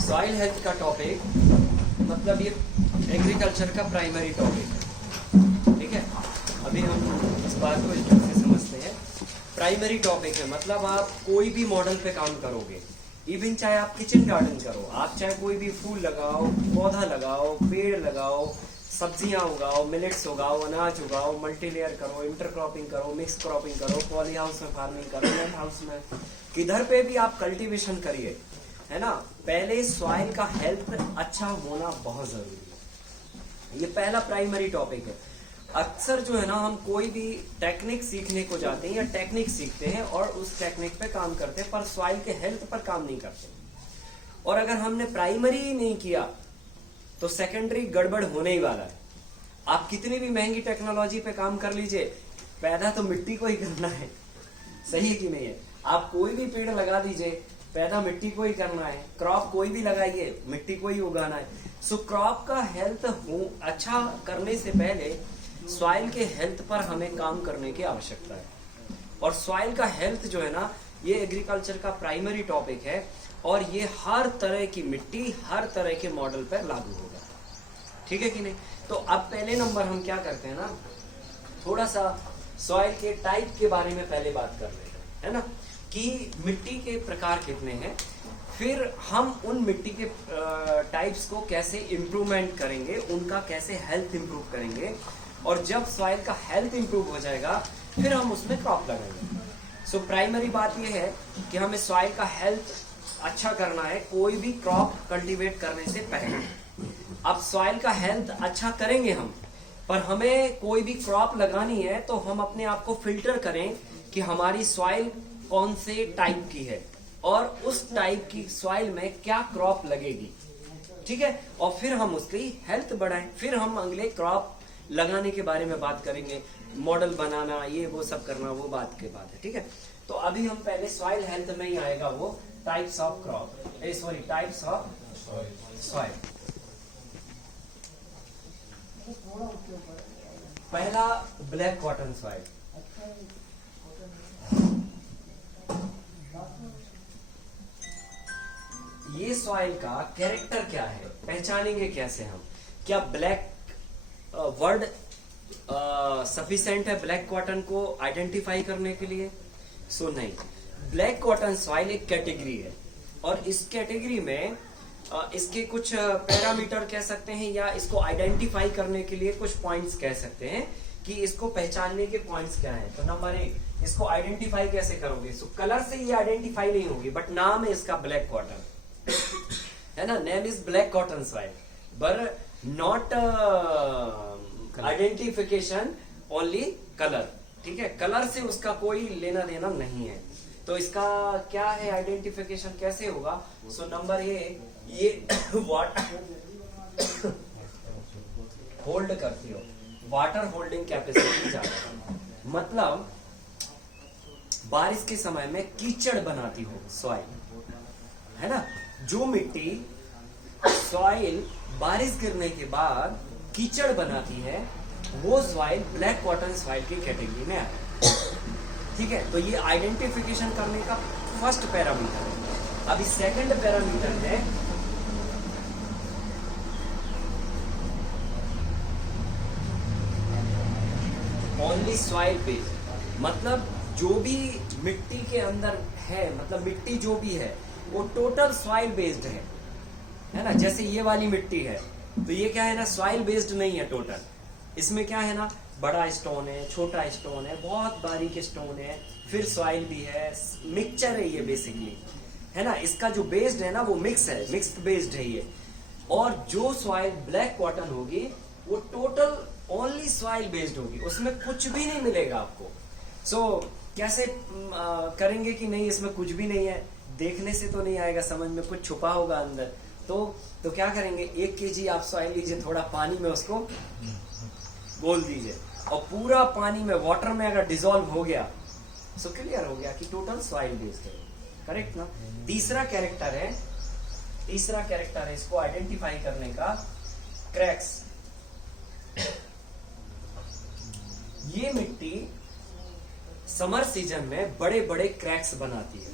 Soil health का topic मतलब ये एग्रीकल्चर का प्राइमरी टॉपिक है, ठीक है। अभी हम इस बात को इस ढंग से समझते हैं। प्राइमरी टॉपिक है मतलब आप कोई भी मॉडल पे काम करोगे, इवन चाहे आप किचन गार्डन करो, आप चाहे कोई भी फूल लगाओ, पौधा लगाओ, पेड़ लगाओ, सब्जियां उगाओ, मिलेट्स उगाओ, अनाज उगाओ, मल्टीलेयर करो, इंटरक्रॉपिंग करो, मिक्स क्रॉपिंग करो, पॉली हाउस में फार्मिंग करो, नेट हाउस में, किधर पे भी आप कल्टीवेशन करिए, है ना, पहले सॉइल का हेल्थ अच्छा होना बहुत जरूरी है। ये पहला प्राइमरी टॉपिक है। अक्सर जो है ना, हम कोई भी टेक्निक सीखने को जाते हैं या टेक्निक सीखते हैं और उस टेक्निक पे काम करते हैं, पर सॉइल के हेल्थ पर काम नहीं करते। और अगर हमने प्राइमरी ही नहीं किया तो सेकेंडरी गड़बड़ होने ही वाला है। आप कितनी भी महंगी टेक्नोलॉजी पे काम कर लीजिए, पैदा तो मिट्टी को ही करना है, सही है कि नहीं है। आप कोई भी पेड़ लगा दीजिए, पैदा मिट्टी को ही करना है। क्रॉप कोई भी लगाइए, मिट्टी को ही उगाना है। सो क्रॉप का हेल्थ अच्छा करने से पहले सॉइल के हेल्थ पर हमें काम करने की आवश्यकता है। और सॉइल का हेल्थ जो है ना, ये एग्रीकल्चर का प्राइमरी टॉपिक है और ये हर तरह की मिट्टी, हर तरह के मॉडल पर लागू होगा, ठीक है कि नहीं। तो अब पहले नंबर हम क्या करते हैं ना, थोड़ा सा सॉइल के टाइप के बारे में पहले बात कर लेते हैं, है ना, कि मिट्टी के प्रकार कितने हैं, फिर हम उन मिट्टी के टाइप्स को कैसे इम्प्रूवमेंट करेंगे, उनका कैसे हेल्थ इम्प्रूव करेंगे, और जब सॉइल का हेल्थ इम्प्रूव हो जाएगा फिर हम उसमें क्रॉप लगाएंगे। सो प्राइमरी बात यह है कि हमें सॉइल का हेल्थ अच्छा करना है कोई भी क्रॉप कल्टीवेट करने से पहले। अब सॉइल का हेल्थ अच्छा करेंगे हम, पर हमें कोई भी क्रॉप लगानी है तो हम अपने आप को फिल्टर करें कि हमारी सॉइल कौन से टाइप की है और उस टाइप की सॉइल में क्या क्रॉप लगेगी, ठीक है, और फिर हम उसकी हेल्थ बढ़ाएं। फिर हम अगले क्रॉप लगाने के बारे में बात करेंगे, मॉडल बनाना, ये वो सब करना, वो बात के बात है, ठीक है। तो अभी हम पहले सॉइल हेल्थ में ही आएगा वो types of crop, sorry types of soil. पहला ब्लैक कॉटन सॉइल। ये सॉइल का कैरेक्टर क्या है, पहचानेंगे कैसे हम? क्या ब्लैक वर्ड सफिशिएंट है ब्लैक कॉटन को आइडेंटिफाई करने के लिए? सो नहीं, ब्लैक कॉटन सॉइल एक कैटेगरी है और इस कैटेगरी में इसके कुछ पैरामीटर कह सकते हैं या इसको आइडेंटिफाई करने के लिए कुछ पॉइंट्स कह सकते हैं कि इसको पहचानने के पॉइंट्स क्या हैं। तो नंबर 1, इसको आइडेंटिफाई कैसे करोगे? सो कलर से ये आइडेंटिफाई नहीं होगी, बट नाम है इसका ब्लैक कॉटन, है ना, name is black cotton soil, but not identification, only colour, ठीक है। कलर से उसका कोई लेना देना नहीं है। तो इसका क्या है आइडेंटिफिकेशन, कैसे होगा? सो नंबर ये वाटर होल्ड करती हो, वाटर होल्डिंग कैपेसिटी ज्यादा है, मतलब बारिश के समय में कीचड़ बनाती हो सॉइल, है ना। जो मिट्टी सॉइल बारिश गिरने के बाद कीचड़ बनाती है वो सॉइल ब्लैक कॉटन सॉइल की कैटेगरी में आए, ठीक है। तो ये आइडेंटिफिकेशन करने का फर्स्ट पैरामीटर है। अभी सेकंड पैरामीटर है ओनली सॉइल बेस्ड, मतलब जो भी मिट्टी के अंदर है, मतलब मिट्टी जो भी है वो टोटल सॉइल बेस्ड है ना। जैसे ये वाली मिट्टी है तो ये क्या है ना, सॉइल बेस्ड नहीं है टोटल। इसमें क्या है ना, बड़ा स्टोन है, छोटा स्टोन है, बहुत बारीक स्टोन है, फिर सॉइल भी है, मिक्सचर है ये बेसिकली, है ना। इसका जो बेस्ड है ना वो मिक्स है, मिक्स्ड बेस्ड है ये। और जो सॉइल ब्लैक कॉटन होगी वो टोटल ओनली सॉइल बेस्ड होगी, उसमें कुछ भी नहीं मिलेगा आपको। सो कैसे करेंगे कि नहीं इसमें कुछ भी नहीं है, देखने से तो नहीं आएगा समझ में, कुछ छुपा होगा अंदर। तो क्या करेंगे, 1 kg आप सॉइल लीजिए, थोड़ा पानी में उसको घोल दीजिए और पूरा पानी में, वाटर में अगर डिसॉल्व हो गया सो क्लियर हो गया कि टोटल सॉइल बेस्ड है, करेक्ट ना। तीसरा कैरेक्टर है इसको आइडेंटिफाई करने का, क्रैक्स। ये मिट्टी समर सीजन में बड़े बड़े क्रैक्स बनाती है,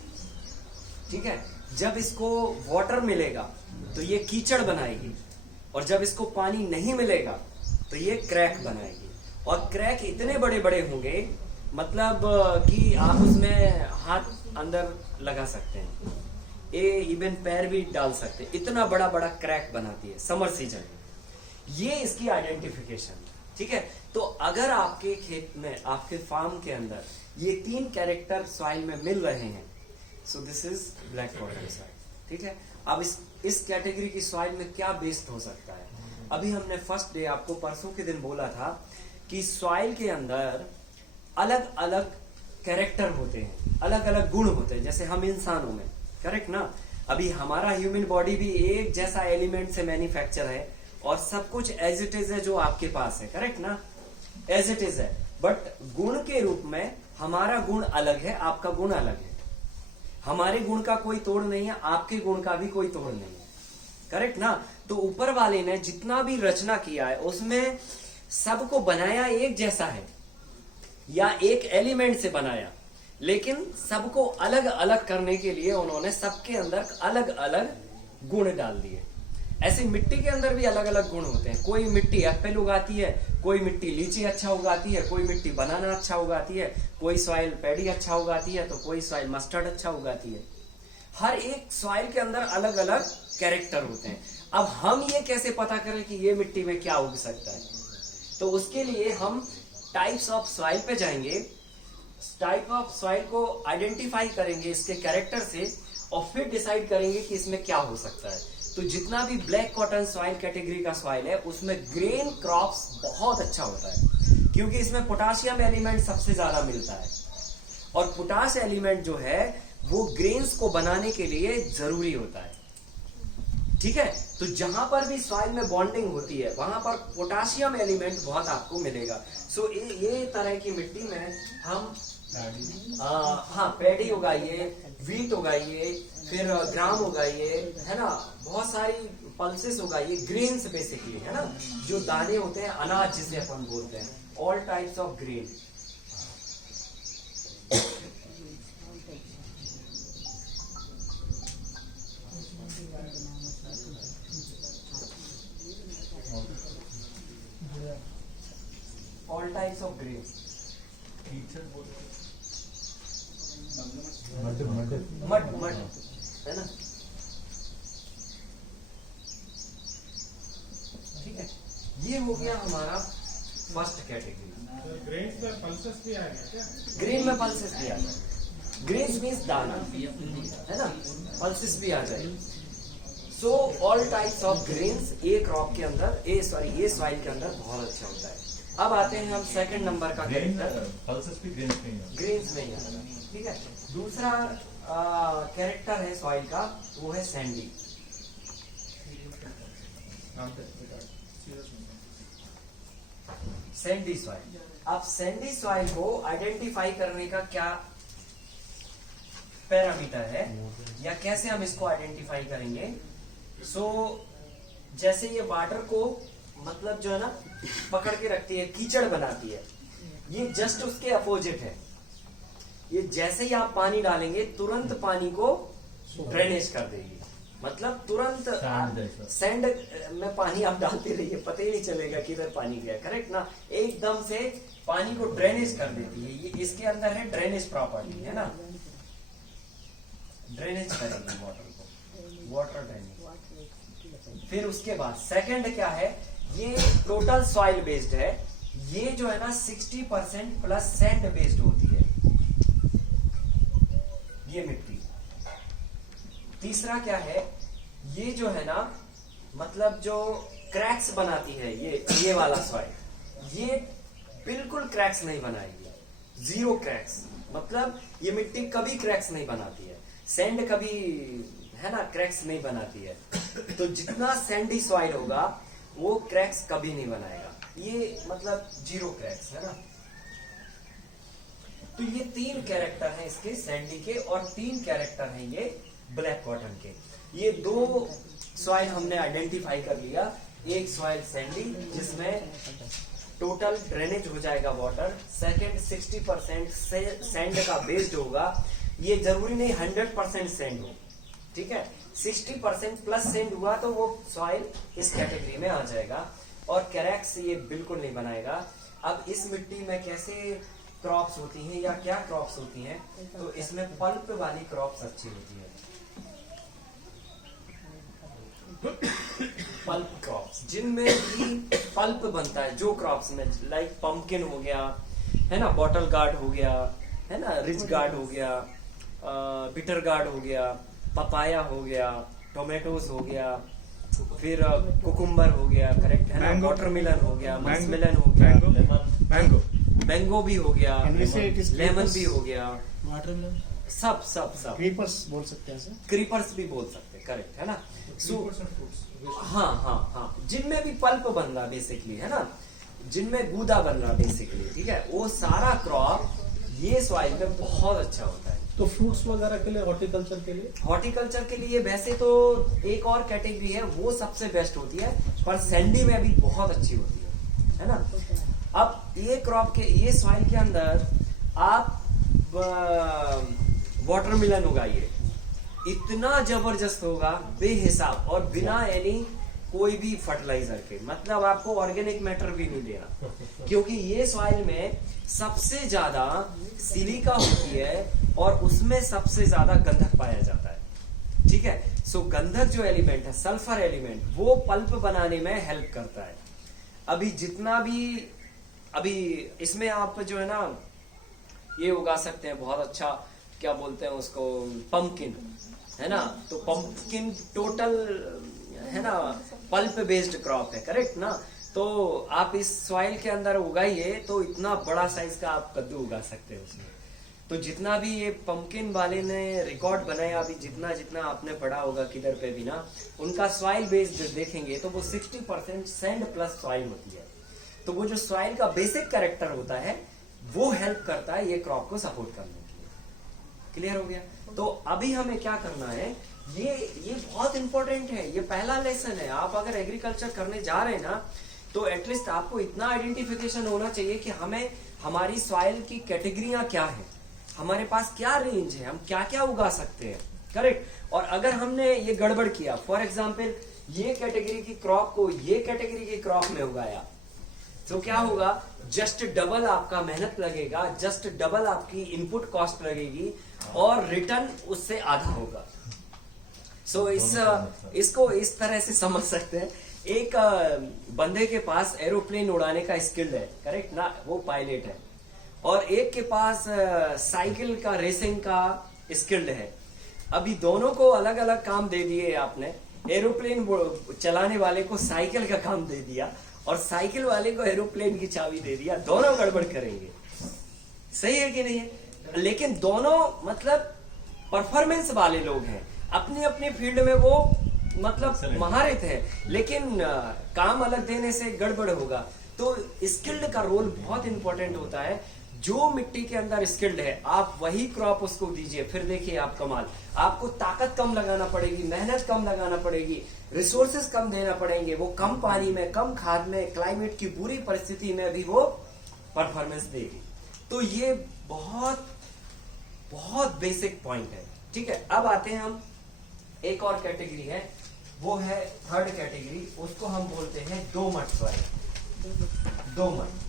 ठीक है। जब इसको वाटर मिलेगा तो ये कीचड़ बनाएगी, और जब इसको पानी नहीं मिलेगा तो ये क्रैक बनाएगी। और क्रैक इतने बड़े बड़े होंगे, मतलब कि आप उसमें हाथ अंदर लगा सकते हैं, इवन पैर भी डाल सकते हैं, इतना बड़ा बड़ा क्रैक बनाती है समर सीजन में। ये इसकी आइडेंटिफिकेशन, ठीक है। तो अगर आपके खेत में, आपके फार्म के अंदर ये 3 कैरेक्टर सॉइल में मिल रहे हैं, so this is black cotton soil, ठीक है। अब इस कैटेगरी की सॉइल में क्या बेस्ड हो सकता है? अभी हमने फर्स्ट डे आपको परसों के दिन बोला था कि सॉइल के अंदर अलग अलग कैरेक्टर होते हैं, अलग अलग गुण होते हैं, जैसे हम इंसानों में, करेक्ट ना। अभी हमारा ह्यूमन बॉडी भी एक जैसा एलिमेंट से मैन्युफैक्चर है, और सब कुछ एज इट इज है जो आपके पास है, करेक्ट ना, एज इट इज है। बट गुण के रूप में हमारा गुण अलग है, आपका गुण अलग है। हमारे गुण का कोई तोड़ नहीं है, आपके गुण का भी कोई तोड़ नहीं है, करेक्ट ना। तो ऊपर वाले ने जितना भी रचना किया है उसमें सबको बनाया एक जैसा है, या एक एलिमेंट से बनाया, लेकिन सबको अलग अलग करने के लिए उन्होंने सबके अंदर अलग अलग गुण डाल दिए। ऐसे मिट्टी के अंदर भी अलग अलग गुण होते हैं। कोई मिट्टी एप्पल उगाती है, कोई मिट्टी लीची अच्छा उगाती है, कोई मिट्टी बनाना अच्छा उगाती है, कोई सॉइल पैडी अच्छा उगाती है, तो कोई सॉइल मस्टर्ड अच्छा उगाती है। हर एक सॉइल के अंदर अलग अलग कैरेक्टर होते हैं। अब हम ये कैसे पता करें कि ये मिट्टी में क्या उग सकता है? तो उसके लिए हम टाइप्स ऑफ सॉइल पे जाएंगे, टाइप ऑफ सॉइल को आइडेंटिफाई करेंगे इसके कैरेक्टर से, और फिर डिसाइड करेंगे कि इसमें क्या हो सकता है। तो जितना भी ब्लैक कॉटन सॉइल कैटेगरी का सॉइल है उसमें ग्रेन क्रॉप्स बहुत अच्छा होता है, क्योंकि इसमें पोटाशियम एलिमेंट सबसे ज्यादा मिलता है, और पोटाश एलिमेंट जो है वो ग्रेन्स को बनाने के लिए जरूरी होता है, ठीक है। तो जहां पर भी सॉइल में बॉन्डिंग होती है वहां पर पोटाशियम एलिमेंट बहुत आपको मिलेगा। सो ये तरह की मिट्टी में हम हाँ पैडी उगाइए, वीट उगाइए, फिर ग्राम उगाइए, है ना, बहुत सारी पल्सेस उगाइए, ग्रेन्स बेसिकली, है ना, जो दाने होते हैं, अनाज जिसे अपन बोलते हैं, all types of grain. All types of grain, mud mud, है ना, ठीक है। ये हो गया हमारा फर्स्ट कैटेगरी। ग्रेन्स में पल्सेस भी आ गया क्या? ग्रेन में पल्सेस भी आ जाए, ग्रेन्स मीन्स दाना, है ना, पल्सेस भी आ जाए। So all types of grains A crop के अंदर, ये सॉइल के अंदर बहुत अच्छा होता है। अब आते हैं हम सेकंड नंबर का कैरेक्टर, पल्सेस भी ग्रेन्स में ही ग्रेन्स में ही आता है, ठीक है। दूसरा कैरेक्टर है सॉइल का, वो है सैंडी। Sandy soil. अब सैंडी सॉइल को आइडेंटिफाई करने का क्या पैरामीटर है, या कैसे हम इसको आइडेंटिफाई करेंगे? सो जैसे ये वाटर को, मतलब जो है ना, पकड़ के रखती है, कीचड़ बनाती है, ये जस्ट उसके अपोजिट है। ये जैसे ही आप पानी डालेंगे तुरंत पानी को ड्रेनेज कर देगी, मतलब तुरंत सैंड में पानी आप डालते रहिए, पता ही नहीं चलेगा किधर पानी गया, करेक्ट ना, एकदम से पानी को ड्रेनेज कर देती है। ये इसके अंदर है ड्रेनेज प्रॉपर्टी, है ना, ड्रेनेज करेंगे वाटर को, वाटर ड्रेनेज। फिर उसके बाद सेकंड क्या है, ये टोटल सॉइल बेस्ड है। ये जो है ना 60% प्लस सैंड बेस्ड होती है ये मिट्टी। तीसरा क्या है, ये जो है ना, मतलब जो क्रैक्स बनाती है ये वाला सॉइल, ये बिल्कुल क्रैक्स नहीं बनाएगी, जीरो क्रैक्स, मतलब ये मिट्टी कभी क्रैक्स नहीं बनाती है। सैंड कभी, है ना, क्रैक्स नहीं बनाती है। तो जितना सैंडी सॉइल होगा वो क्रैक्स कभी नहीं बनाएगा, ये मतलब जीरो क्रैक्स, है ना। तो ये 3 कैरेक्टर हैं इसके सैंडी के, और 3 कैरेक्टर हैं ये ब्लैक कॉटन के। ये 2 सॉइल हमने आइडेंटिफाई कर लिया, एक सॉइल सैंडी जिसमें टोटल ड्रेनेज हो जाएगा वाटर, सेकंड 60% सैंड का बेस्ड होगा। ये जरूरी नहीं 100% सैंड हो, ठीक है। 60% प्लस सैंड हुआ तो वो सॉइल इस कैटेगरी में आ जाएगा, और कैरेक्स ये बिल्कुल नहीं बनाएगा। अब इस मिट्टी में कैसे क्रॉप्स होती हैं या क्या क्रॉप्स होती हैं, तो इसमें पल्प वाली क्रॉप्स अच्छी होती है। पल्प क्रॉप्स जिनमें भी पल्प बनता है, जो क्रॉप्स में लाइक पंपकिन हो गया, है ना, बॉटल गार्ड हो गया, है ना, रिच गार्ड हो गया, बिटर गार्ड हो गया, पपाया हो गया, टोमेटोस हो गया, फिर कुकुम्बर हो गया, करेक्ट है ना, वाटरमेलन हो गया, मस्कमेलन हो गया, मैंगो भी हो गया, लेमन भी हो गया, वाटरमेलन, सब सब सब क्रीपर्स बोल सकते हैं सर, क्रीपर्स भी बोल सकते हैं, करेक्ट है ना। हाँ हाँ हाँ, जिनमें भी पल्प बन रहा बेसिकली, है ना, जिनमें गूदा बन रहा बेसिकली, ठीक है, वो सारा क्रॉप ये सॉइल में बहुत अच्छा होता है। तो फ्रूट्स वगैरह के लिए, हॉर्टिकल्चर के लिए, हॉर्टिकल्चर के लिए वैसे तो एक और कैटेगरी है, वो सबसे बेस्ट होती है, पर सैंडी में भी बहुत अच्छी होती है ना। अब ये क्रॉप के, ये सॉइल के अंदर आप वाटरमेलन उगाइए, इतना जबरदस्त होगा बेहिसाब, और बिना यानी कोई भी फर्टिलाइजर के, मतलब आपको ऑर्गेनिक मैटर भी नहीं देना, क्योंकि ये सॉइल में सबसे ज्यादा सिलिका होती है और उसमें सबसे ज्यादा गंधक पाया जाता है, ठीक है। सो गंधक जो एलिमेंट है, सल्फर एलिमेंट, वो पल्प बनाने में हेल्प करता है। अभी जितना भी, अभी इसमें आप जो है ना ये उगा सकते हैं बहुत अच्छा, क्या बोलते हैं उसको, पंपकिन, है ना। तो पंपकिन टोटल है ना पल्प बेस्ड क्रॉप है, करेक्ट ना। तो आप इस सॉइल के अंदर उगाइए तो इतना बड़ा साइज का आप कद्दू उगा सकते हैं उसमें। तो जितना भी ये पंपकिन वाले ने रिकॉर्ड बनाया, अभी जितना जितना आपने पढ़ा होगा किधर पे भी ना, उनका सॉइल बेस्ड देखेंगे तो वो 60% सैंड प्लस सॉइल होती है। तो वो जो सॉइल का बेसिक कैरेक्टर होता है वो हेल्प करता है ये क्रॉप को सपोर्ट करने के लिए। क्लियर हो गया। तो अभी हमें क्या करना है, ये बहुत इंपॉर्टेंट है, ये पहला लेसन है। आप अगर एग्रीकल्चर करने जा रहे हैं ना, तो एटलीस्ट आपको इतना आइडेंटिफिकेशन होना चाहिए कि हमें हमारी सॉइल की कैटेगरियां क्या है, हमारे पास क्या रेंज है, हम क्या क्या उगा सकते हैं, करेक्ट। और अगर हमने ये गड़बड़ किया, फॉर एग्जाम्पल ये कैटेगरी की क्रॉप को ये कैटेगरी की क्रॉप में उगाया, तो क्या होगा, जस्ट डबल आपका मेहनत लगेगा, जस्ट डबल आपकी इनपुट कॉस्ट लगेगी, और रिटर्न उससे आधा होगा। सो इसको इस तरह से समझ सकते हैं, एक बंदे के पास एरोप्लेन उड़ाने का स्किल है, करेक्ट ना, वो पायलट है, और एक के पास साइकिल का रेसिंग का स्किल्ड है। अभी दोनों को अलग अलग काम दे दिए आपने, एरोप्लेन चलाने वाले को साइकिल का काम दे दिया और साइकिल वाले को एरोप्लेन की चाबी दे दिया, दोनों गड़बड़ करेंगे, सही है कि नहीं है। लेकिन दोनों मतलब परफॉर्मेंस वाले लोग हैं, अपनी अपनी फील्ड में वो मतलब महारत है, लेकिन काम अलग देने से गड़बड़ होगा। तो स्किल्ड का रोल बहुत इंपॉर्टेंट होता है। जो मिट्टी के अंदर स्किल्ड है आप वही क्रॉप उसको दीजिए, फिर देखिए आप कमाल। आपको ताकत कम लगाना पड़ेगी, मेहनत कम लगाना पड़ेगी, रिसोर्सेस कम देना पड़ेंगे, वो कम पानी में, कम खाद में, क्लाइमेट की बुरी परिस्थिति में भी वो परफॉर्मेंस देगी। तो ये बहुत बहुत बेसिक पॉइंट है, ठीक है। अब आते हैं हम, एक और कैटेगरी है, वो है थर्ड कैटेगरी, उसको हम बोलते हैं दोमट सॉइल। दोमट,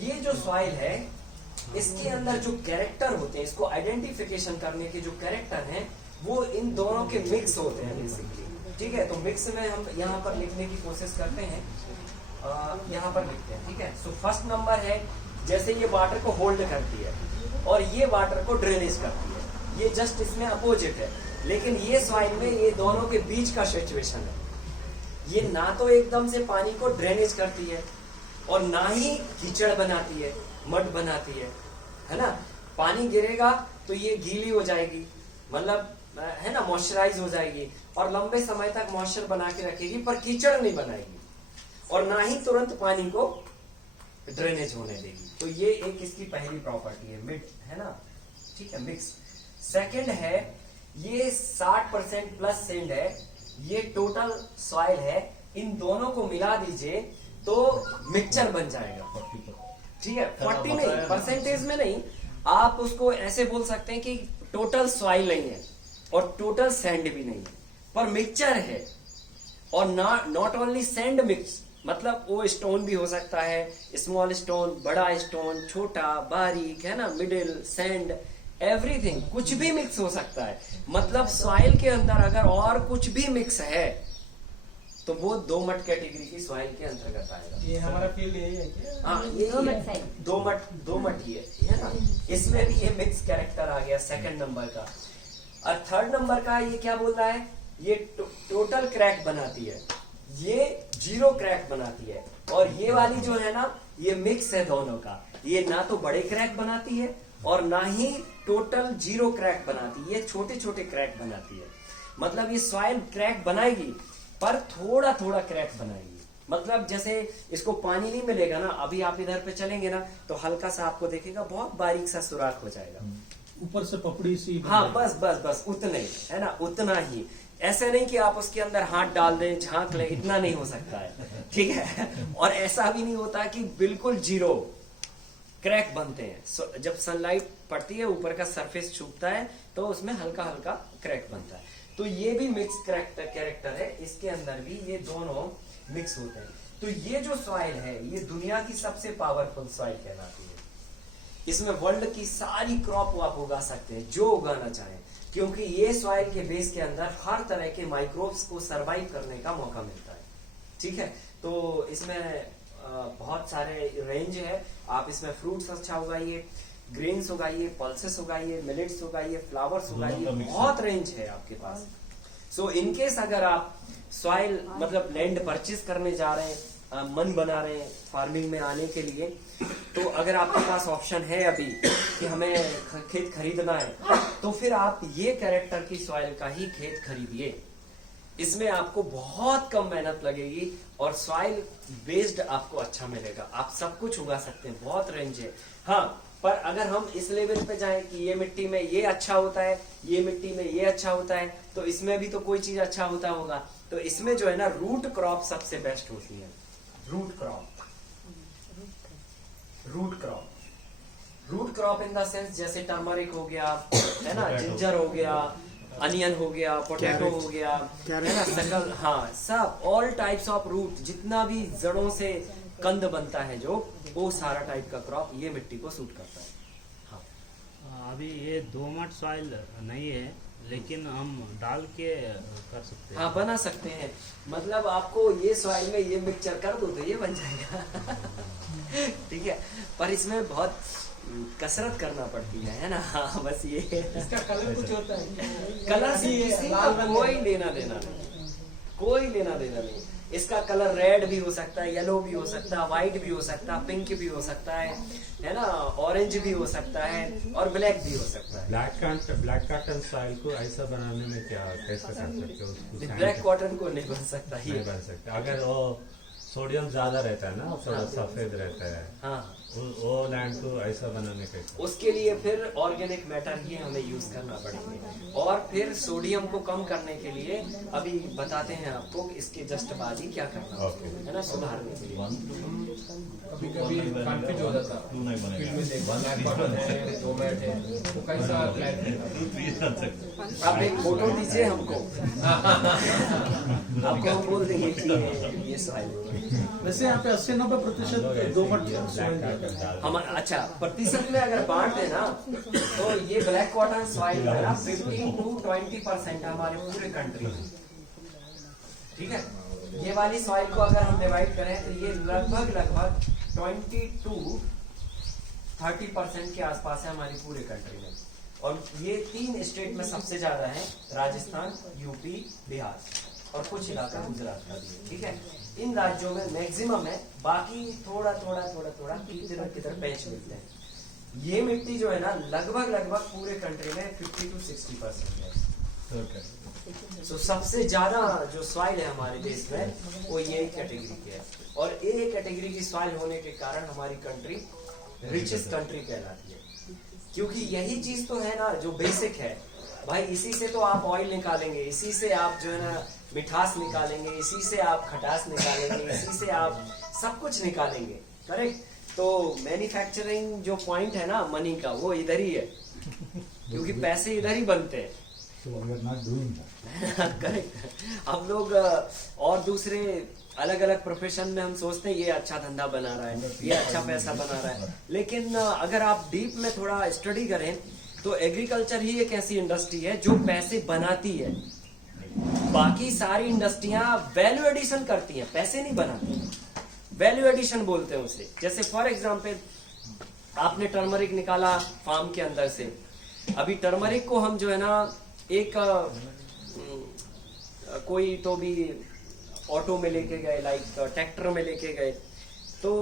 ये जो सॉइल है इसके अंदर जो कैरेक्टर होते हैं, इसको आइडेंटिफिकेशन करने के जो कैरेक्टर हैं वो इन दोनों के मिक्स होते हैं बेसिकली, ठीक है। तो मिक्स में हम यहाँ पर लिखने की कोशिश करते हैं, यहाँ पर लिखते हैं, ठीक है। सो फर्स्ट नंबर है, जैसे ये वाटर को होल्ड करती है और ये वाटर को ड्रेनेज करती है, ये जस्ट इसमें अपोजिट है। लेकिन ये सॉइल में ये दोनों के बीच का सिचुएशन है, ये ना तो एकदम से पानी को ड्रेनेज करती है और ना ही कीचड़ बनाती है, मड बनाती है ना। पानी गिरेगा तो ये गीली हो जाएगी, मतलब है ना, मॉइस्चराइज हो जाएगी और लंबे समय तक मॉइस्चर बना के रखेगी, पर कीचड़ नहीं बनाएगी और ना ही तुरंत पानी को ड्रेनेज होने देगी। तो ये एक इसकी पहली प्रॉपर्टी है, मिड, है ना, ठीक है, मिक्स। सेकंड है, ये 60% प्लस सैंड है, ये टोटल सॉइल है, इन दोनों को मिला दीजिए तो मिक्सचर बन जाएगा, ठीक है, 40 नहीं, परसेंटेज में नहीं, आप उसको ऐसे बोल सकते हैं कि टोटल सॉइल नहीं है और टोटल सैंड भी नहीं है, पर मिक्सचर है। और नॉट ओनली सैंड मिक्स, मतलब वो स्टोन भी हो सकता है, स्मॉल स्टोन, बड़ा स्टोन, छोटा, बारीक, है ना, मिडिल, सैंड, एवरीथिंग, कुछ भी मिक्स हो सकता है। मतलब सॉइल के अंदर अगर और कुछ भी मिक्स है तो वो दोमट कैटेगरी की सॉइल के अंतर्गत आएगा। ये हमारा फील्ड यही है क्या? हाँ, ये दोमट ही है ना। इसमें भी ये मिक्स कैरेक्टर आ गया सेकंड नंबर का। और थर्ड नंबर का ये क्या बोल रहा है, ये टोटल क्रैक बनाती है, ये जीरो क्रैक बनाती है। और ये वाली जो है ना, ये मिक्स है दोनों का, ये ना तो बड़े क्रैक बनाती है और ना ही टोटल जीरो क्रैक बनाती है, ये छोटे छोटे क्रैक बनाती है। मतलब ये सॉइल क्रैक बनाएगी पर थोड़ा थोड़ा क्रैक बनाएगी। मतलब जैसे इसको पानी नहीं मिलेगा ना, अभी आप इधर पे चलेंगे ना तो हल्का सा आपको देखेगा, बहुत बारीक सा सुराख हो जाएगा, ऊपर से पपड़ी सी। हाँ, बस उतने, है ना, उतना ही। ऐसे नहीं कि आप उसके अंदर हाथ डाल दें, झांक लें, इतना नहीं हो सकता है, ठीक है। और ऐसा भी नहीं होता कि बिल्कुल जीरो क्रैक बनते हैं। जब सनलाइट पड़ती है, ऊपर का सरफेस छूटता है तो उसमें हल्का हल्का क्रैक बनता है। तो ये भी मिक्स कैरेक्टर है, इसके अंदर भी ये दोनों मिक्स होते हैं। तो ये जो सॉइल है, ये दुनिया की सबसे पावरफुल सॉइल कहलाती है। इसमें वर्ल्ड की सारी क्रॉप आप उगा सकते हैं जो उगाना चाहें, क्योंकि ये सॉइल के बेस के अंदर हर तरह के माइक्रोब्स को सरवाइव करने का मौका मिलता है, ठीक है। तो इसमें बहुत सारे रेंज है। आप इसमें फ्रूट्स अच्छा उगाइए, ग्रेन्स उगाइए, पल्सेस उगाइए, मिलेट्स उगाइए, फ्लावर्स उगाइए, बहुत रेंज है आपके पास। सो इनकेस अगर आप सॉइल मतलब लैंड परचेज करने जा रहे हैं, मन बना रहे हैं फार्मिंग में आने के लिए, तो अगर आपके पास ऑप्शन है अभी कि हमें खेत खरीदना है, तो फिर आप ये कैरेक्टर की सॉइल का ही खेत खरीदिए। इसमें आपको बहुत कम मेहनत लगेगी और सॉइल बेस्ड आपको अच्छा मिलेगा। आप सब कुछ उगा सकते हैं, बहुत रेंज है। हाँ, पर अगर हम इस लेवल पे जाएं कि ये मिट्टी में ये अच्छा होता है, ये मिट्टी में ये अच्छा होता है, तो इसमें भी तो कोई चीज अच्छा होता होगा। तो इसमें जो है ना, रूट क्रॉप सबसे बेस्ट होती है। Root crop in the sense जैसे टर्मरिक हो गया, है ना, जिंजर हो गया, अनियन हो गया, पोटैटो हो गया, है ना, सकल, हाँ, सब ऑल टाइप्स ऑफ रूट, जितना भी जड़ों से कंद बनता है जो, वो सारा टाइप का क्रॉप ये मिट्टी को सूट करता है। हाँ, अभी ये दोमट सॉइल नहीं है, लेकिन हम डाल के कर सकते हैं। हाँ, बना सकते हैं। मतलब आपको ये सॉइल में ये मिक्सचर कर दो तो ये बन जाएगा। ठीक है, पर इसमें बहुत कसरत करना पड़ती है ना। हाँ, बस ये इसका कलर कुछ होता है, कलर से किसी का कोई लेना देना नहीं, कोई लेना देना नहीं। इसका कलर रेड भी हो सकता है, येलो भी हो सकता है, व्हाइट भी हो सकता है, पिंक भी हो सकता है ना, ऑरेंज भी हो सकता है और ब्लैक भी हो सकता है। ब्लैक कॉटन सॉइल को ऐसा बनाने में क्या कैसे कर सकते हो उसको? ब्लैक कॉटन को नहीं बन सकता, ये नहीं बन सकता। अगर वो सोडियम ज्यादा रहता है ना, थोड़ा सफेद रहता है, हाँ, वो लैंड को ऐसा बनाने का उसके लिए फिर ऑर्गेनिक मैटर ही हमें यूज करना पड़ेगा। और फिर सोडियम को कम करने के लिए अभी बताते हैं आपको कि इसके जस्ट बाद ही क्या करना है ना, सुधारने के लिए। कभी कभी कंफ्यूज हो जाता फील्ड में देखो ब्लैक कॉटन है, डोमेट है, वो कैसा आप एक फोटो दीजिए हमको, आपको हम बोल देंगे कि ये सॉइल। वैसे यहाँ पे 80-90% दोमट सॉइल है। हम अच्छा प्रतिशत में अगर बांट देना तो ये ब्लैक कॉटन सॉइल है ना 15 to 20% हमारे पूरे कंट्री में, ठीक है। ये वाली सॉइल को अगर हम डिवाइड करें तो ये लगभग 20 to 30% के आसपास है हमारी पूरे कंट्री में। और ये 3 स्टेट में सबसे ज्यादा है, राजस्थान, यूपी, बिहार और कुछ इलाका गुजरात का भी है, ठीक है। इन राज्यों में मैक्सिमम है, बाकी थोड़ा किधर पैच मिलते हैं। ये मिट्टी जो है ना लगभग पूरे कंट्री में 50 to 60% है। तो सबसे ज्यादा जो सॉइल है हमारे देश में वो ये कैटेगरी की है। और ए कैटेगरी की सॉइल होने के कारण हमारी कंट्री रिचेस्ट कंट्री कहलाती है, क्योंकि यही चीज तो है ना जो बेसिक है भाई। इसी से तो आप ऑयल निकालेंगे, इसी से आप जो है ना मिठास निकालेंगे, इसी से आप खटास निकालेंगे, इसी से आप सब कुछ निकालेंगे, करेक्ट। तो मैन्युफैक्चरिंग जो पॉइंट है ना मनी का, वो इधर ही है, क्योंकि पैसे इधर ही बनते हैं। So we are not doing that. Correct. हम लोग और दूसरे अलग अलग प्रोफेशन में हम सोचते हैं ये अच्छा धंधा बना रहा है, ये अच्छा पैसा बना रहा है, लेकिन अगर आप डीप में थोड़ा स्टडी करें तो एग्रीकल्चर ही एक ऐसी इंडस्ट्री है जो पैसे बनाती है। बाकी सारी इंडस्ट्रियां वैल्यू एडिशन करती हैं, पैसे नहीं बनाती। वैल्यू एडिशन बोलते हैं उसे। जैसे फॉर एग्जांपल आपने टर्मरिक निकाला फार्म के अंदर से, अभी टर्मरिक को हम जो है ना एक कोई तो भी ऑटो में लेके गए, लाइक ट्रैक्टर में लेके गए, तो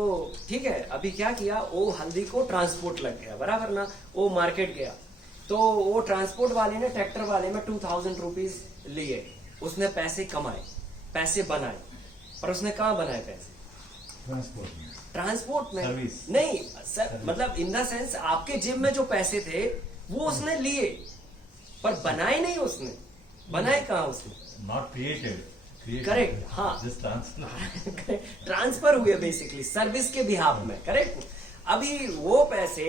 ठीक है, अभी क्या किया, वो हल्दी को ट्रांसपोर्ट लग गया, बराबर ना, वो मार्केट गया, तो वो ट्रांसपोर्ट वाले ने ट्रैक्टर वाले में 2000 रुपीज लिए, उसने पैसे कमाए, पैसे बनाए, पर उसने कहाँ बनाए पैसे? Transport. ट्रांसपोर्ट में सर्विस। नहीं सर, मतलब इन द सेंस आपके जेब में जो पैसे थे वो उसने लिए, पर बनाए नहीं उसने। बनाए कहाँ उसने? Not created. करेक्ट, हाँ, Just transfer. ट्रांसफर हुए बेसिकली सर्विस के बिहाफ में। करेक्ट। अभी वो पैसे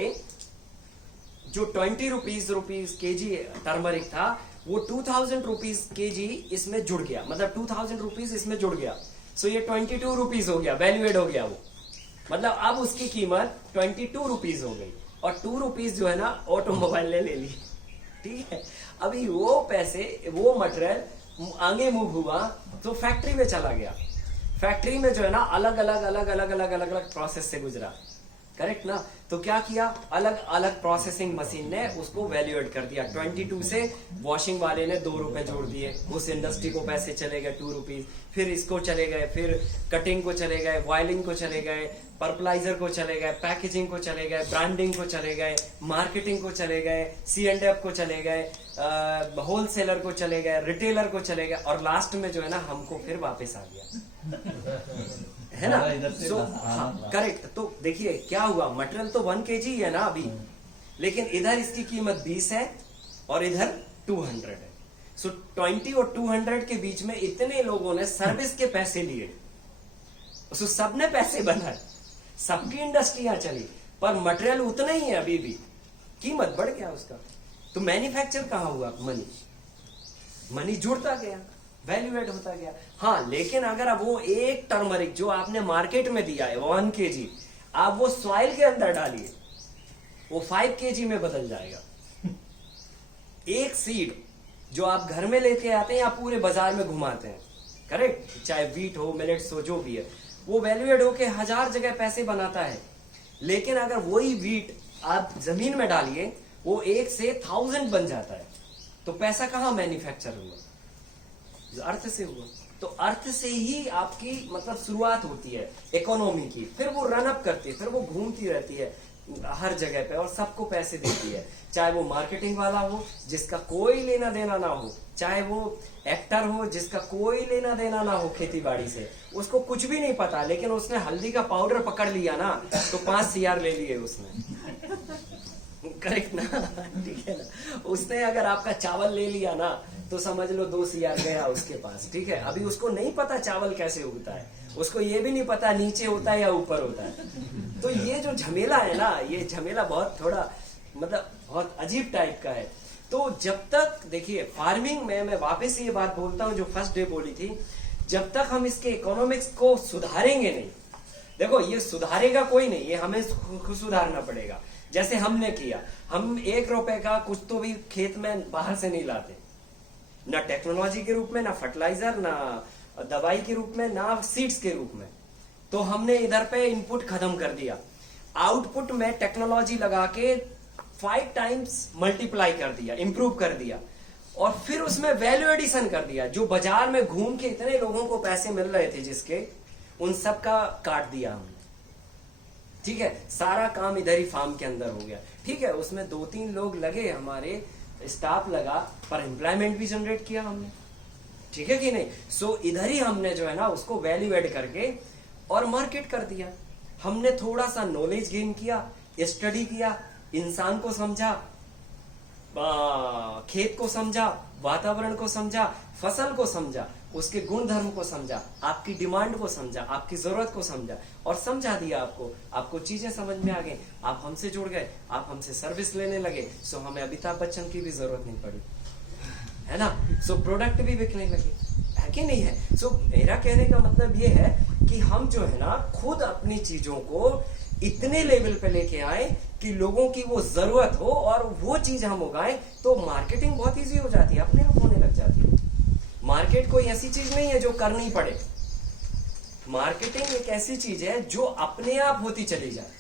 जो 20 रुपीज केजी टर्मरिक था, वो 2000 रुपीज केजी इसमें जुड़ गया, मतलब 2000 रुपीज इसमें जुड़ गया, सो ये 22 रुपीज हो गया, वैल्यूएड हो गया वो, मतलब अब उसकी कीमत 22 रुपीज हो गई, और 2 रुपीज जो है ना ऑटोमोबाइल ने ले ली। ठीक है। अभी वो पैसे, वो मटेरियल आगे मूव हुआ तो फैक्ट्री में चला गया, फैक्ट्री में जो है ना अलग अलग प्रोसेस से गुजरा। करेक्ट ना। तो क्या किया, अलग अलग प्रोसेसिंग मशीन ने उसको वैल्यूएट कर दिया। 22 से वॉशिंग वाले ने 2 रुपए जोड़ दिए, उस इंडस्ट्री को पैसे चले गए 2 रुपीज, फिर इसको चले गए, फिर कटिंग को चले गए, बॉयलिंग को चले गए, पर्पलाइजर को चले गए, पैकेजिंग को चले गए, ब्रांडिंग को चले गए, मार्केटिंग को चले गए, C&F को चले गए, होलसेलर को चले गए, रिटेलर को चले गए, और लास्ट में जो है ना हमको फिर वापस आ गया। है ना। सो हाँ, करेक्ट। तो देखिए क्या हुआ, मटेरियल तो 1 kg है ना अभी, लेकिन इधर इसकी कीमत 20 है और इधर 200 है। सो 20 और 200 के बीच में इतने लोगों ने सर्विस के पैसे लिए, सो सबने पैसे बनाए, सबकी इंडस्ट्रियां चली, पर मटेरियल उतना ही है अभी भी, कीमत बढ़ गया उसका। तो मैन्युफैक्चर कहां हुआ? मनी जुड़ता गया, वैल्यूएड होता गया। हाँ, लेकिन अगर अब वो एक टर्मरिक जो आपने मार्केट में दिया है 1 kg, आप वो सॉइल के अंदर डालिए, वो 5 kg में बदल जाएगा। एक सीड जो आप घर में लेके आते हैं या पूरे बाजार में घुमाते हैं, करेक्ट, चाहे व्हीट हो, मिलेट्स हो, जो भी है, वो वैल्यूएड होके 1000 जगह पैसे बनाता है। लेकिन अगर वही व्हीट आप जमीन में डालिए, वो 1 से 1000 बन जाता है। तो पैसा कहां मैन्युफैक्चर हुआ? अर्थ से हुआ। तो अर्थ से ही आपकी मतलब शुरुआत होती है इकोनॉमी की, फिर वो रन अप करती है, फिर वो घूमती रहती है हर जगह पे और सबको पैसे देती है, चाहे वो मार्केटिंग वाला हो जिसका कोई लेना देना ना हो, चाहे वो एक्टर हो जिसका कोई लेना देना ना हो खेती बाड़ी से, उसको कुछ भी नहीं पता, लेकिन उसने हल्दी का पाउडर पकड़ लिया ना तो 5 CR ले लिए उसने। करेक्ट ना। ठीक है ना। उसने अगर आपका चावल ले लिया ना तो समझ लो 2 CR गया उसके पास। ठीक है। अभी उसको नहीं पता चावल कैसे उगता है, उसको ये भी नहीं पता नीचे होता है या ऊपर होता है। तो ये जो झमेला है ना, ये झमेला बहुत थोड़ा मतलब बहुत अजीब टाइप का है। तो जब तक देखिए फार्मिंग में, मैं वापस ये बात बोलता हूँ जो फर्स्ट डे बोली थी, जब तक हम इसके इकोनॉमिक्स को सुधारेंगे नहीं, देखो ये सुधारेगा कोई नहीं, ये हमें खुद सुधारना पड़ेगा। जैसे हमने किया, हम 1 रुपए का कुछ तो भी खेत में बाहर से नहीं लाते, ना टेक्नोलॉजी के रूप में, ना फर्टिलाइजर, ना दवाई के रूप में, ना सीड्स के रूप में। तो हमने इधर पे इनपुट खत्म कर दिया, आउटपुट में टेक्नोलॉजी लगा के 5 टाइम्स मल्टीप्लाई कर दिया, इंप्रूव कर दिया, और फिर उसमें वैल्यू एडिशन कर दिया। जो बाजार में घूम के इतने लोगों को पैसे मिल रहे थे जिसके, उन सब का काट दिया हमने। ठीक है। सारा काम इधर ही फार्म के अंदर हो गया। ठीक है। उसमें 2-3 लोग लगे, हमारे स्टाफ लगा, पर एम्प्लॉयमेंट भी जनरेट किया हमने। ठीक है कि नहीं। सो इधर ही हमने जो है ना उसको वैल्यू एड करके और मार्केट कर दिया। हमने थोड़ा सा नॉलेज गेन किया, स्टडी किया, इंसान को समझा, खेत को समझा, वातावरण को समझा, फसल को समझा, उसके गुण धर्म को समझा, आपकी डिमांड को समझा, आपकी जरूरत को समझा और समझा दिया आपको चीजें समझ में आ गई, आप हमसे जुड़ गए, आप हमसे सर्विस लेने लगे, सो हमें अमिताभ बच्चन की भी जरूरत नहीं पड़ी, है ना। सो प्रोडक्ट भी बिकने लगे, है कि नहीं है। सो मेरा कहने का मतलब ये है कि हम जो है ना खुद अपनी चीजों को इतने लेवल पे लेके आए कि लोगों की वो जरूरत हो और वो चीज हम उगाएं, तो मार्केटिंग बहुत इजी हो जाती है, अपने आप होने लग जाती है। मार्केट कोई ऐसी चीज नहीं है जो करनी पड़े, मार्केटिंग एक ऐसी चीज है जो अपने आप होती चली जाए,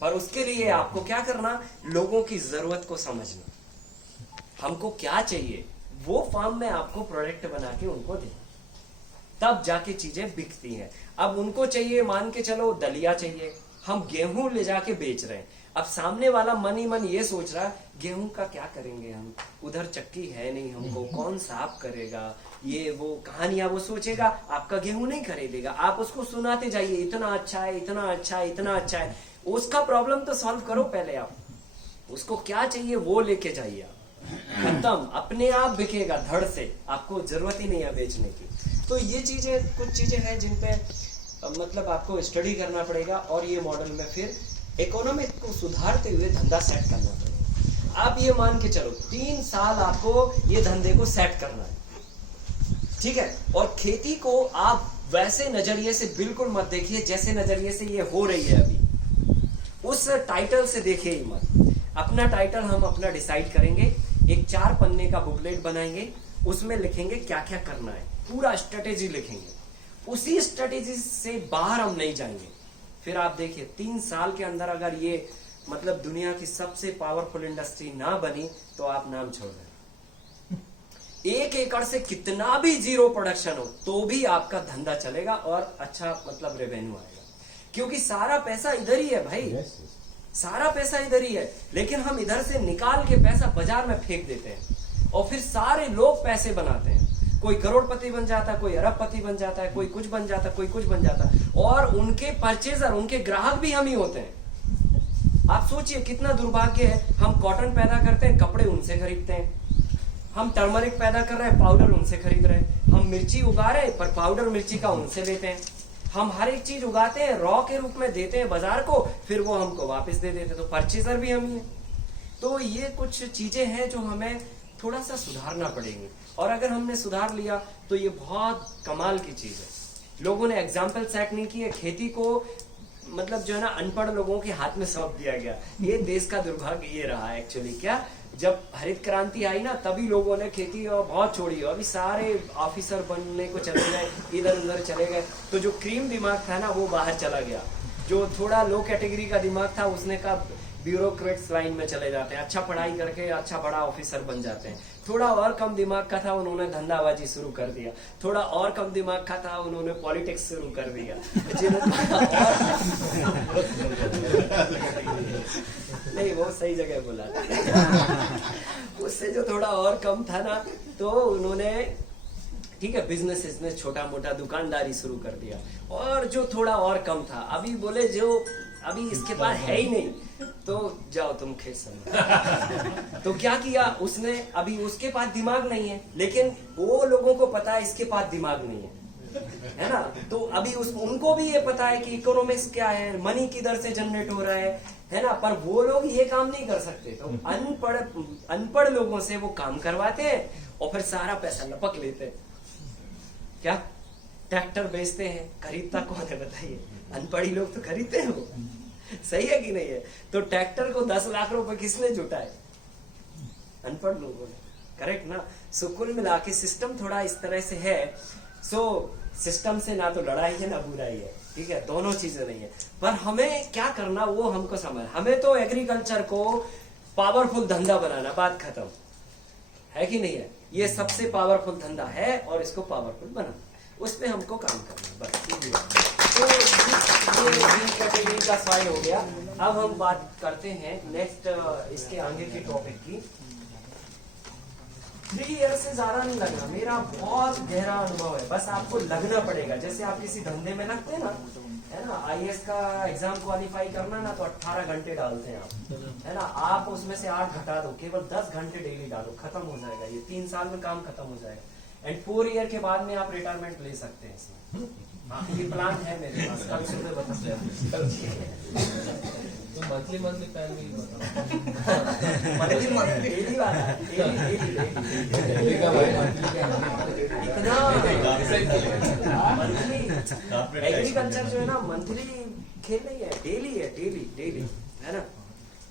पर उसके लिए आपको क्या करना, लोगों की जरूरत को समझना, हमको क्या चाहिए वो फार्म में आपको प्रोडक्ट बना के उनको देना, तब जाके चीजें बिकती हैं। अब उनको चाहिए, मान के चलो दलिया चाहिए, हम गेहूं ले जाके बेच रहे हैं, अब सामने वाला मन ही मन ये सोच रहा है गेहूं का क्या करेंगे हम, उधर चक्की है नहीं, हमको कौन साफ करेगा, ये वो कहानियां वो सोचेगा, आपका गेहूं नहीं खरीदेगा। आप उसको सुनाते जाइए इतना अच्छा है, इतना अच्छा है, इतना अच्छा है, उसका प्रॉब्लम तो सॉल्व करो पहले, आप उसको क्या चाहिए वो लेके जाइए, आप खत्म, अपने आप बिकेगा धड़ से, आपको जरूरत ही नहीं है बेचने की। तो ये चीजें कुछ चीजें हैं जिन पे मतलब आपको स्टडी करना पड़ेगा और ये मॉडल में फिर इकोनॉमिक को सुधारते हुए धंधा सेट करना पड़ेगा। आप ये मान के चलो 3 साल आपको ये धंधे को सेट करना है, ठीक है। और खेती को आप वैसे नजरिए से बिल्कुल मत देखिए जैसे नजरिए से ये हो रही है अभी, उस टाइटल से देखिए ही मत। अपना टाइटल हम अपना डिसाइड करेंगे, एक 4 पन्ने का बुकलेट बनाएंगे, उसमें लिखेंगे क्या क्या करना है, पूरा स्ट्रेटेजी लिखेंगे, उसी स्ट्रेटेजी से बाहर हम नहीं जाएंगे। फिर आप देखिए 3 साल के अंदर अगर ये मतलब दुनिया की सबसे पावरफुल इंडस्ट्री ना बनी तो आप नाम छोड़ दें। 1 एकड़ से कितना भी जीरो प्रोडक्शन हो तो भी आपका धंधा चलेगा और अच्छा मतलब रेवेन्यू आएगा, क्योंकि सारा पैसा इधर ही है भाई, सारा पैसा इधर ही है। लेकिन हम इधर से निकाल के पैसा बाजार में फेंक देते हैं और फिर सारे लोग पैसे बनाते हैं, कोई करोड़पति बन जाता है, कोई अरबपति बन जाता है, कोई कुछ बन जाता है, कोई कुछ बन जाता है, और उनके परचेजर, उनके ग्राहक भी हम ही होते हैं। आप सोचिए कितना दुर्भाग्य है, हम कॉटन पैदा करते हैं, कपड़े उनसे खरीदते हैं, हम टर्मरिक पैदा कर रहे हैं, पाउडर उनसे खरीद रहे हैं, हम मिर्ची उगा रहे हैं पर पाउडर मिर्ची का उनसे लेते हैं, हम हर एक चीज उगाते हैं रॉ के रूप में देते हैं बाजार को, फिर वो हमको वापस दे देते, तो परचेजर भी हम ही है। तो ये कुछ चीजें हैं जो हमें थोड़ा सा सुधारना पड़ेंगे, और अगर हमने सुधार लिया तो ये बहुत कमाल की चीज है। लोगों ने एग्जाम्पल सेट नहीं किए, खेती को मतलब जो है ना अनपढ़ लोगों के हाथ में सौंप दिया गया। ये देश का दुर्भाग्य ये रहा एक्चुअली। क्या जब हरित क्रांति आई ना तभी लोगों ने खेती बहुत छोड़ी, अभी सारे ऑफिसर बनने को चले गए, इधर उधर चले गए, तो जो क्रीम दिमाग था ना वो बाहर चला गया, जो थोड़ा लो कैटेगरी का दिमाग था उसने कहा ब्यूरोक्रेट्स लाइन में चले जाते हैं, अच्छा पढ़ाई करके अच्छा बड़ा ऑफिसर बन जाते हैं। थोड़ा और कम दिमाग का था उन्होंने धंधाबाजी शुरू कर दिया, थोड़ा और कम दिमाग का था उन्होंने पॉलिटिक्स शुरू कर दिया। नहीं वो सही जगह बोला उससे जो थोड़ा और कम था ना तो उन्होंने ठीक है बिजनेस में छोटा मोटा दुकानदारी शुरू कर दिया, और जो थोड़ा और कम था अभी बोले जो अभी इसके पास है ही नहीं तो जाओ तुम खेत समझो। तो क्या किया उसने, अभी उसके पास दिमाग नहीं है लेकिन वो लोगों को पता है इसके पास दिमाग नहीं है ना, तो अभी उनको भी ये पता है कि इकोनॉमिक्स क्या है, मनी किधर से जनरेट हो रहा है ना, पर वो लोग ये काम नहीं कर सकते, तो अनपढ़ लोगों से वो काम करवाते हैं और फिर सारा पैसा लपक लेते हैं। क्या ट्रैक्टर बेचते हैं, खरीदता कौन है बताइए, अनपढ़ी लोग तो खरीदते हैं वो, सही है कि नहीं है। तो ट्रैक्टर को 10 लाख रुपए किसने जुटाए, अनपढ़ लोगों ने, करेक्ट ना। सो कुल मिला के सिस्टम थोड़ा इस तरह से है। सो सिस्टम से ना तो लड़ाई है ना बुराई है, ठीक है, दोनों चीजें नहीं है, पर हमें क्या करना वो हमको समझ, हमें तो एग्रीकल्चर को पावरफुल धंधा बनाना, बात खत्म है कि नहीं है। ये सबसे पावरफुल धंधा है और इसको पावरफुल बनाना, उस पे हमको काम करना बस। तो ये ग्रीन कैटेगरी का सॉइल हो गया। अब हम बात करते हैं नेक्स्ट इसके आगे के टॉपिक की। 3 ईयर से ज्यादा नहीं लगना, मेरा बहुत गहरा अनुभव है, बस आपको लगना पड़ेगा। जैसे आप किसी धंधे में लगते हैं ना, है ना, IAS का एग्जाम क्वालिफाई करना ना तो 18 घंटे डालते हैं आप, है ना, आप उसमें से 8 घटा दो, केवल 10 घंटे डेली डालो, खत्म हो जाएगा ये, 3 साल में काम खत्म हो जाएगा। एंड 4 ईयर के बाद में आप रिटायरमेंट ले सकते हैं इसमें। ये प्लान है मेरे पास, कल सुबह बता। तो मंथली प्लान भी डेली वाला, डेली का भाई मंथली का मंथली एग्रीकल्चर जो है ना, मंथली खेल नहीं है, डेली है, डेली है ना।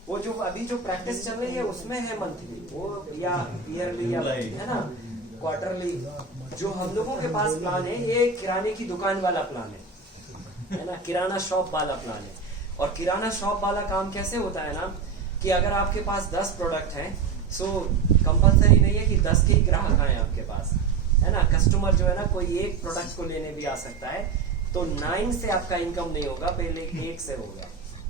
वो जो अभी जो प्रैक्टिस चल रही है उसमें है मंथली, वो या ईयरली या है ना क्वार्टरली। जो हम लोगों के पास प्लान है ये किराने की दुकान वाला प्लान है ना, किराना शॉप वाला प्लान है। और किराना शॉप वाला काम कैसे होता है ना कि अगर आपके पास 10 प्रोडक्ट हैं, सो कंपलसरी नहीं है कि 10 के ही ग्राहक आए आपके पास, है ना। कस्टमर जो है ना कोई एक प्रोडक्ट को लेने भी आ सकता है, तो 9 से आपका इनकम नहीं होगा, पहले 1 से होगा,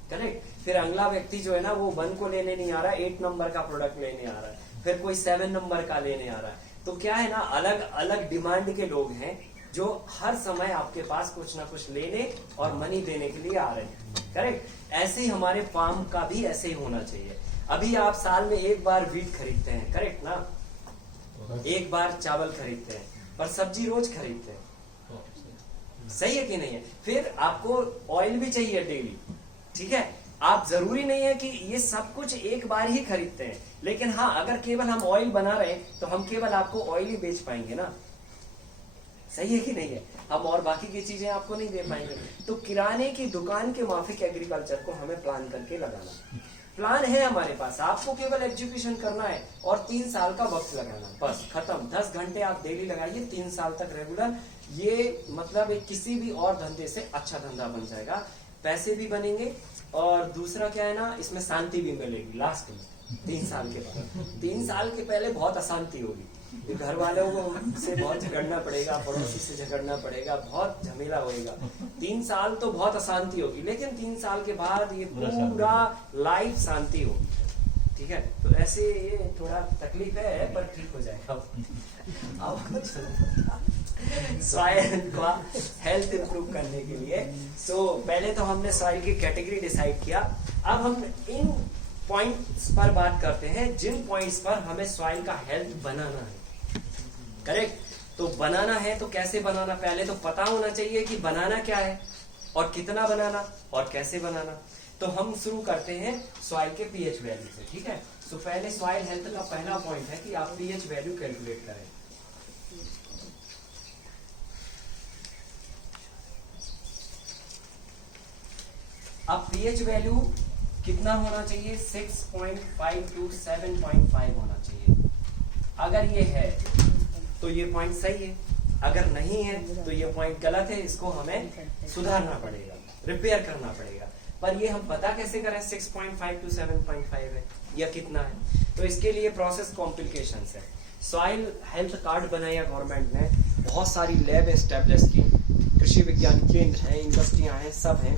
करेक्ट। फिर अगला व्यक्ति जो है ना वो 1 को लेने नहीं आ रहा, 8 नंबर का प्रोडक्ट लेने आ रहा है, फिर कोई 7 नंबर का लेने आ रहा है। तो क्या है ना, अलग अलग डिमांड के लोग हैं जो हर समय आपके पास कुछ ना कुछ लेने और मनी देने के लिए आ रहे हैं, करेक्ट। ऐसे ही हमारे फार्म का भी ऐसे ही होना चाहिए। अभी आप साल में 1 बार वीट खरीदते हैं, करेक्ट ना, 1 बार चावल खरीदते हैं, पर सब्जी रोज खरीदते हैं, सही है कि नहीं है। फिर आपको ऑयल भी चाहिए डेली, ठीक है। आप जरूरी नहीं है कि ये सब कुछ एक बार ही खरीदते हैं, लेकिन हाँ अगर केवल हम ऑयल बना रहे हैं तो हम केवल आपको ऑयल ही बेच पाएंगे ना, सही है कि नहीं है। हम और बाकी की चीजें आपको नहीं दे पाएंगे। तो किराने की दुकान के माफिक एग्रीकल्चर को हमें प्लान करके लगाना। प्लान है हमारे पास, आपको केवल एग्जीक्यूशन करना है और 3 साल का वक्त लगाना, बस खत्म। 10 घंटे आप डेली लगाइए, 3 साल तक रेगुलर। ये मतलब एक किसी भी और धंधे से अच्छा धंधा बन जाएगा, पैसे भी बनेंगे और दूसरा क्या है ना, इसमें शांति भी मिलेगी लास्ट में 3 साल के बाद। 3 साल के पहले बहुत अशांति होगी, घर वालों को से बहुत झगड़ना पड़ेगा, पड़ोसी से झगड़ना पड़ेगा, बहुत झमेला होएगा। 3 साल तो बहुत अशांति होगी, लेकिन 3 साल के बाद ये पूरा लाइफ शांति होगी, ठीक है। तो ऐसे ये थोड़ा तकलीफ है पर ठीक हो जाएगा। अब सॉइल का हेल्थ इंप्रूव करने के लिए पहले तो हमने सॉइल की कैटेगरी डिसाइड किया। अब हम इन पॉइंट्स पर बात करते हैं जिन पॉइंट्स पर हमें सॉइल का हेल्थ बनाना है, करेक्ट। तो बनाना है तो कैसे बनाना, पहले तो पता होना चाहिए कि बनाना क्या है और कितना बनाना और कैसे बनाना। तो हम शुरू करते हैं सॉइल के पीएच वैल्यू से, ठीक है। तो पहले सॉइल हेल्थ का पहला पॉइंट है कि आप पीएच वैल्यू कैलकुलेट करें। अब पीएच वैल्यू कितना होना चाहिए, 6.5 to 7.5 होना चाहिए। अगर ये है तो ये पॉइंट सही है, अगर नहीं है तो ये पॉइंट गलत है, इसको हमें सुधारना पड़ेगा, रिपेयर करना पड़ेगा। पर ये हम पता कैसे करें 6.5 to 7.5 है या कितना है। तो इसके लिए प्रोसेस कॉम्प्लिकेशंस है। सॉइल हेल्थ कार्ड बनाया गवर्नमेंट ने, बहुत सारी लैब एस्टेब्लिश की, कृषि विज्ञान केंद्र है, इंडस्ट्रियां हैं, सब हैं,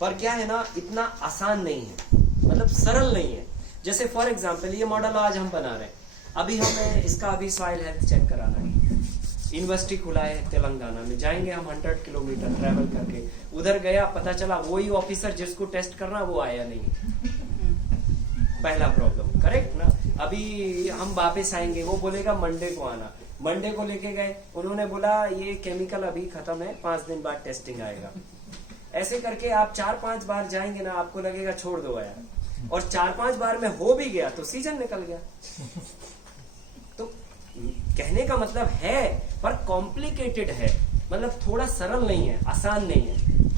पर क्या है ना इतना आसान नहीं है, मतलब सरल नहीं है। जैसे फॉर एग्जांपल ये मॉडल आज हम बना रहे हैं, अभी हमें इसका अभी सॉइल हेल्थ चेक कराना है। यूनिवर्सिटी खुला है तेलंगाना में, जाएंगे हम 100 किलोमीटर ट्रैवल करके, उधर गया पता चला वही ऑफिसर जिसको टेस्ट करना वो आया नहीं, पहला प्रॉब्लम, करेक्ट ना। अभी हम वापस आएंगे, वो बोलेगा मंडे को आना, मंडे को लेके गए, उन्होंने बोला ये केमिकल अभी खत्म है, 5 दिन बाद टेस्टिंग आएगा। ऐसे करके आप 4-5 बार जाएंगे ना, आपको लगेगा छोड़ दो यार, और 4-5 बार में हो भी गया तो सीजन निकल गया। तो कहने का मतलब है पर कॉम्प्लिकेटेड है, मतलब थोड़ा सरल नहीं है, आसान नहीं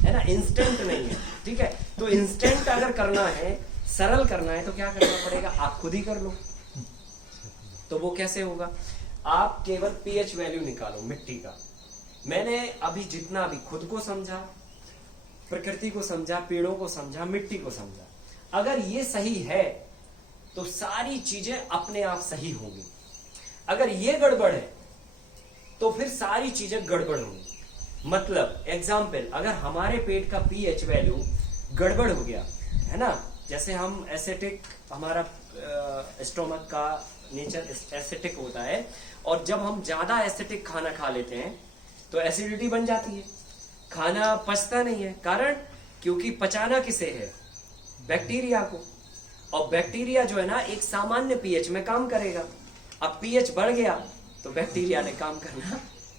है ना, इंस्टेंट नहीं है, ठीक है। तो इंस्टेंट अगर करना है, सरल करना है, तो क्या करना पड़ेगा, आप खुद ही कर लो। तो वो कैसे होगा, आप केवल पीएच वैल्यू निकालो मिट्टी का। मैंने अभी जितना भी खुद को समझा, प्रकृति को समझा, पेड़ों को समझा, मिट्टी को समझा, अगर ये सही है तो सारी चीजें अपने आप सही होंगी। अगर ये गड़बड़ है तो फिर सारी चीजें गड़बड़ होंगी। मतलब एग्जाम्पल, अगर हमारे पेट का पीएच वैल्यू गड़बड़ हो गया है ना, जैसे हम एसिटिक, हमारा स्टोमक का नेचर एसिटिक होता है, और जब हम ज्यादा एसिटिक खाना खा लेते हैं तो एसिडिटी बन जाती है, खाना पचता नहीं है। कारण क्योंकि पचाना किसे है, बैक्टीरिया को, और बैक्टीरिया जो है ना एक सामान्य पीएच में काम करेगा। अब पीएच बढ़ गया तो बैक्टीरिया ने काम करना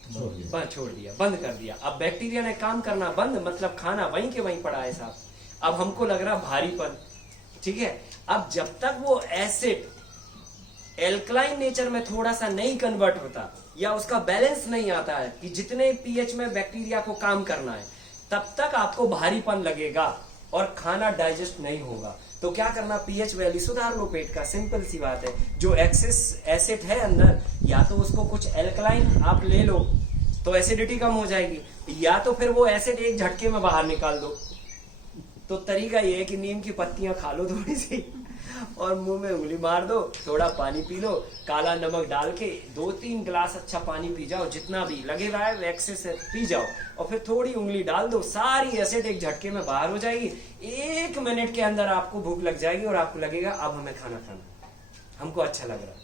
छोड़ दिया। छोड़ दिया, बंद कर दिया। अब बैक्टीरिया ने काम करना बंद, मतलब खाना वहीं के वहीं पड़ा है साहब। अब हमको लग रहा भारीपन, ठीक है। अब जब तक वो एसिड एल्कलाइन नेचर में थोड़ा सा नहीं कन्वर्ट होता या उसका बैलेंस नहीं आता है कि जितने पीएच में बैक्टीरिया को काम करना है, तब तक आपको भारीपन लगेगा और खाना डाइजेस्ट नहीं होगा। तो क्या करना, पीएच वैल्यू सुधार लो पेट का, सिंपल सी बात है। जो एक्सेस एसिड है अंदर, या तो उसको कुछ एल्कलाइन आप ले लो तो एसिडिटी कम हो जाएगी, या तो फिर वो एसिड एक झटके में बाहर निकाल दो। तो तरीका ये है कि नीम की पत्तियां खा लो थोड़ी सी और मुंह में उंगली मार दो, थोड़ा पानी पी लो, काला नमक डाल के 2-3 गिलास अच्छा पानी पी जाओ, जितना भी लगे रहा है एक्सेस पी जाओ, और फिर थोड़ी उंगली डाल दो, सारी एसिड एक झटके में बाहर हो जाएगी। 1 मिनट के अंदर आपको भूख लग जाएगी और आपको लगेगा अब हमें खाना खाना, हमको अच्छा लग रहा है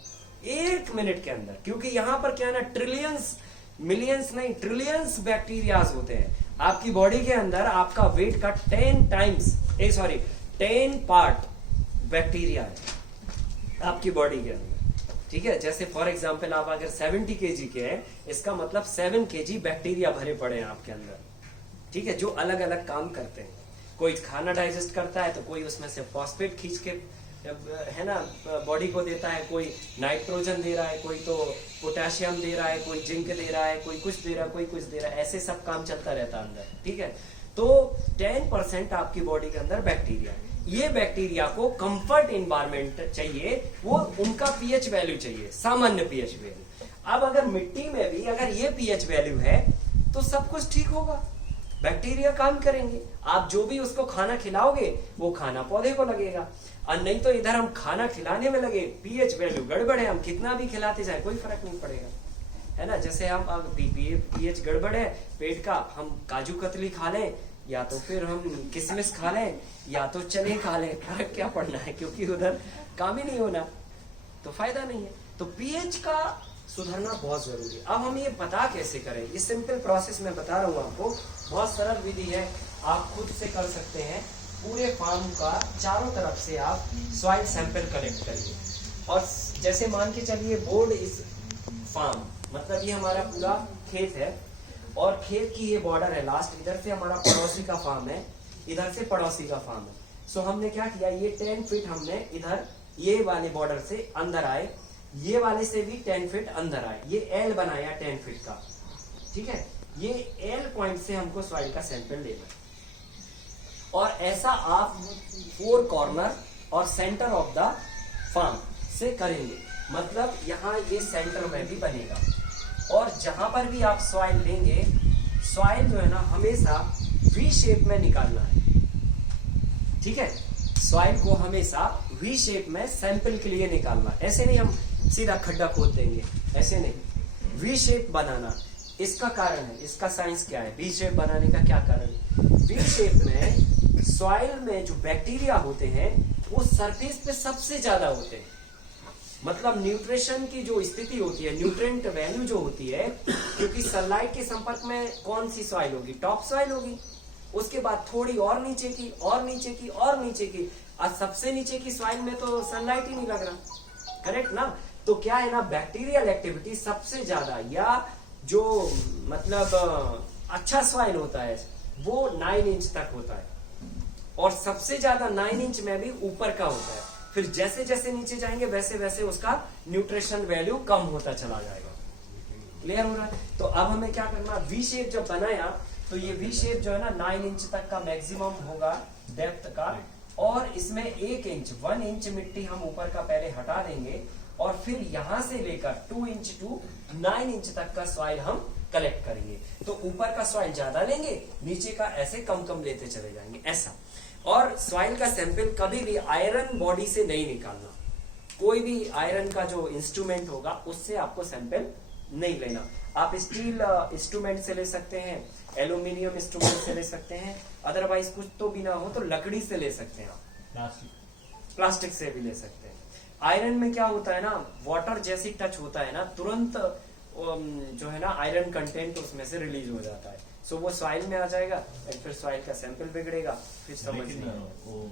1 मिनट के अंदर। क्योंकि यहाँ पर क्या है ना, ट्रिलियंस, मिलियंस नहीं, ट्रिलियंस बैक्टीरियाज होते हैं आपकी बॉडी के अंदर। आपका वेट का 10 पार्ट बैक्टीरिया है आपकी बॉडी के अंदर, ठीक है। जैसे फॉर एग्जांपल आप अगर 70 kg के हैं, इसका मतलब 7 kg बैक्टीरिया भरे पड़े हैं आपके अंदर, ठीक है, जो अलग अलग काम करते हैं। कोई खाना डाइजेस्ट करता है तो कोई उसमें से फॉस्फेट खींच के है ना बॉडी को देता है, कोई नाइट्रोजन दे रहा है, कोई तो पोटेशियम दे रहा है, कोई जिंक दे रहा है, कोई कुछ दे रहा है, कोई कुछ दे रहा है, ऐसे सब काम चलता रहता है अंदर, ठीक है। तो 10% आपकी बॉडी के अंदर बैक्टीरिया है। ये बैक्टीरिया को कंफर्ट इन्वायरमेंट चाहिए, वो उनका पीएच वैल्यू चाहिए, सामान्य पीएच वैल्यू। अब अगर मिट्टी में भी अगर ये पीएच वैल्यू है तो सब कुछ ठीक होगा, बैक्टीरिया काम करेंगे। आप जो भी उसको खाना खिलाओगे वो खाना पौधे को लगेगा, और नहीं तो इधर हम खाना खिलाने में लगे, पीएच वैल्यू गड़बड़ है, हम कितना भी खिलाते जाए कोई फर्क नहीं पड़ेगा, है ना। जैसे हम पीएच गड़बड़ है पेट का, हम काजू कतली खा लें या तो फिर हम किशमिश खा लें या तो चने खा लें, फर्क क्या पड़ना है, क्योंकि उधर काम ही नहीं होना, तो फायदा नहीं है। तो पीएच का सुधरना बहुत जरूरी है। अब हम ये पता कैसे करें, ये सिंपल प्रोसेस मैं बता रहा हूँ आपको, बहुत सरल विधि है, आप खुद से कर सकते हैं। पूरे फार्म का चारों तरफ से आप सॉइल सैंपल कलेक्ट करिए, और जैसे मान के चलिए बोर्ड इस फार्म, मतलब ये हमारा पूरा खेत है और खेत की ये बॉर्डर है लास्ट, इधर से हमारा पड़ोसी का फार्म है, इधर से पड़ोसी का फार्म है। सो हमने क्या किया, ये 10 फीट हमने इधर ये वाले बॉर्डर से अंदर आए, ये वाले से भी 10 फीट अंदर आए, ये एल बनाया 10 फीट का, ठीक है। ये एल पॉइंट से हमको सॉइल का सैंपल लेना है, और ऐसा आप 4 कॉर्नर और सेंटर ऑफ द फार्म से करेंगे, मतलब यहाँ ये सेंटर में भी बनेगा। और जहां पर भी आप सॉइल लेंगे, सॉइल जो है ना हमेशा वी शेप में निकालना है, ठीक है। सॉइल को हमेशा वी शेप में सैंपल के लिए निकालना, ऐसे नहीं हम सीधा खड्डा खोद देंगे, ऐसे नहीं, वी शेप बनाना। इसका कारण है, इसका साइंस क्या है, वी शेप बनाने का क्या कारण है। वी शेप में सॉइल में जो बैक्टीरिया होते हैं वो सरफेस पे सबसे ज्यादा होते हैं, मतलब न्यूट्रिशन की जो स्थिति होती है, न्यूट्रिएंट वैल्यू जो होती है, क्योंकि सनलाइट के संपर्क में कौन सी सॉइल होगी, टॉप सॉइल होगी, उसके बाद थोड़ी और नीचे की और नीचे की और नीचे की, और सबसे नीचे की सॉइल में तो सनलाइट ही नहीं लग रहा, करेक्ट ना। तो क्या है ना, बैक्टीरियल एक्टिविटी सबसे ज्यादा, या जो मतलब अच्छा सॉइल होता है वो 9 इंच तक होता है, और सबसे ज्यादा 9 इंच में भी ऊपर का होता है। फिर जैसे जैसे नीचे जाएंगे वैसे वैसे उसका न्यूट्रिशन वैल्यू कम होता चला जाएगा। क्लियर हो रहा है। तो अब हमें क्या करना, वी शेप जब बनाया तो ये वी शेप जो है ना 9 इंच तक का मैक्सिमम होगा डेप्थ का, और इसमें 1 इंच मिट्टी हम ऊपर का पहले हटा देंगे, और फिर यहां से लेकर 2 इंच टू 9 इंच तक का सॉइल हम कलेक्ट करेंगे। तो ऊपर का सॉइल ज्यादा लेंगे, नीचे का ऐसे कम कम लेते चले जाएंगे, ऐसा। और सॉइल का सैंपल कभी भी आयरन बॉडी से नहीं निकालना, कोई भी आयरन का जो इंस्ट्रूमेंट होगा उससे आपको सैंपल नहीं लेना। आप स्टील इंस्ट्रूमेंट से ले सकते हैं, एल्यूमिनियम इंस्ट्रूमेंट से ले सकते हैं, अदरवाइज कुछ तो भी ना हो तो लकड़ी से ले सकते हैं आप, प्लास्टिक से भी ले सकते हैं। आयरन में क्या होता है ना, वाटर जैसी टच होता है ना, तुरंत जो है ना आयरन कंटेंट उसमें से रिलीज हो जाता है, सो वो सॉइल में आ जाएगा, और फिर सॉइल का सैंपल बिगड़ेगा, फिर समझ नहीं वो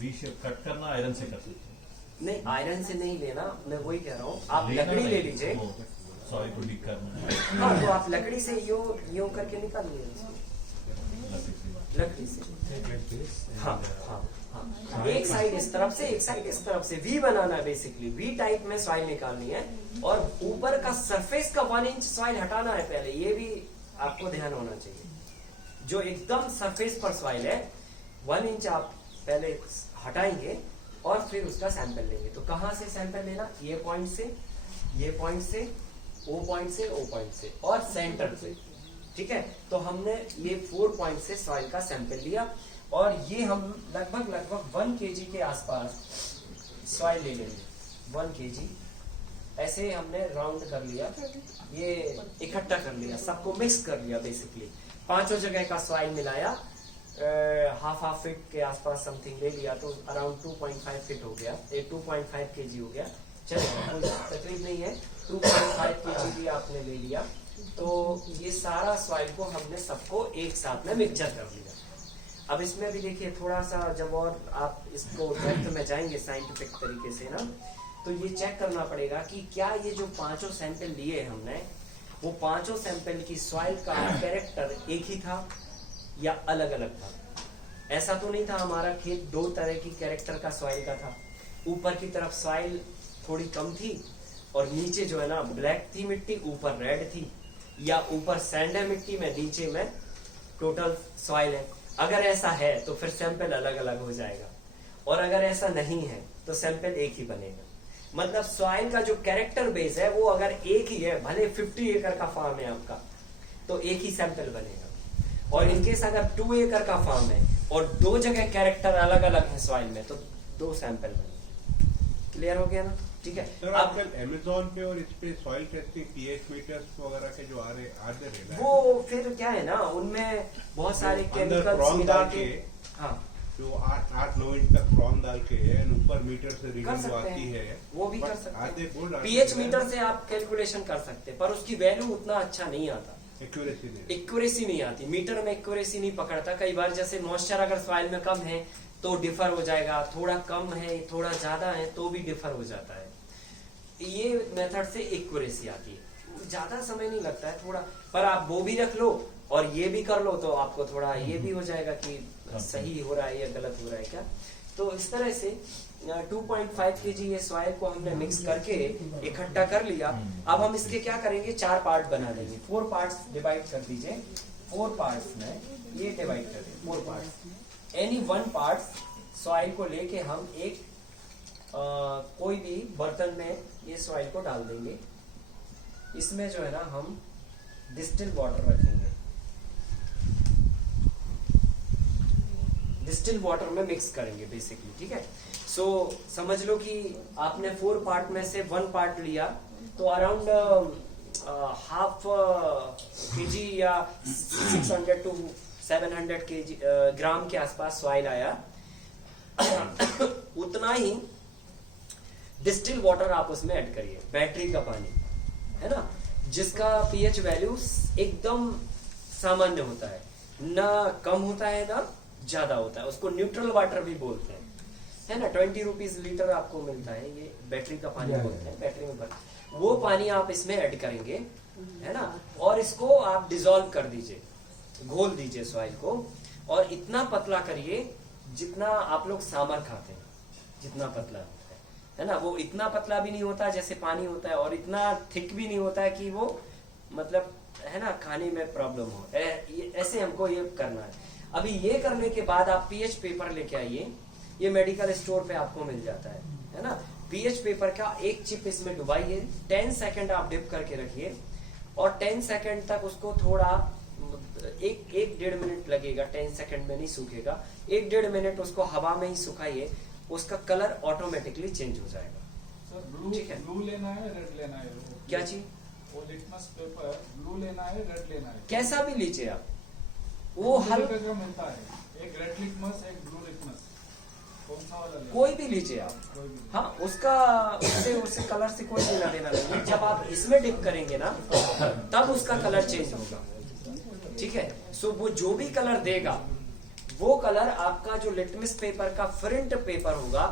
वी शेप कट करना आयरन से कर सकते हैं, नहीं, आयरन से नहीं लेना, मैं वही कह रहा हूँ, आप लकड़ी ले लीजिए। सॉइल को डिक करना हाँ, तो आप लकड़ी से यूं करके निकालिए इसको, लकड़ी से। हाँ हाँ हाँ, एक साइड इस तरफ से, एक साइड इस तरफ से, वी बनाना है बेसिकली, वी टाइप में सॉइल निकालनी है। और ऊपर का सरफेस का 1 इंच सॉइल हटाना है पहले, ये भी आपको ध्यान होना चाहिए। जो एकदम सरफेस पर सॉइल है 1 इंच आप पहले हटाएंगे और फिर उसका सैंपल लेंगे। तो कहाँ से सैंपल लेना, ये पॉइंट से, ये पॉइंट से, ओ पॉइंट से, ओ पॉइंट से और सेंटर से, ठीक है। तो हमने ये 4 पॉइंट से सॉइल का सैंपल लिया और ये हम लगभग 1 kg के आसपास सॉइल ले लेंगे। 1 kg ऐसे हमने राउंड कर लिया, ये इकट्ठा कर लिया, सबको मिक्स कर लिया बेसिकली। 5 जगह का सॉइल मिलाया, हाफ फीट के आसपास समथिंग ले लिया, तो अराउंड 2.5 फीट हो गया, 2.5 kg हो गया। चलो कोई तकलीफ नहीं है, 2.5 kg भी आपने ले लिया। तो ये सारा सॉइल को हमने सबको एक साथ में मिक्सचर कर लिया। अब इसमें भी देखिए थोड़ा सा, जब और आप इसको डेप्थ में जाएंगे साइंटिफिक तरीके से ना, तो ये चेक करना पड़ेगा कि क्या ये जो 5 सैंपल लिए हमने, वो 5 सैंपल की सॉइल का कैरेक्टर एक ही था या अलग अलग था। ऐसा तो नहीं था हमारा खेत 2 तरह की कैरेक्टर का सॉइल का था, ऊपर की तरफ सॉइल थोड़ी कम थी और नीचे जो है ना ब्लैक थी मिट्टी, ऊपर रेड थी, या ऊपर सैंड है मिट्टी में, नीचे में टोटल सॉइल है। अगर ऐसा है तो फिर सैंपल अलग अलग हो जाएगा, और अगर ऐसा नहीं है तो सैंपल एक ही बनेगा। मतलब सॉइल का जो कैरेक्टर बेस है वो अगर एक ही है, भले 50 एकड़ का फार्म है आपका, तो एक ही सैंपल बनेगा। और इनकेस अगर 2 एकड़ का फार्म है और 2 जगह कैरेक्टर अलग अलग है सॉइल में, तो 2 सैंपल बनेगा। क्लियर हो गया ना? ठीक है। सर आजकल अमेज़न पे और इस पे सॉइल टेस्टिंग पीएच मीटर्स वगैरह के जो आ रहे वो फिर क्या है ना, उनमें बहुत सारे केमिकल्स मिला के, हाँ, जो 8-9 इंच तक प्रॉन डाल के ऊपर मीटर से कर रीडिंग जो सकते आती हैं, है, वो भी कर सकते आते बोल हैं। पीएच मीटर से आप कैलकुलेशन कर सकते हैं, पर उसकी वैल्यू उतना अच्छा नहीं आता, एक्यूरेसी नहीं आती। मीटर में एक्यूरेसी नहीं पकड़ता। कई बार जैसे मॉइस्चर अगर सॉइल में कम है तो डिफर हो जाएगा, थोड़ा कम है, थोड़ा ज्यादा है तो भी डिफर हो जाता है। ये मेथड से एक्यूरेसी आती है, ज्यादा समय नहीं लगता है थोड़ा, पर आप वो भी रख लो और ये भी कर लो तो आपको थोड़ा ये भी हो जाएगा कि सही हो रहा है या गलत हो रहा है क्या। तो इस तरह से 2.5 kg ये सॉइल को हमने मिक्स करके इकट्ठा कर लिया। अब हम इसके क्या करेंगे, 4 पार्ट बना देंगे। 4 पार्ट्स डिवाइड कर दीजिए, 4 पार्ट्स में ये डिवाइड कर देंगे 4 पार्ट्स। एनी 1 पार्ट सॉइल को लेके हम एक कोई भी बर्तन में ये सॉइल को डाल देंगे। इसमें जो है ना हम डिस्टिल वाटर रखेंगे, डिस्टिल वाटर में मिक्स करेंगे बेसिकली, ठीक है। सो समझ लो कि आपने 4 पार्ट में से 1 पार्ट लिया, तो अराउंड हाफ kg या 600 to 700 ग्राम के आसपास सॉइल आया। उतना ही डिस्टिल वाटर आप उसमें ऐड करिए, बैटरी का पानी है ना, जिसका पीएच वैल्यू एकदम सामान्य होता है, ना कम होता है ना ज्यादा होता है। उसको न्यूट्रल वाटर भी बोलते हैं, है ना। 20 रुपीज लीटर आपको मिलता है, ये बैटरी का पानी बोलते हैं, बैटरी में भर, वो पानी आप इसमें ऐड करेंगे, है ना। और इसको आप डिसॉल्व कर दीजिए, घोल दीजिए सॉइल को, और इतना पतला करिए जितना आप लोग सांभर खाते हैं, जितना पतला है ना। वो इतना पतला भी नहीं होता जैसे पानी होता है, और इतना थिक भी नहीं होता है कि वो मतलब है ना खाने में प्रॉब्लम हो। ऐसे हमको ये करना है। अभी ये करने के बाद आप पीएच पेपर लेके आइए, ये मेडिकल स्टोर पे आपको मिल जाता है ना। पीएच पेपर का एक चिप इसमें डुबाइए, 10 सेकंड आप डिप करके रखिए, और 10 सेकंड तक उसको थोड़ा 1-1.5 मिनट लगेगा, 10 सेकंड में नहीं सूखेगा, 1-1.5 मिनट उसको हवा में ही सुखाइए, उसका कलर ऑटोमेटिकली चेंज हो जाएगा। सर ब्लू, ठीक है। ब्लू लेना है, रेड लेना है? क्या चीज? वो लिटमस पेपर ब्लू लेना है, रेड लेना है? कैसा भी लीजिए आप, वो हर का मिलता है, एक रेड लिटमस, एक ब्लू लिटमस, कौन सा वाला लेना? कोई भी लीजिए आप, कोई भी। हाँ, उसका उससे कलर से कोई लेना देना नहीं। जब आप इसमें डिप करेंगे ना तब उसका कलर चेंज होगा, ठीक है। सो वो जो भी कलर देगा, वो कलर आपका जो लिटमस पेपर का फ्रंट पेपर होगा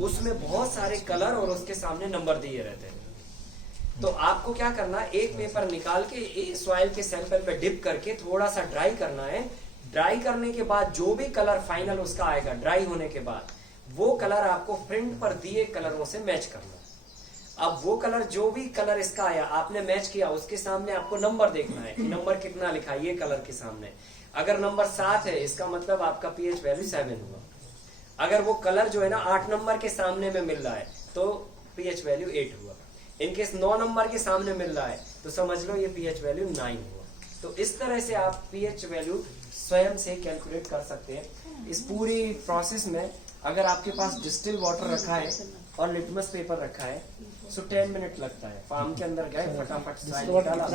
उसमें बहुत सारे कलर और उसके सामने नंबर दिए रहते हैं। तो आपको क्या करना है, एक पेपर निकाल के सॉइल के सैंपल पे डिप करके थोड़ा सा ड्राई करना है। ड्राई करने के बाद जो भी कलर फाइनल उसका आएगा, ड्राई होने के बाद वो कलर आपको प्रिंट पर दिए कलरों से मैच करना है। अब वो कलर, जो भी कलर इसका आया आपने मैच किया, उसके सामने आपको नंबर देखना है कि नंबर कितना लिखा है ये कलर के सामने। अगर नंबर 7 है, इसका मतलब आपका पीएच वैल्यू 7 हुआ। अगर वो कलर जो है ना 8 नंबर के सामने में मिल रहा है तो पीएच वैल्यू 8 हुआ। इनकेस 9 नंबर के सामने मिल रहा है तो समझ लो ये पीएच वैल्यू 9 हुआ। तो इस तरह से आप पीएच वैल्यू स्वयं से कैलकुलेट कर सकते हैं। इस पूरी प्रोसेस में अगर आपके पास डिस्टिल वाटर रखा है और लिटमस पेपर रखा है सो 10 मिनट लगता है। फार्म के अंदर गए, फटाफट सॉइल निकाला,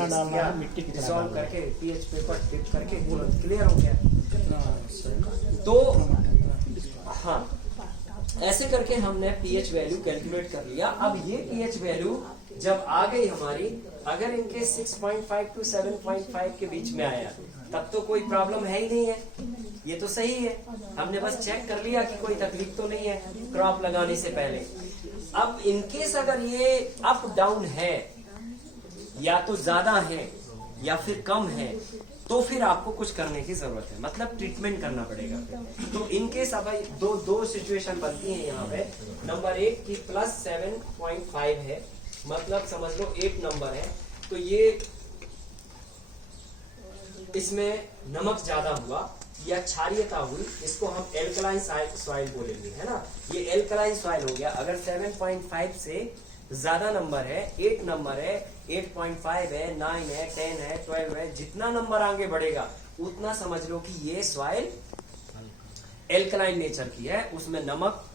डिसॉल्व करके पीएच पेपर टिप करके तुरंत क्लियर हो गया। तो हाँ, ऐसे करके हमने पीएच वैल्यू कैलकुलेट कर लिया। अब ये पीएच वैल्यू जब आ गई हमारी, अगर इनके 6.5 to 7.5 के बीच में आया तब तो कोई प्रॉब्लम है ही नहीं है, ये तो सही है। हमने बस चेक कर लिया कि कोई तकलीफ तो नहीं है क्रॉप लगाने से पहले। अब इनकेस अगर ये अप डाउन है, या तो ज्यादा है या फिर कम है, तो फिर आपको कुछ करने की जरूरत है, मतलब ट्रीटमेंट करना पड़ेगा। तो इनकेस अब दो सिचुएशन बनती है यहाँ पे। नंबर 1 की प्लस 7.5 है, मतलब समझ लो 8 नंबर है, तो ये इसमें नमक ज्यादा हुआ या क्षारीयता हुई, इसको हम एल्कलाइन सॉइल बोलेंगे, है ना। ये एल्कलाइन सॉइल हो गया। अगर 7.5 से ज्यादा नंबर है, 8 नंबर है, 8.5 है, 9 है, 10 है, 12 है, जितना नंबर आगे बढ़ेगा उतना समझ लो कि ये सॉइल एल्कलाइन नेचर की है, उसमें नमक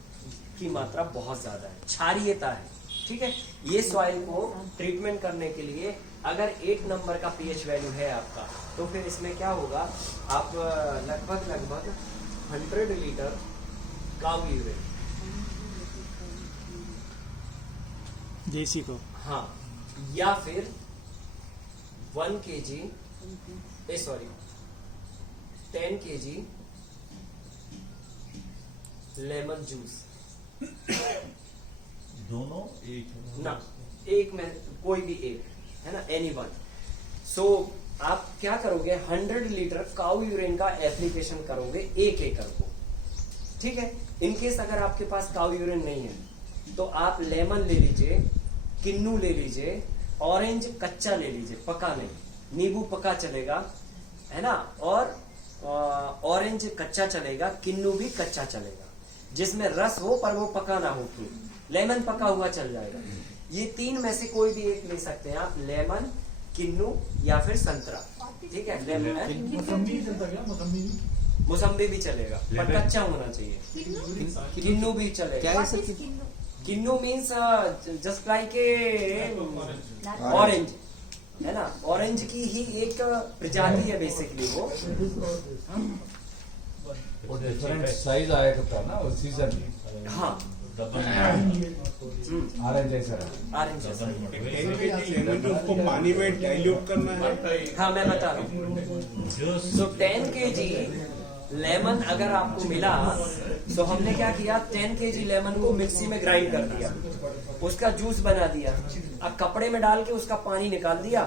की मात्रा बहुत ज्यादा है, क्षारीयता है। ठीक है, ये सॉइल को ट्रीटमेंट करने के लिए अगर 8 नंबर का पीएच वैल्यू है आपका, तो फिर इसमें क्या होगा, आप लगभग 100 लीटर काऊ यूरिन देसी को, हाँ, या फिर 10 kg लेमन जूस, दोनों एक ना एक में कोई भी एक, है ना, एनी वन। सो आप क्या करोगे, 100 लीटर काऊ यूरिन का एप्लीकेशन करोगे 1 एकड़ को। ठीक है, इनकेस अगर आपके पास काऊ यूरिन नहीं है तो आप लेमन ले लीजिए, किन्नू ले लीजिए, ऑरेंज कच्चा ले लीजिए, पका नहीं, नींबू पका चलेगा, है ना, और ऑरेंज कच्चा चलेगा, किन्नू भी कच्चा चलेगा, जिसमें रस हो पर वो पका ना हो। लेमन पका हुआ चल जाएगा। ये 3 में से कोई भी एक ले सकते हैं आप, लेमन, किन्नू या फिर संतरा। ठीक है, लेमन, मौसम्बी भी चलेगा पर कच्चा होना चाहिए। किन्नू भी चलेगा। Kinnow means just like a orange, है ना, ऑरेंज की ही एक प्रजाति है बेसिकली वो डिफरेंट साइज आया करता ना उस सीजन में। हाँ, ऑरेंज जैसा ऑरेंज जैसा। 10 kg लेमन जूस को पानी में डाइल्यूट करना है। हाँ, मैं बता रहा हूँ। सो 10 kg लेमन अगर आपको मिला, तो हमने क्या किया, 10 kg लेमन को मिक्सी में ग्राइंड कर दिया, उसका जूस बना दिया। अब कपड़े में डाल के उसका पानी निकाल दिया,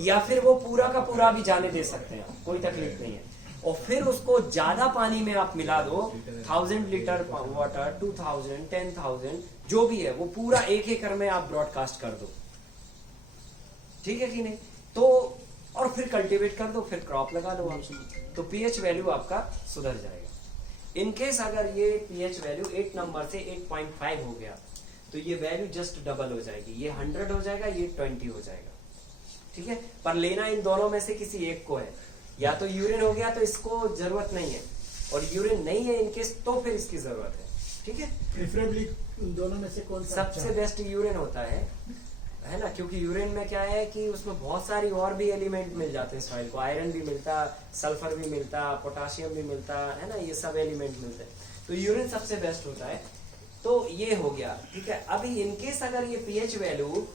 या फिर वो पूरा का पूरा भी जाने दे सकते हैं, कोई तकलीफ नहीं है। और फिर उसको ज्यादा पानी में आप मिला दो, 1000 लीटर वाटर, 2000, 10,000 जो भी है, वो पूरा 1 एकड़ में आप ब्रॉडकास्ट कर दो। ठीक है कि नहीं, तो और फिर कल्टीवेट कर दो, फिर क्रॉप लगा लो आप, तो पीएच वैल्यू आपका सुधर जाएगा। इनकेस अगर ये पीएच वैल्यू 8 नंबर से 8.5 हो गया तो ये वैल्यू जस्ट डबल हो जाएगी, ये 100 हो जाएगा, ये 20 हो जाएगा। ठीक है, पर लेना इन दोनों में से किसी एक को है, या तो यूरिन हो गया तो इसको जरूरत नहीं है, और यूरिन नहीं है इनकेस तो फिर इसकी जरूरत है। ठीक है, प्रेफरेबली दोनों में से कौन सा सबसे बेस्ट यूरिन होता है ना, क्योंकि यूरिन में क्या है कि उसमें बहुत सारी और भी एलिमेंट मिल जाते हैं सॉइल को, आयरन भी मिलता, सल्फर भी मिलता, पोटाशियम भी मिलता है ना, ये सब एलिमेंट मिलते हैं, तो यूरिन सबसे बेस्ट होता है। तो ये हो गया। ठीक है, अभी इनकेस अगर ये पीएच वैल्यू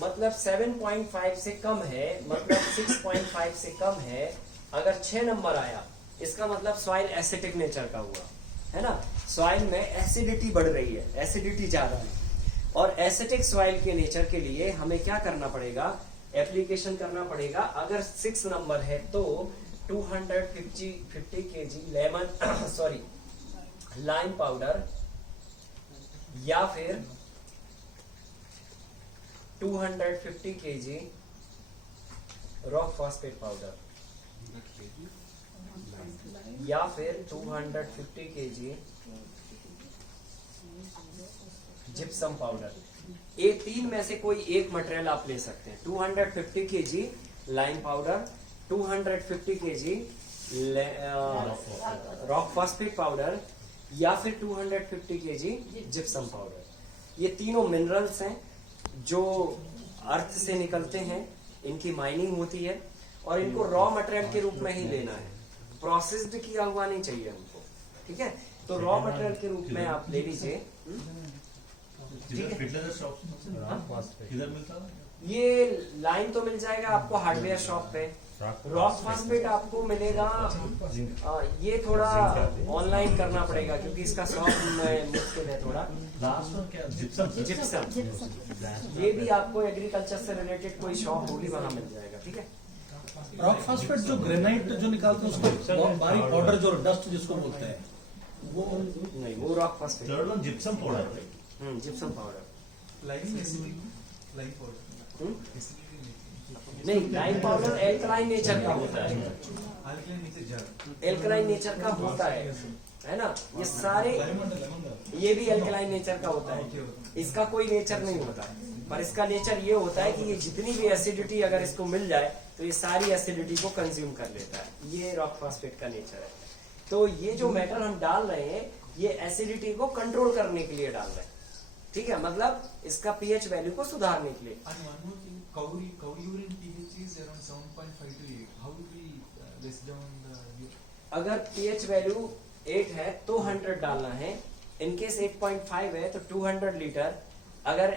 मतलब 7.5 से कम है, मतलब 6.5 से कम है, अगर 6 नंबर आया, इसका मतलब सॉइल एसिडिक नेचर का हुआ, है ना। सॉइल में एसिडिटी बढ़ रही है, एसिडिटी ज्यादा है, और एसिटिक सॉइल के नेचर के लिए हमें क्या करना पड़ेगा, एप्लीकेशन करना पड़ेगा। अगर 6 नंबर है तो 250 kg lemon sorry lime powder या फिर 250 kg रॉक फॉस्फेट पाउडर या फिर 250 kg जिप्सम पाउडर। ये 3 में से कोई एक मटेरियल आप ले सकते हैं। 250 kg lime powder, 250 kg rock phosphate powder या फिर 250 kg जिप्सम पाउडर। ये तीनों मिनरल्स हैं जो अर्थ से निकलते हैं, इनकी माइनिंग होती है और इनको रॉ मटेरियल के रूप में ही लेना है, प्रोसेस्ड किया हुआ नहीं चाहिए हमको, ठीक है। तो रॉ मटेरियल के रूप में आप ले लीजिए, ठीक है। किधर मिलता है? ये लाइन तो मिल जाएगा आपको हार्डवेयर शॉप पे, रॉक फॉस्फेट आपको मिलेगा, ये थोड़ा ऑनलाइन करना पड़ेगा क्योंकि इसका शॉप मुश्किल है थोड़ा। जिप्सम ये भी आपको एग्रीकल्चर से रिलेटेड कोई शॉप होगी वहां मिल जाएगा, ठीक है। रॉक फॉस्फेट जो ग्रेनाइट जो निकालते हैं उसको बारीक पाउडर जो डस्ट जिसको बोलते हैं वो नहीं, वो rock phosphate gypsum powder. Gypsum powder नहीं, नहीं, लाइम पाउडर एल्कलाइन नेचर का होता है, एल्कलाइन नेचर का होता है ना। ये सारे ये भी एल्कलाइन नेचर का होता है, इसका कोई नेचर नहीं होता, पर इसका नेचर ये होता है कि ये जितनी भी एसिडिटी अगर इसको मिल जाए तो ये सारी एसिडिटी को कंज्यूम कर लेता है। ये रॉक फॉस्फेट का नेचर है। तो ये जो मेटल हम डाल रहे हैं ये एसिडिटी को कंट्रोल करने के लिए डाल रहे हैं, ठीक है, मतलब इसका पीएच वैल्यू को सुधारने के लिए। Cow urine pH is around 7.5 to 8. How will we less down the? अगर pH वैल्यू 8 है तो 100 डालना है, इनकेस 8.5 है तो 200 लीटर, अगर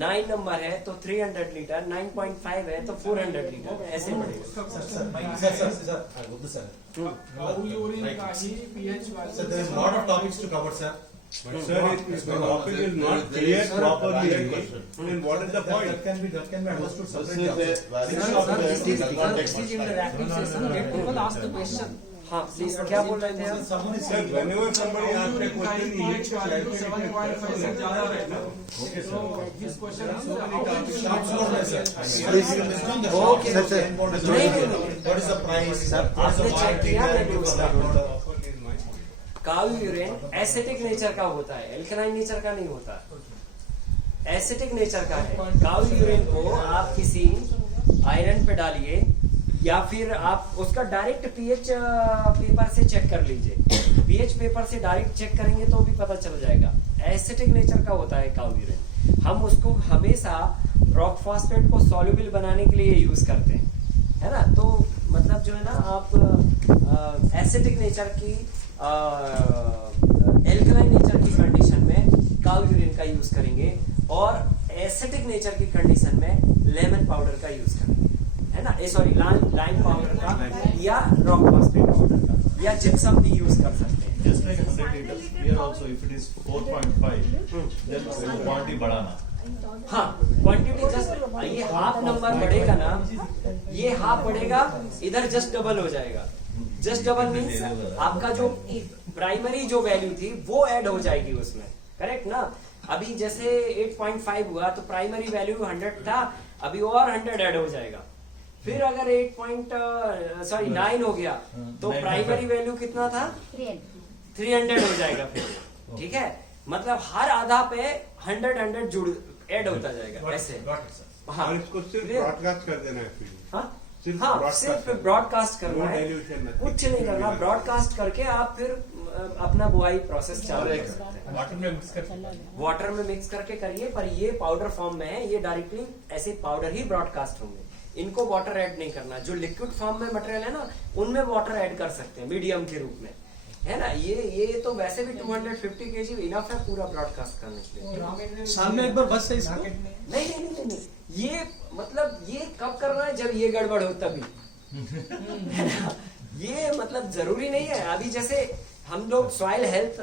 9 नंबर है तो 300 लीटर, 9.5 है तो 400 लीटर, ऐसे बढ़ेगा। Cow urine का ही pH value. Sir, there is a lot of topics to cover, sir. But sir, if the topic is not clear properly, then what is the point? That can be understood This separately. is a हाँ please, क्या बोल रहे थे आप? Sir, whenever somebody asks a question, he needs to value calculate it 7.5 से ज्यादा रहता है. Okay, So this question is how can we okay What is the price? What is the आपने चेक किया marketing? काऊ यूरिन एसिटिक नेचर का होता है, alkaline nature का नहीं होता, एसिटिक नेचर का है। काऊ यूरिन को आप किसी आयरन पे डालिए या फिर आप उसका डायरेक्ट पीएच पेपर से चेक कर लीजिए, पीएच पेपर से डायरेक्ट चेक करेंगे तो भी पता चल जाएगा। एसिटिक नेचर का होता है काऊ यूरिन, हम उसको हमेशा रॉक फॉस्फेट को सॉल्युबल बनाने के लिए यूज करते हैं, है ना। तो मतलब जो है ना, आप एसिटिक नेचर की एल्कलाइन नेचर की कंडीशन में काऊ यूरिन का यूज करेंगे और एसिटिक नेचर की कंडीशन में लेमन पाउडर का यूज करेंगे, है ना। सॉरी, लाइम पाउडर का या रॉक फॉस्फेट पाउडर का या जिप्सम भी यूज कर सकते हैं। Just like 100 liters, here also if it is 4.5, then quantity बढ़ाना। हाँ, क्वांटिटी जस्ट ये हाफ नंबर बढ़ेगा ना, ये हाफ बढ़ेगा, इधर जस्ट डबल हो जाएगा। जस्ट डबल मीन्स आपका जो प्राइमरी जो वैल्यू थी वो ऐड हो जाएगी उसमें, करेक्ट ना। अभी जैसे 8.5 हुआ तो प्राइमरी वैल्यू 100 था, अभी और 100 ऐड हो जाएगा। फिर अगर 9 हो गया तो प्राइमरी वैल्यू कितना था, 300 हो जाएगा फिर, ठीक है। मतलब हर आधा पे 100 जुड़ ऐड होता जाएगा ऐसे। हाँ, और इसको सिर्फ ब्रॉडकास्ट कर देना है फिर। सिर्फ ब्रॉडकास्ट करना है, कुछ नहीं करना। ब्रॉडकास्ट करके आप फिर अपना बुआई प्रोसेस चालू कर सकते हैं। वाटर में मिक्स करके करिए, पर ये पाउडर फॉर्म में है, ये डायरेक्टली ऐसे पाउडर ही ब्रॉडकास्ट होंगे, इनको वाटर ऐड नहीं करना। जो लिक्विड फॉर्म में मटेरियल है ना, उनमें वाटर ऐड कर सकते हैं मीडियम के रूप में, है ना। ये तो वैसे भी 250 kg इनफ है पूरा ब्रॉडकास्ट करने के लिए। सामने एक बार बस है इसको। नहीं, ये मतलब ये कब करना है, जब ये गड़बड़ हो तभी। ये मतलब जरूरी नहीं है। अभी जैसे हम लोग सॉइल हेल्थ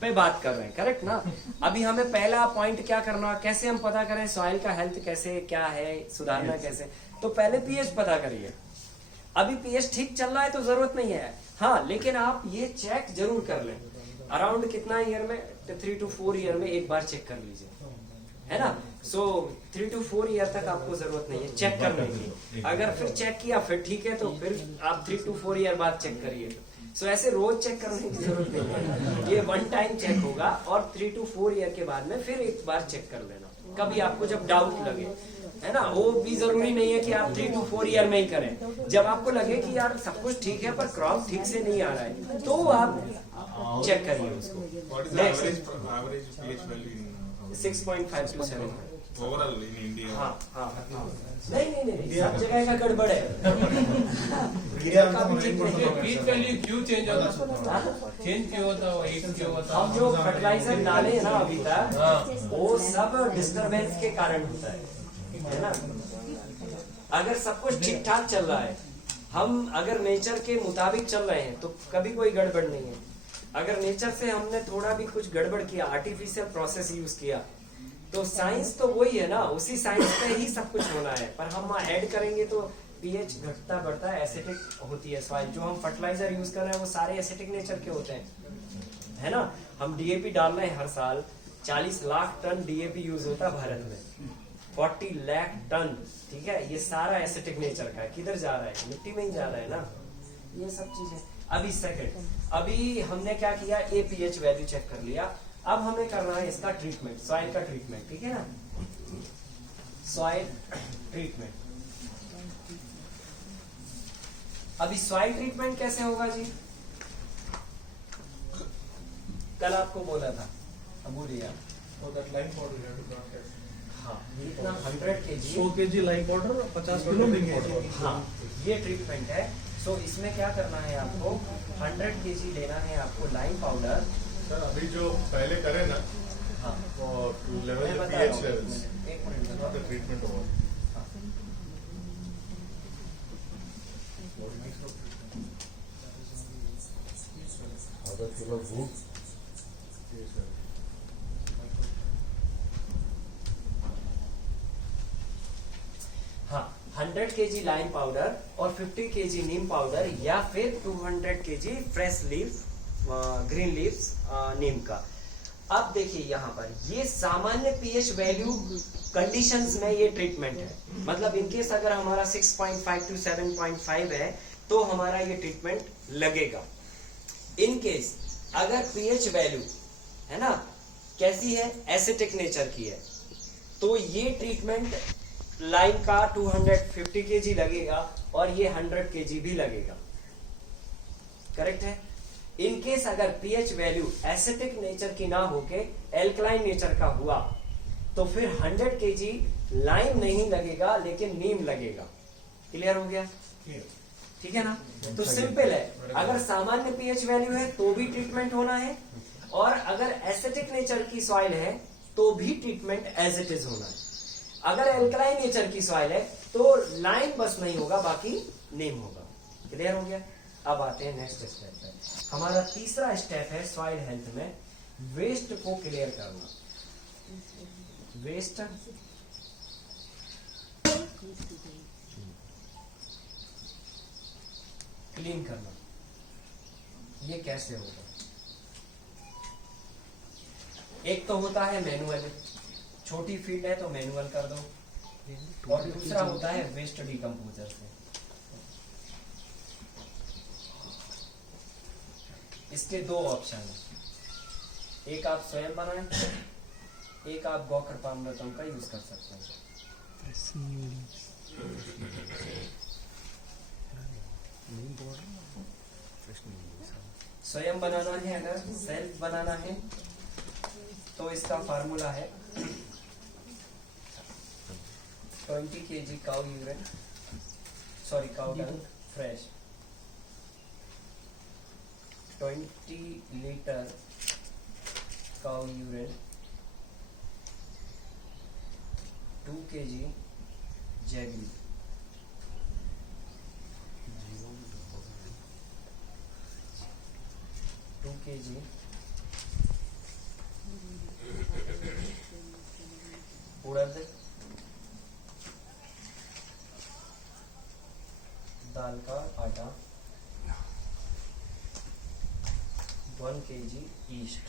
पे बात कर रहे हैं, करेक्ट ना? अभी हमें पहला पॉइंट क्या करना, कैसे हम पता करें सॉइल का हेल्थ कैसे क्या है, सुधारना कैसे? तो पहले पीएच पता करिए। अभी पीएच ठीक चल रहा है तो जरूरत नहीं है, हाँ, लेकिन आप ये चेक जरूर कर लें। अराउंड कितना ईयर में, 3 to 4 ईयर में एक बार चेक कर लीजिए, है ना? सो 3 to 4 ईयर तक आपको जरूरत नहीं है चेक करने की। अगर फिर चेक किया फिर ठीक है तो फिर आप 3 to 4 ईयर बाद चेक करिए। सो ऐसे रोज चेक करने की जरूरत नहीं है, ये 1 टाइम चेक होगा और 3 to 4 ईयर के बाद में फिर एक बार चेक कर लेना, कभी आपको जब डाउट लगे, है ना? वो भी जरूरी नहीं है कि आप 3 to 4 ईयर में ही करें। जब आपको लगे कि यार सब कुछ ठीक है पर क्रॉप ठीक से नहीं आ रहा है तो आप चेक करिए उसको। What is the average pH value in 6.5 to 7। overall in India? हाँ। नहीं, सब जगह का गड़बड़ है। इधर का भी ठीक नहीं है। पीच वैल्यू क्यों चेंज होता है? चेंज क्यों होता है? एक क्यों होता है? हम जो फर्टिलाइजर डाले हैं ना अभी तक, वो सब डिस्टरबेंस के कारण होता है ना? अगर सब कुछ ठीक ठाक चल रहा है, हम अगर नेचर के मुताबिक चल रहे हैं तो कभी कोई गड़बड़ नहीं है। अगर नेचर से हमने थोड़ा भी कुछ गड़बड़ किया, आर्टिफिशियल प्रोसेस यूज किया, तो साइंस तो वही है ना, उसी साइंस पे ही सब कुछ होना है। पर हम ऐड करेंगे तो पीएच घटता बढ़ता है, एसिडिक होती है सॉइल। जो हम फर्टिलाइजर यूज कर रहे हैं वो सारे एसिडिक नेचर के होते हैं, है ना? हम डीएपी डाल रहे हैं हर साल, 40 लाख टन डीएपी यूज होता है भारत में, 40 लाख टन, ठीक है? ये सारा एसिडिक नेचर का है। किधर जा रहा है? मिट्टी में ही जा रहा है ना, ये सब चीजें। अभी सेकंड, अभी हमने क्या किया, ए पीएच वैल्यू चेक कर लिया। अब हमें करना है इसका ट्रीटमेंट, सॉइल का ट्रीटमेंट, ठीक है ना? Soil treatment. अभी सॉइल ट्रीटमेंट कैसे होगा जी? कल आपको बोला था, अब बोलिए। हाँ, इतना 100 kg 100 kg lime powder 50 kilo powder. हाँ, ये ट्रीटमेंट है। सो इसमें क्या करना है आपको, 100 kg लेना है आपको लाइम पाउडर। सर अभी जो पहले करे ना, हाँ, to level मैं the बता pH रहा हूँ, levels, एक minute not the treatment over. आधा किलो गुड़, हाँ, 100 kg लाइम पाउडर और 50 kg नीम पाउडर या फिर 200 kg fresh leaf green leaves neem का। अब देखिए यहाँ पर ये सामान्य पीएच वैल्यू कंडीशंस में ये ट्रीटमेंट है। मतलब इनकेस अगर हमारा 6.5 to 7.5 है तो हमारा ये ट्रीटमेंट लगेगा। इनकेस अगर पीएच वैल्यू है ना कैसी है, एसिडिक नेचर की है, तो ये ट्रीटमेंट लाइम का 250 kg लगेगा और ये 100 kg भी लगेगा, करेक्ट है? इनकेस अगर पीएच वैल्यू एसिडिक नेचर की ना होके एल्कलाइन नेचर का हुआ तो फिर 100 kg लाइम नहीं लगेगा लेकिन नीम लगेगा। क्लियर हो गया? ठीक है ना? तो सिंपल है, अगर सामान्य पीएच वैल्यू है तो भी ट्रीटमेंट होना है, और अगर एसिडिक नेचर की सॉइल है तो भी ट्रीटमेंट एज इट इज होना है। अगर एल्कलाइन नेचर की सॉइल है तो लाइम बस नहीं होगा, बाकी नीम होगा। क्लियर हो गया? अब आते हैं नेक्स्ट स्टेप पे। हमारा तीसरा स्टेप है सॉइल हेल्थ में वेस्ट को क्लियर करना। वेस्ट क्लीन करना, ये कैसे होगा? एक तो होता है मैनुअल, छोटी फील्ड है तो मैनुअल कर दो, और दूसरा होता है वेस्ट डिकम्पोजर से। इसके दो ऑप्शन है, एक आप स्वयं बनाएं, एक आप गौकृपामृतम का यूज कर सकते हैं। स्वयं बनाना है, अगर सेल्फ बनाना है तो इसका फार्मूला है 20 kg cow urine, sorry cow dung fresh, 20 litre cow urine, 2 kg jaggery, 2 kg उड़द दाल का आटा, 1 kg ईस्ट,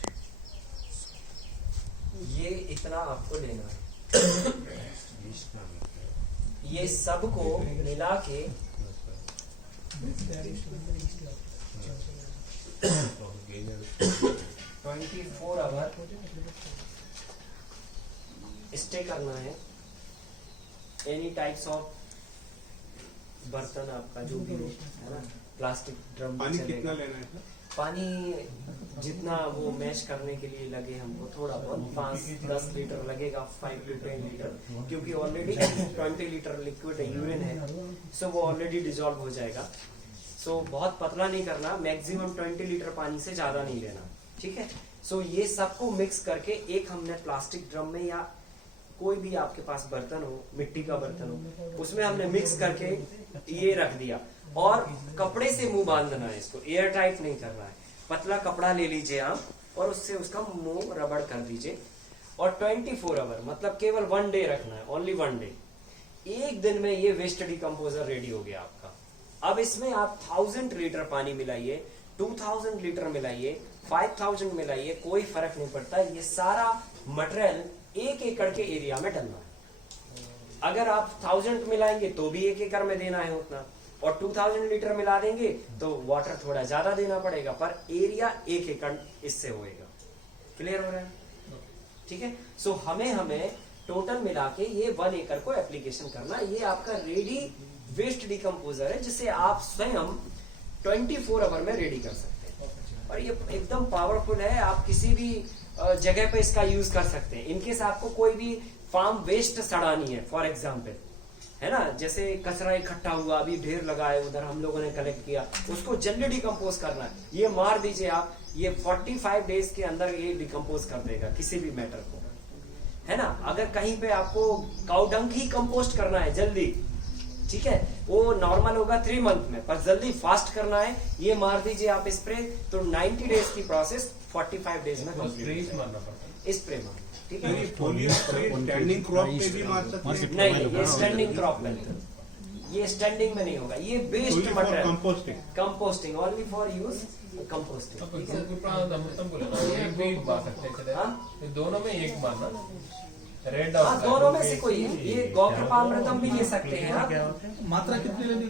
ये इतना आपको लेना है। ये सब को मिला के 24 आवर स्टे करना है। एनी टाइप्स ऑफ बर्तन आपका जो भी हो, है ना, प्लास्टिक ड्रम पानी कितना लेना है सर? पानी जितना वो मैश करने के लिए लगे हमको, थोड़ा बहुत 5-10 लीटर लगेगा, 5 to 10 लीटर, क्योंकि ऑलरेडी 20 लीटर लिक्विड यूरिन है, सो वो ऑलरेडी डिजोल्व हो जाएगा। सो बहुत पतला नहीं करना, मैक्सिमम 20 लीटर पानी से ज्यादा नहीं लेना, ठीक है। सो ये सबको मिक्स करके एक हमने प्लास्टिक ड्रम में या कोई भी आपके पास बर्तन हो, मिट्टी का बर्तन हो, उसमें हमने मिक्स करके ये रख दिया और कपड़े से मुंह बांधना है इसको, एयर टाइट नहीं करना है। पतला कपड़ा ले लीजिए आप और उससे उसका मुंह रबड़ कर दीजिए और 24 आवर मतलब केवल 1 डे रखना है, ओनली 1 डे। एक दिन में ये वेस्ट डिकम्पोजर रेडी हो गया आपका। अब इसमें आप 1000 लीटर पानी मिलाइए, 2000 लीटर मिलाइए, 5000 मिलाइए, कोई फर्क नहीं पड़ता। ये सारा मटेरियल 1 एकड़ के एरिया में डलना है। अगर आप 1000 मिलाएंगे तो भी 1 एकड़ में देना है उतना, और 2000 लीटर मिला देंगे तो वाटर थोड़ा ज्यादा देना पड़ेगा, पर एरिया 1 एकड़ इससे होएगा। क्लियर हो रहा है? ठीक है। सो हमें टोटल मिला के ये 1 एकड़ को एप्लीकेशन करना। ये आपका रेडी वेस्ट डिकम्पोजर है जिसे आप स्वयं 24 आवर में रेडी कर सकते हैं, और ये एकदम पावरफुल है। आप किसी भी जगह पे इसका यूज कर सकते हैं। इनकेस आपको कोई भी फार्म वेस्ट सड़ानी है, फॉर एग्जाम्पल, है ना, जैसे कचरा इकट्ठा हुआ, अभी ढेर लगा है उधर, हम लोगों ने कलेक्ट किया, उसको जल्दी डिकम्पोज करना है, ये मार दीजिए आप, ये 45 डेज के अंदर ये डिकम्पोज कर देगा किसी भी मैटर को, है ना। अगर कहीं पे आपको काउडंग ही कंपोस्ट करना है जल्दी, ठीक है, वो नॉर्मल होगा 3 मंथ में, पर जल्दी फास्ट करना है, ये मार दीजिए आप स्प्रे, तो 90 डेज की प्रोसेस 45 डेज में कंप्लीट मारना पड़ता है स्प्रे में, ठीक है। फोलियो स्प्रे स्टैंडिंग क्रॉप पे भी मार सकते हैं? नहीं, ये स्टैंडिंग क्रॉप मेथड, ये स्टैंडिंग में नहीं होगा, ये based material composting only for use composting. अमृतम बोले ना, एक भी मार सकते हैं, दोनों में एक मारना, रेड हाँ, दोनों में से कोई है। ये गौकृपामृतम भी ले सकते हैं आप। मात्रा कितनी लेनी?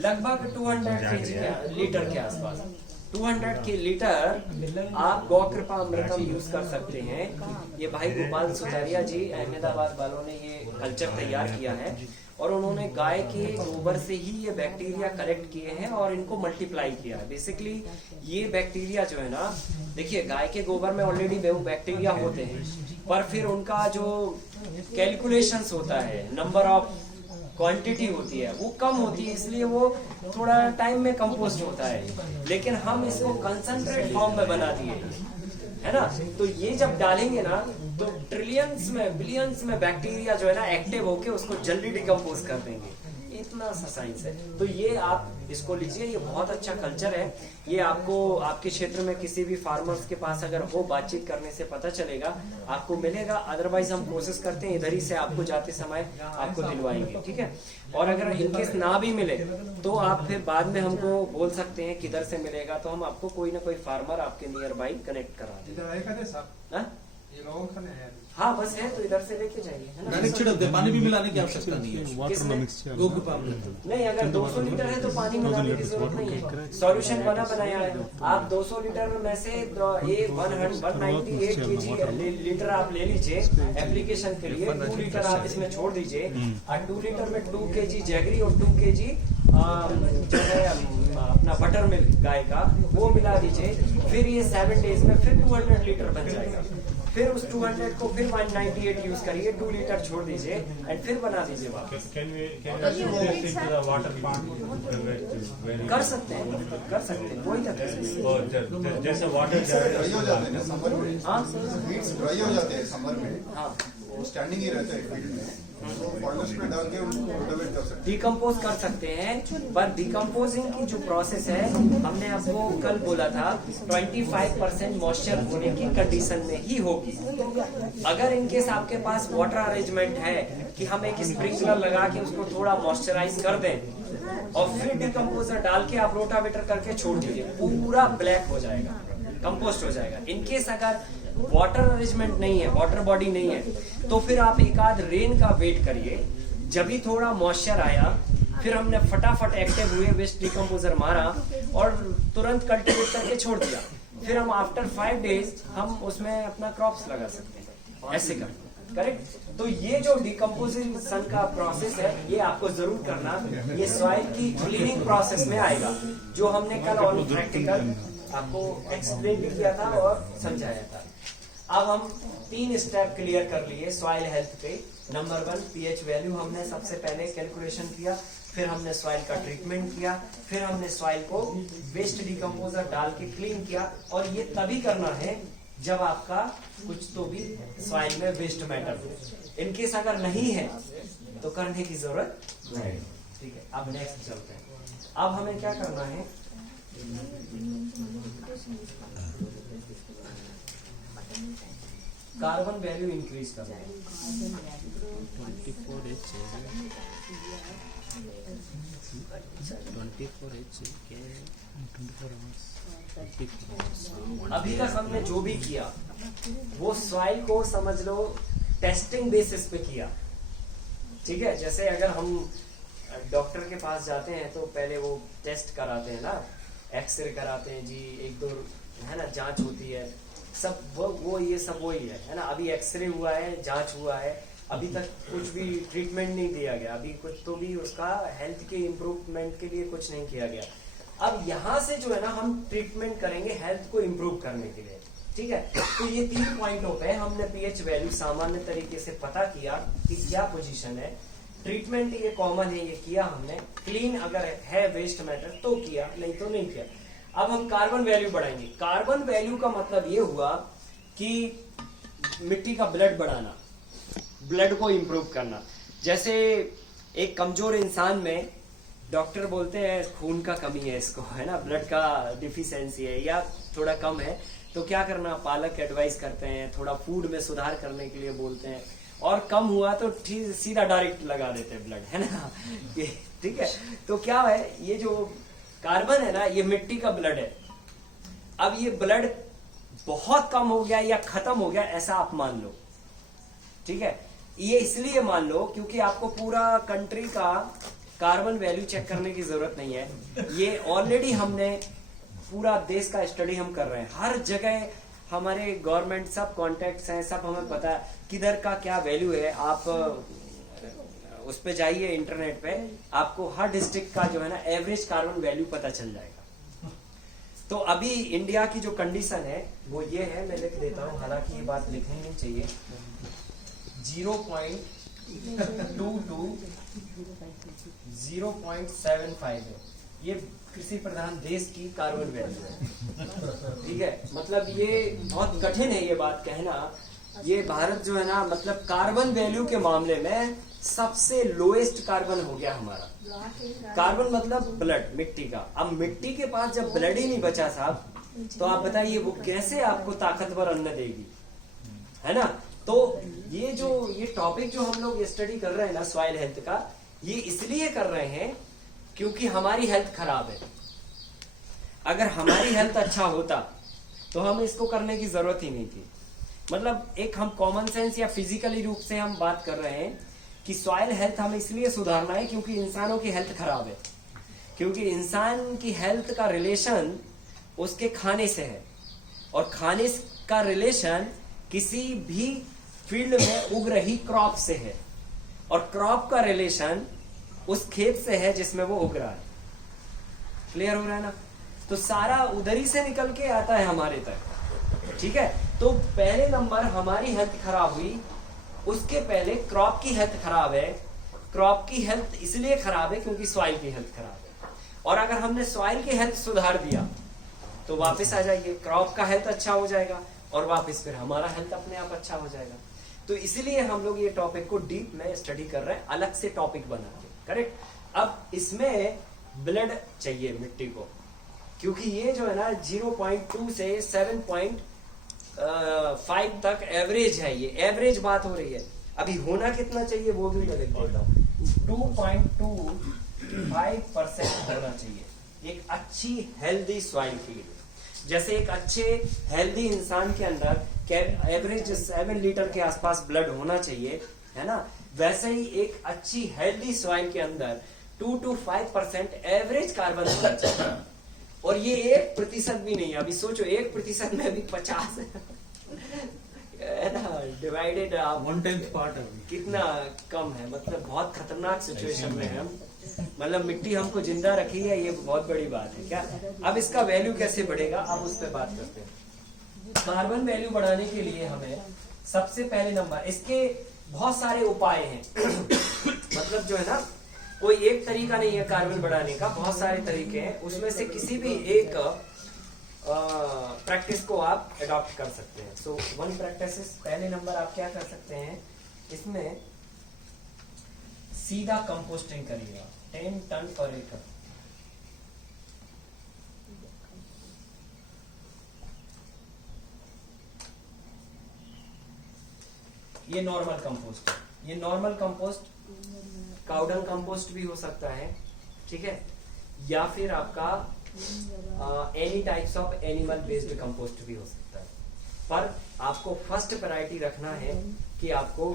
लगभग 200 kg लीटर के आसपास, 200 के लीटर आप गौकृपामृतम यूज कर सकते हैं। ये भाई गोपाल सुतारिया जी अहमदाबाद वालों ने ये कल्चर तैयार किया है, और उन्होंने गाय के गोबर से ही ये बैक्टीरिया कलेक्ट किए हैं और इनको मल्टीप्लाई किया है। बेसिकली ये बैक्टीरिया जो है ना, देखिए गाय के गोबर में ऑलरेडी बैक्टीरिया होते हैं, पर फिर उनका जो कैलकुलेशंस होता है, नंबर ऑफ क्वांटिटी होती है, वो कम होती है, इसलिए वो थोड़ा टाइम में कंपोस्ट होता है। लेकिन हम इसको कंसंट्रेट फॉर्म में बना दिए, है ना, तो ये जब डालेंगे ना तो ट्रिलियंस में बिलियंस में बैक्टीरिया जो है ना एक्टिव होके उसको जल्दी डिकम्पोज कर देंगे। इतना सा साइंस है। तो ये आप इसको लीजिए, ये बहुत अच्छा कल्चर है। ये आपको आपके क्षेत्र में किसी भी फार्मर्स के पास अगर हो, बातचीत करने से पता चलेगा, आपको मिलेगा। अदरवाइज हम कोशिश करते हैं इधर ही से आपको जाते समय आपको दिलवाएंगे, ठीक है। और अगर इनकेस ना भी मिले तो आप फिर बाद में हमको बोल सकते हैं किधर से मिलेगा, तो हम आपको कोई ना कोई फार्मर आपके नियर बाई कनेक्ट करा देंगे। हाँ बस है तो इधर से लेके जाइए, है ना। डायरेक्ट छिड़क दे, पानी भी मिलाने की आवश्यकता नहीं है। नहीं, अगर 200 लीटर है तो पानी मिलाने की जरूरत नहीं है, सॉल्यूशन बनाया है। आप 200 लीटर में से 198 kg लीटर आप ले लीजिए एप्लीकेशन के लिए। 2 लीटर आप इसमें छोड़ दीजिए, और 2 लीटर में 2 kg जैगरी और 2 kg जो है अपना बटर मिल्क गाय का, वो मिला दीजिए। फिर ये 7 डेज में फिर 200 लीटर बन जाएगा। फिर उस 200 को फिर 198 यूज करिए, 2 लीटर छोड़ दीजिए एंड फिर बना दीजिए वापस। कर सकते हैं, कोई नहीं। जैसे वाटर ड्राई हो जाते हैं ना समर में, हाँ वीड्स ड्राई हो जाते हैं समर में, हाँ, वो स्टैंडिंग ही रहता है फील्ड में, तो पॉलिश में डाल के उनको रोटावेट कर सकते हैं। डिकम्पोज कर सकते हैं, पर डिकम्पोजिंग की जो प्रोसेस है हमने आपको कल बोला था 25% मॉइस्चर होने की कंडीशन में ही होगी। अगर इनकेस आपके पास वाटर अरेंजमेंट है कि हम एक स्प्रिंकलर लगा के उसको थोड़ा मॉइस्चराइज कर दें और फिर डिकम्पोजर डाल के आप रोटावेटर करके छोड़ दीजिए, पूरा ब्लैक हो जाएगा, कंपोस्ट हो जाएगा। इनकेस अगर वाटर अरेंजमेंट नहीं है, वाटर बॉडी नहीं है, तो फिर आप एक आध रेन का वेट करिए। जब भी थोड़ा मॉइस्चर आया फिर हमने फटाफट एक्टिव हुए वेस्ट डिकम्पोजर मारा और तुरंत कल्टीवेट करके छोड़ दिया। फिर हम आफ्टर 5 डेज हम उसमें अपना क्रॉप्स लगा सकते हैं, ऐसे कर, करेक्ट। तो ये जो डिकम्पोजिशन का प्रोसेस है ये आपको जरूर करना, ये सॉइल की क्लीनिंग प्रोसेस में आएगा, जो हमने कल ऑन प्रैक्टिकल आपको एक्सप्लेन भी किया था और समझाया था। अब हम 3 स्टेप क्लियर कर लिए सॉइल हेल्थ पे। नंबर 1 पीएच वैल्यू हमने सबसे पहले कैलकुलेशन किया, फिर हमने सॉइल का ट्रीटमेंट किया, फिर हमने सॉइल को वेस्ट डिकम्पोजर डाल के क्लीन किया। और ये तभी करना है जब आपका कुछ तो भी सॉइल में वेस्ट मैटर हो। इनकेस अगर नहीं है तो करने की जरूरत नहीं। ठीक है, अब नेक्स्ट चलते हैं। अब हमें क्या करना है, कार्बन वैल्यू इंक्रीज करना है। 24H अभी तक हमने जो भी किया वो सॉइल को समझ लो टेस्टिंग बेसिस पे किया। ठीक है, जैसे अगर हम डॉक्टर के पास जाते हैं तो पहले वो टेस्ट कराते हैं ना, एक्सरे कराते हैं जी, 1-2 है ना जांच होती है, सब वो ये सब वही है ना। अभी एक्सरे हुआ है, जांच हुआ है, अभी तक कुछ भी ट्रीटमेंट नहीं दिया गया, अभी कुछ तो भी उसका हेल्थ के इम्प्रूवमेंट के लिए कुछ नहीं किया गया। अब यहाँ से जो है ना हम ट्रीटमेंट करेंगे हेल्थ को इम्प्रूव करने के लिए। ठीक है, तो ये 3 पॉइंटों पे हमने पीएच वैल्यू सामान्य तरीके से पता किया कि क्या पोजीशन है। ट्रीटमेंट ये कॉमन है, ये किया हमने। क्लीन अगर है वेस्ट मैटर तो किया, नहीं तो नहीं किया। अब हम कार्बन वैल्यू बढ़ाएंगे। कार्बन वैल्यू का मतलब ये हुआ कि मिट्टी का ब्लड बढ़ाना, ब्लड को इंप्रूव करना। जैसे एक कमजोर इंसान में डॉक्टर बोलते हैं खून का कमी है इसको, है ना, ब्लड का डिफिशियंसी है या थोड़ा कम है, तो क्या करना, पालक एडवाइस करते हैं, थोड़ा फूड में सुधार करने के लिए बोलते हैं। और कम हुआ तो सीधा डायरेक्ट लगा देते हैं ब्लड, है ना। ठीक है, तो क्या है, ये जो कार्बन है ना ये मिट्टी का ब्लड है। अब ये ब्लड बहुत कम हो गया या खत्म हो गया ऐसा आप मान लो। ठीक है, ये इसलिए मान लो क्योंकि आपको पूरा कंट्री का कार्बन वैल्यू चेक करने की जरूरत नहीं है। ये ऑलरेडी हमने पूरा देश का स्टडी हम कर रहे हैं, हर जगह हमारे गवर्नमेंट सब कॉन्टेक्ट्स हैं, सब हमें पता है किधर का क्या वैल्यू है। आप उस पे जाइए इंटरनेट पे, आपको हर डिस्ट्रिक्ट का जो है ना एवरेज कार्बन वैल्यू पता चल जाएगा। तो अभी इंडिया की जो कंडीशन है वो ये है, मैं लिख देता हूँ, हालांकि ये बात लिखनी नहीं चाहिए। 0.22 0.75 है, ये कृषि प्रधान देश की कार्बन वैल्यू है। ठीक है, मतलब ये बहुत कठिन है ये बात कहना। ये भारत जो है ना, मतलब कार्बन वैल्यू के मामले में सबसे लोएस्ट कार्बन हो गया हमारा। कार्बन मतलब ब्लड, मिट्टी का। अब मिट्टी के पास जब ब्लड ही नहीं बचा साहब, तो आप बताइए वो कैसे आपको ताकतवर अन्न देगी, है ना। तो ये टॉपिक जो हम लोग स्टडी कर रहे हैं ना सॉइल हेल्थ का, ये इसलिए कर रहे हैं क्योंकि हमारी हेल्थ खराब है। अगर हमारी हेल्थ अच्छा होता तो हम इसको करने की जरूरत ही नहीं थी। मतलब एक हम कॉमन सेंस या फिजिकली रूप से हम बात कर रहे हैं कि सॉइल हेल्थ हमें इसलिए सुधारना है क्योंकि इंसानों की हेल्थ खराब है। क्योंकि इंसान की हेल्थ का रिलेशन उसके खाने से है, और खाने का रिलेशन किसी भी फील्ड में उग रही क्रॉप से है, और क्रॉप का रिलेशन उस खेत से है जिसमें वो उग रहा है। क्लियर हो रहा है ना। तो सारा उधरी से निकल के आता है हमारे तक। ठीक है, तो पहले नंबर हमारी हेल्थ खराब हुई, उसके पहले क्रॉप की हेल्थ खराब है। क्रॉप की हेल्थ इसलिए खराब है क्योंकि सॉइल की हेल्थ खराब है। और अगर हमने सॉइल की हेल्थ सुधार दिया तो वापस आ जाइए, क्रॉप का हेल्थ अच्छा हो जाएगा और वापस फिर हमारा हेल्थ अपने आप अच्छा हो जाएगा। तो इसीलिए हम लोग ये टॉपिक को डीप में स्टडी कर रहे हैं, अलग से टॉपिक बना के, करेक्ट। अब इसमें ब्लड चाहिए मिट्टी को, क्योंकि ये जो है ना 0.2 से 7.5 तक एवरेज है, ये एवरेज बात हो रही है। अभी होना कितना चाहिए वो भी मैं लिख देता हूँ, 2.25% होना चाहिए एक अच्छी हेल्दी सॉइल के लिए। जैसे एक अच्छे हेल्दी इंसान के अंदर एवरेज 7 लीटर के आसपास ब्लड होना चाहिए, है ना, वैसे ही एक अच्छी हेल्दी सॉइल के अंदर 2 to 5% एवरेज कार्बन होना चाहिए। और ये 1% भी नहीं है। अभी सोचो 1% में भी 50 है ना, डिवाइडेड 1/10 पार्ट है। कितना कम है, मतलब बहुत खतरनाक सिचुएशन में है हम। मतलब मिट्टी हमको जिंदा रखी है, ये बहुत बड़ी बात है क्या। अब इसका वैल्यू कैसे बढ़ेगा, अब उस पर बात करते हैं। कार्बन वैल्यू बढ़ाने के लिए हमें सबसे पहले नंबर, इसके बहुत सारे उपाय हैं मतलब जो है ना, कोई एक तरीका नहीं है कार्बन बढ़ाने का, बहुत सारे तरीके हैं। उसमें से किसी भी एक प्रैक्टिस को आप अडॉप्ट कर सकते हैं। सो 1 प्रैक्टिस, पहले नंबर आप क्या कर सकते हैं, इसमें सीधा कंपोस्टिंग करिएगा 10 टन पर एकड़। ये नॉर्मल कंपोस्ट है। ये नॉर्मल कंपोस्ट काउडंग कंपोस्ट भी हो सकता है, ठीक है, या फिर आपका any types of animal based compost भी हो सकता है। पर आपको फर्स्ट प्रायोरिटी रखना है कि आपको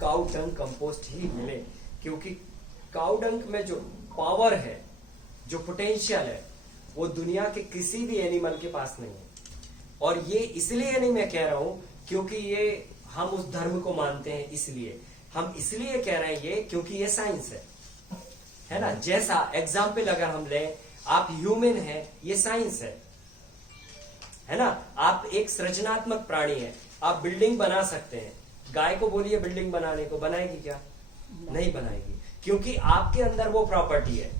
काउडंग कंपोस्ट ही मिले, क्योंकि काउडंग में जो पावर है, जो पोटेंशियल है, वो दुनिया के किसी भी एनिमल के पास नहीं है। और ये इसलिए नहीं मैं कह रहा हूं क्योंकि ये हम उस धर्म को मानते हैं, इसलिए हम इसलिए कह रहे हैं ये क्योंकि ये साइंस है ना। जैसा एग्जाम्पल अगर हम लें, आप ह्यूमन है, ये साइंस है ना। आप एक सृजनात्मक प्राणी है, आप बिल्डिंग बना सकते हैं। गाय को बोलिए बिल्डिंग बनाने को, बनाएगी क्या? नहीं बनाएगी, क्योंकि आपके अंदर वो प्रॉपर्टी है,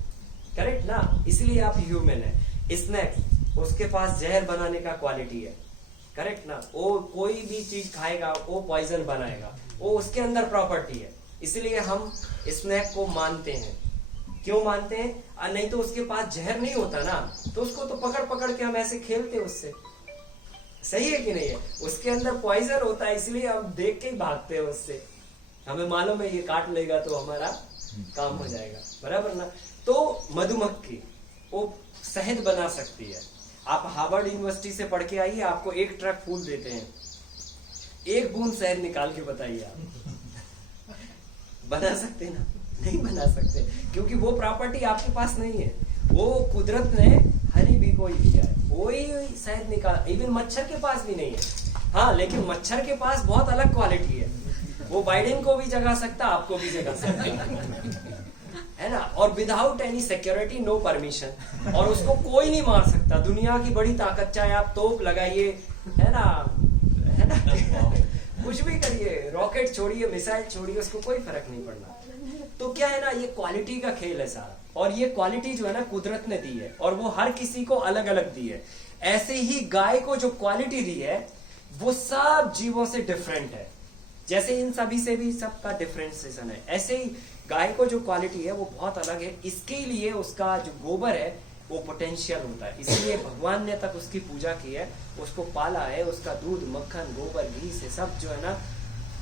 करेक्ट ना, इसलिए आप ह्यूमन है। स्नेक, उसके पास जहर बनाने का क्वालिटी है, करेक्ट ना, वो कोई भी चीज खाएगा वो पॉइजन बनाएगा, वो उसके अंदर प्रॉपर्टी है। इसलिए हम स्नेक को मानते हैं। क्यों मानते हैं? नहीं तो उसके पास जहर नहीं होता ना, तो उसको तो पकड़ पकड़ के हम ऐसे खेलते उससे, सही है कि नहीं है? उसके अंदर पॉइजन होता है, इसलिए हम देख के ही भागते हैं उससे। हमें मालूम है ये काट लेगा तो हमारा काम हो जाएगा, बराबर ना। तो मधुमक्खी वो शहद बना सकती है। आप हार्वर्ड यूनिवर्सिटी से पढ़ के आइए, आपको 1 ट्रक फूल देते हैं, 1 बूंद शहद निकाल के बताइए आप बना सकते ना? नहीं बना सकते, क्योंकि वो प्रॉपर्टी आपके पास नहीं है। वो कुदरत ने हनी बी को ही दिया है, वही शहद निकाल। इवन मच्छर के पास भी नहीं है। हाँ, लेकिन मच्छर के पास बहुत अलग क्वालिटी है, वो बाइडेन को भी जगा सकता, आपको भी जगा सकता है ना। और without any security, no permission, और उसको कोई नहीं मार सकता। दुनिया की बड़ी ताकत, चाहे आप तोप लगाइए, है ना कुछ भी करिए, रॉकेट छोड़िए, मिसाइल छोड़िए, उसको कोई फर्क नहीं पड़ना। तो क्या है ना, ये क्वालिटी का खेल है सारा। और ये क्वालिटी जो है ना कुदरत ने दी है, और वो हर किसी को अलग अलग दी है। ऐसे ही गाय को जो क्वालिटी दी है वो सब जीवों से डिफरेंट है। जैसे इन सभी से भी सबका डिफरेंशिएशन है, ऐसे ही गाय को जो क्वालिटी है वो बहुत अलग है। इसके लिए उसका जो गोबर है वो पोटेंशियल होता है, इसलिए भगवान ने तक उसकी पूजा की है, उसको पाला है, उसका दूध, मक्खन, गोबर, घी से सब जो है ना,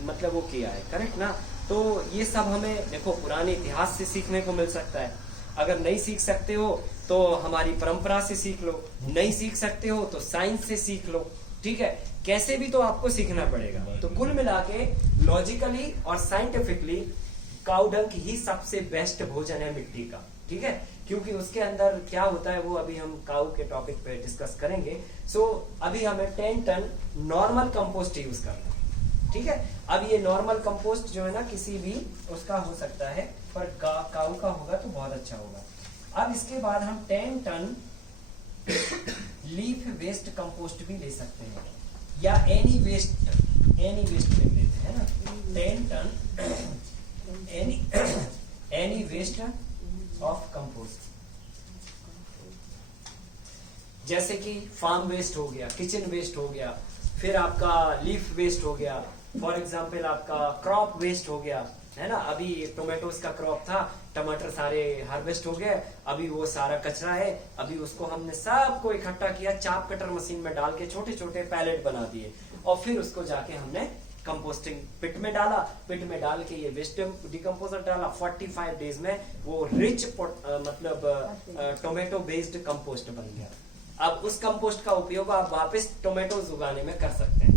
मतलब वो किया है, करेक्ट ना। तो ये सब हमें देखो पुराने इतिहास से सीखने को मिल सकता है। अगर नहीं सीख सकते हो तो हमारी परंपरा से सीख लो, नहीं सीख सकते हो तो साइंस से सीख लो, ठीक है। कैसे भी तो आपको सीखना पड़ेगा। तो कुल मिला के लॉजिकली और साइंटिफिकली काउडंग ही सबसे बेस्ट भोजन है मिट्टी का, ठीक है, क्योंकि उसके अंदर क्या होता है वो अभी हम काऊ के टॉपिक पे डिस्कस करेंगे। सो अभी हमें 10 टन नॉर्मल कंपोस्ट यूज करना है, ठीक है। अब ये नॉर्मल कंपोस्ट जो है ना किसी भी उसका हो सकता है, पर काऊ का होगा तो बहुत अच्छा होगा। अब इसके बाद हम 10 टन लीफ वेस्ट कंपोस्ट भी ले सकते हैं, या एनी वेस्ट ले लेते हैं ना। 10 ton any waste of compost, जैसे कि फार्म वेस्ट हो गया, किचन वेस्ट हो गया, फिर आपका लीफ वेस्ट हो गया, फॉर एग्जाम्पल आपका क्रॉप वेस्ट हो गया, है ना। अभी टोमेटोज का क्रॉप था, टमाटर सारे हार्वेस्ट हो गए, अभी वो सारा कचरा है, अभी उसको हमने सबको इकट्ठा किया, चाप कटर मशीन में डाल के छोटे छोटे पैलेट बना दिए, और फिर उसको जाके हमने कंपोस्टिंग पिट में डाला, पिट में डाल के ये वेस्ट डिकम्पोजर डाला, 45 डेज में वो रिच मतलब टोमेटो बेस्ड कंपोस्ट बन गया। अब उस कंपोस्ट का उपयोग आप वापस टोमेटोज उगाने में कर सकते हैं,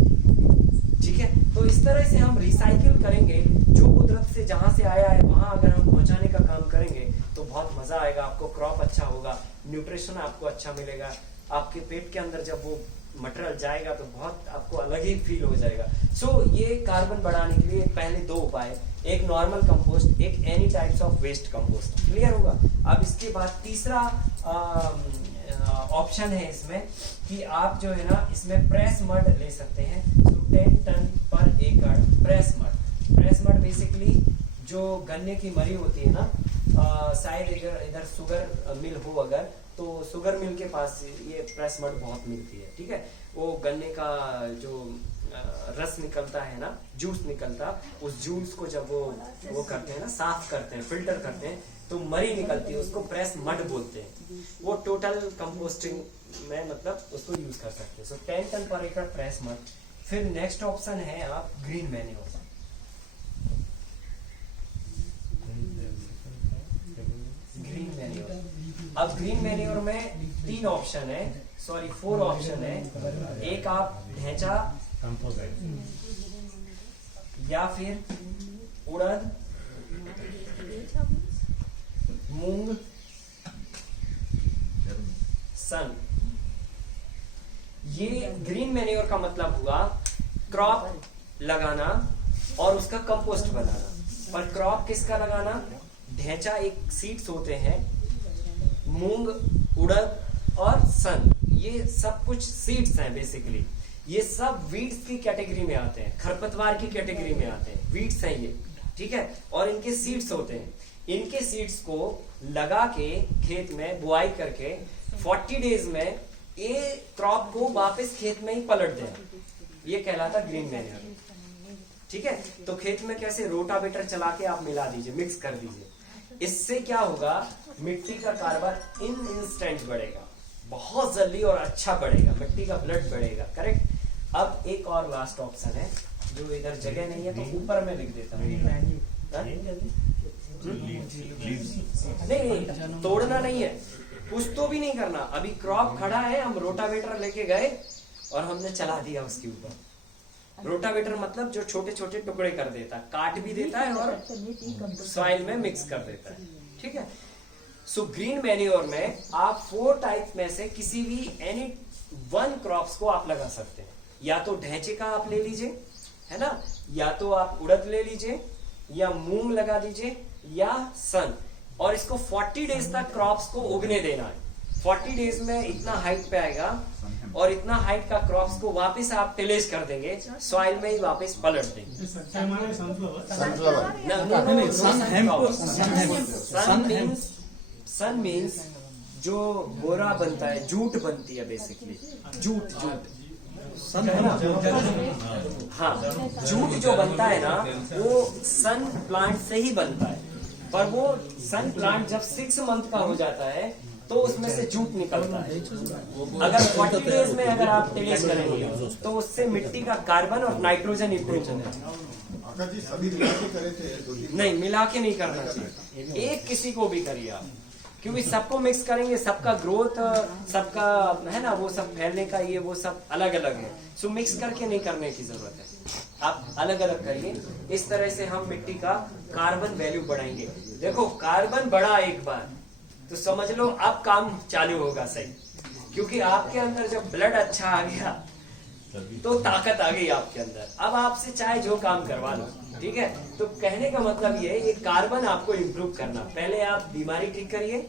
ठीक है। तो इस तरह से हम रिसाइकिल करेंगे, जो कुदरत से जहां से आया है वहां अगर हम पहुंचाने का काम करेंगे तो बहुत मजा आएगा, आपको क्रॉप अच्छा होगा, न्यूट्रिशन आपको अच्छा मिलेगा, आपके पेट के अंदर जब वो मटेरियल जाएगा तो बहुत आपको अलग ही फील हो जाएगा। सो ये कार्बन बढ़ाने के लिए पहले दो उपाय, एक नॉर्मल कंपोस्ट, एक any types of waste compost, clear होगा। अब इसके बाद तीसरा ऑप्शन है इसमें कि आप जो है ना इसमें प्रेस मड ले सकते हैं। तो 10 टन पर एकड़ press mud. Press mud basically जो गन्ने की मरी होती है ना, शायद इधर शुगर मिल हो अगर, तो शुगर मिल के पास ये प्रेस मड बहुत मिलती है, ठीक है। वो गन्ने का जो रस निकलता है ना, जूस निकलता, उस जूस को जब वो करते हैं ना, साफ करते हैं, फिल्टर करते हैं, तो मरी निकलती है, उसको प्रेस मड बोलते हैं। वो टोटल कंपोस्टिंग में मतलब उसको यूज कर सकते हैं। सो 10 टन पर एकड़ प्रेस मड। फिर नेक्स्ट ऑप्शन है आप ग्रीन मैन्योर। ग्रीन मैन्योर, अब ग्रीन मैन्योर में 3 ऑप्शन है, सॉरी 4 ऑप्शन है। एक आप ढैंचा या फिर उड़द, मूंग, सन। ये ग्रीन मैन्योर का मतलब हुआ क्रॉप लगाना और उसका कंपोस्ट बनाना। पर क्रॉप किसका लगाना? ढैंचा एक सीड्स होते हैं, मूंग, उड़द और सन, ये सब कुछ सीड्स हैं बेसिकली। ये सब वीड्स की कैटेगरी में आते हैं, खरपतवार की कैटेगरी में आते हैं, वीड्स हैं ये, ठीक है। और इनके सीड्स होते हैं, इनके सीड्स को लगा के खेत में बुआई करके 40 डेज में ये क्रॉप को वापस खेत में ही पलट देना, ये कहलाता ग्रीन मैन्योर, ठीक है। तो खेत में कैसे रोटावेटर चला के आप मिला दीजिए, मिक्स कर दीजिए। इससे क्या होगा, मिट्टी का कार्बन इंस्टेंट बढ़ेगा, बहुत जल्दी और अच्छा बढ़ेगा, मिट्टी का ब्लड बढ़ेगा, करेक्ट। अब एक और लास्ट ऑप्शन है, जो इधर जगह नहीं है तो ऊपर में लिख देता हूँ। नहीं, तोड़ना नहीं है, कुछ तो भी नहीं करना। अभी क्रॉप खड़ा है, हम रोटावेटर लेके गए और हमने चला दिया उसके ऊपर। रोटावेटर मतलब जो छोटे छोटे टुकड़े कर देता है, काट भी देता है और सॉइल में मिक्स कर देता है, ठीक है। सो ग्रीन मैन्योर में आप 4 टाइप में से किसी भी एनी 1 क्रॉप्स को आप लगा सकते हैं। या तो ढैंचे का आप ले लीजिए, है ना, या तो आप उड़द ले लीजिए, या मूंग लगा दीजिए, या सन। और इसको 40 डेज तक क्रॉप्स को उगने देना है। 40 डेज में इतना हाइट पे आएगा और इतना हाइट का क्रॉप्स को वापस आप टिलेज कर देंगे, सॉइल में ही वापस पलट देंगे। सन मीन्स जो बोरा बनता है, जूट बनती है बेसिकली, जूट हाँ, जूट जो बनता है ना वो सन प्लांट से ही बनता है। पर वो सन प्लांट जब 6 मंथ का हो जाता है तो उसमें से जूट निकलता है। अगर 40 डेज में अगर आप टिलेज करेंगे तो उससे मिट्टी का कार्बन और नाइट्रोजन इंप्रूव होगा। नहीं, मिला के नहीं करना चाहिए, एक किसी को भी करिए आप, क्योंकि सबको मिक्स करेंगे, सबका ग्रोथ, सबका है ना, वो सब फैलने का ये वो सब अलग अलग है। सो मिक्स करके नहीं करने की जरूरत है, आप अलग अलग करिए। इस तरह से हम मिट्टी का कार्बन वैल्यू बढ़ाएंगे। देखो कार्बन बढ़ा एक बार तो समझ लो अब काम चालू होगा सही, क्योंकि आपके अंदर जब ब्लड अच्छा आ गया तो ताकत आ गई आपके अंदर। अब आपसे चाहे जो काम करवा लो, ठीक है। तो कहने का मतलब ये कार्बन आपको इम्प्रूव करना, पहले आप बीमारी ठीक करिए,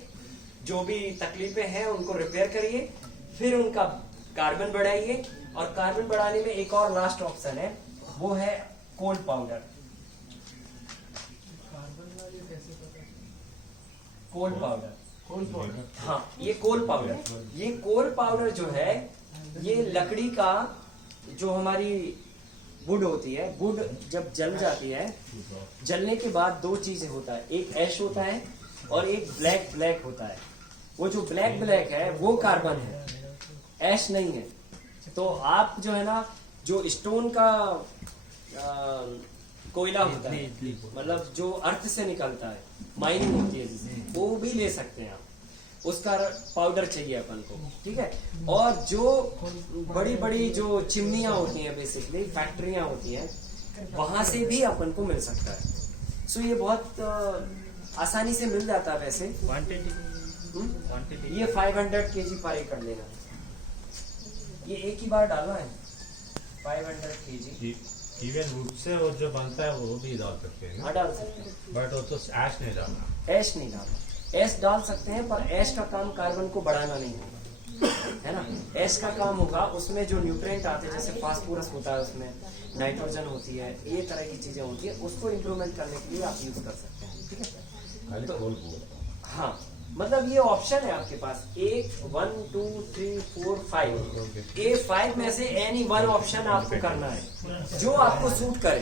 जो भी तकलीफें हैं उनको रिपेयर करिए, फिर उनका कार्बन बढ़ाइए। और कार्बन बढ़ाने में एक और लास्ट ऑप्शन है, वो है कोल पाउडर। कोल पाउडर, हाँ, ये कोल पाउडर, ये कोल पाउडर जो है ये लकड़ी का जो हमारी वुड होती है, वुड जब जल जाती है, जलने के बाद दो चीजें होता है, एक ऐश होता है और एक ब्लैक ब्लैक होता है। वो जो ब्लैक ब्लैक है वो कार्बन है, ऐश नहीं है। तो आप जो है ना, जो स्टोन का कोयला होता है, मतलब जो अर्थ से निकलता है, माइनिंग होती है जिससे, वो भी ले सकते हैं आप, उसका पाउडर चाहिए अपन को, ठीक है। और जो बड़ी बड़ी जो चिमनियां होती हैं, बेसिकली फैक्ट्रियां होती हैं, वहां से भी अपन को मिल सकता है। सो ये बहुत आसानी से मिल जाता है वैसे। क्वांटिटी ये 500 kg पर एकड़ लेना है, ये एक ही बार डालना है 500 kg। इवन वुड से वो जो बनता है वो भी डाल सकते हैं ना? हाँ, डाल सकते हैं। बट वो तो ऐश नहीं डालना। ऐश नहीं डालना, ऐश डाल सकते हैं पर ऐश का काम कार्बन को बढ़ाना नहीं होगा, है ना। ऐश का काम होगा उसमें जो न्यूट्रिएंट आते हैं, जैसे फास्फोरस होता है, उसमें नाइट्रोजन होती है, ये तरह की चीजें होती है, उसको इम्प्रूवमेंट करने के लिए आप यूज कर सकते हैं, ठीक है। तो हाँ, मतलब ये ऑप्शन है आपके पास, 1 2 3 4 5, ये 5 में से एनी वन ऑप्शन आपको करना है जो आपको सूट करे,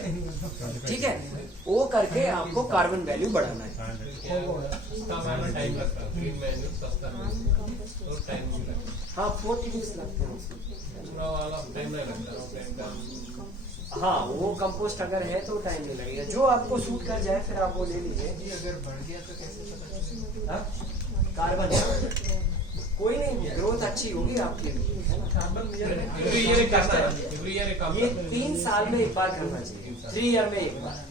ठीक है। वो करके आपको कार्बन वैल्यू बढ़ाना है। टाइम लगता है, ग्रीन मैन्यूर सस्ता तो टाइम नहीं लगता। हाँ, 40 डेज लगते हैं उसमें, दूसरा वाला टाइम नहीं लगता। हाँ, वो कंपोस्ट अगर है तो टाइम नहीं लगेगा, जो आपको सूट कर जाए फिर आप वो ले लीजिए। ये अगर बढ़ गया तो कैसे पता चलेगा? हाँ? कार्बन कोई नहीं, ग्रोथ अच्छी होगी आपके लिए, है ना। एवरी ईयर करना है, एवरी ईयर काम ये 3 साल में एक बार करना चाहिए, 3 ईयर में एक बार,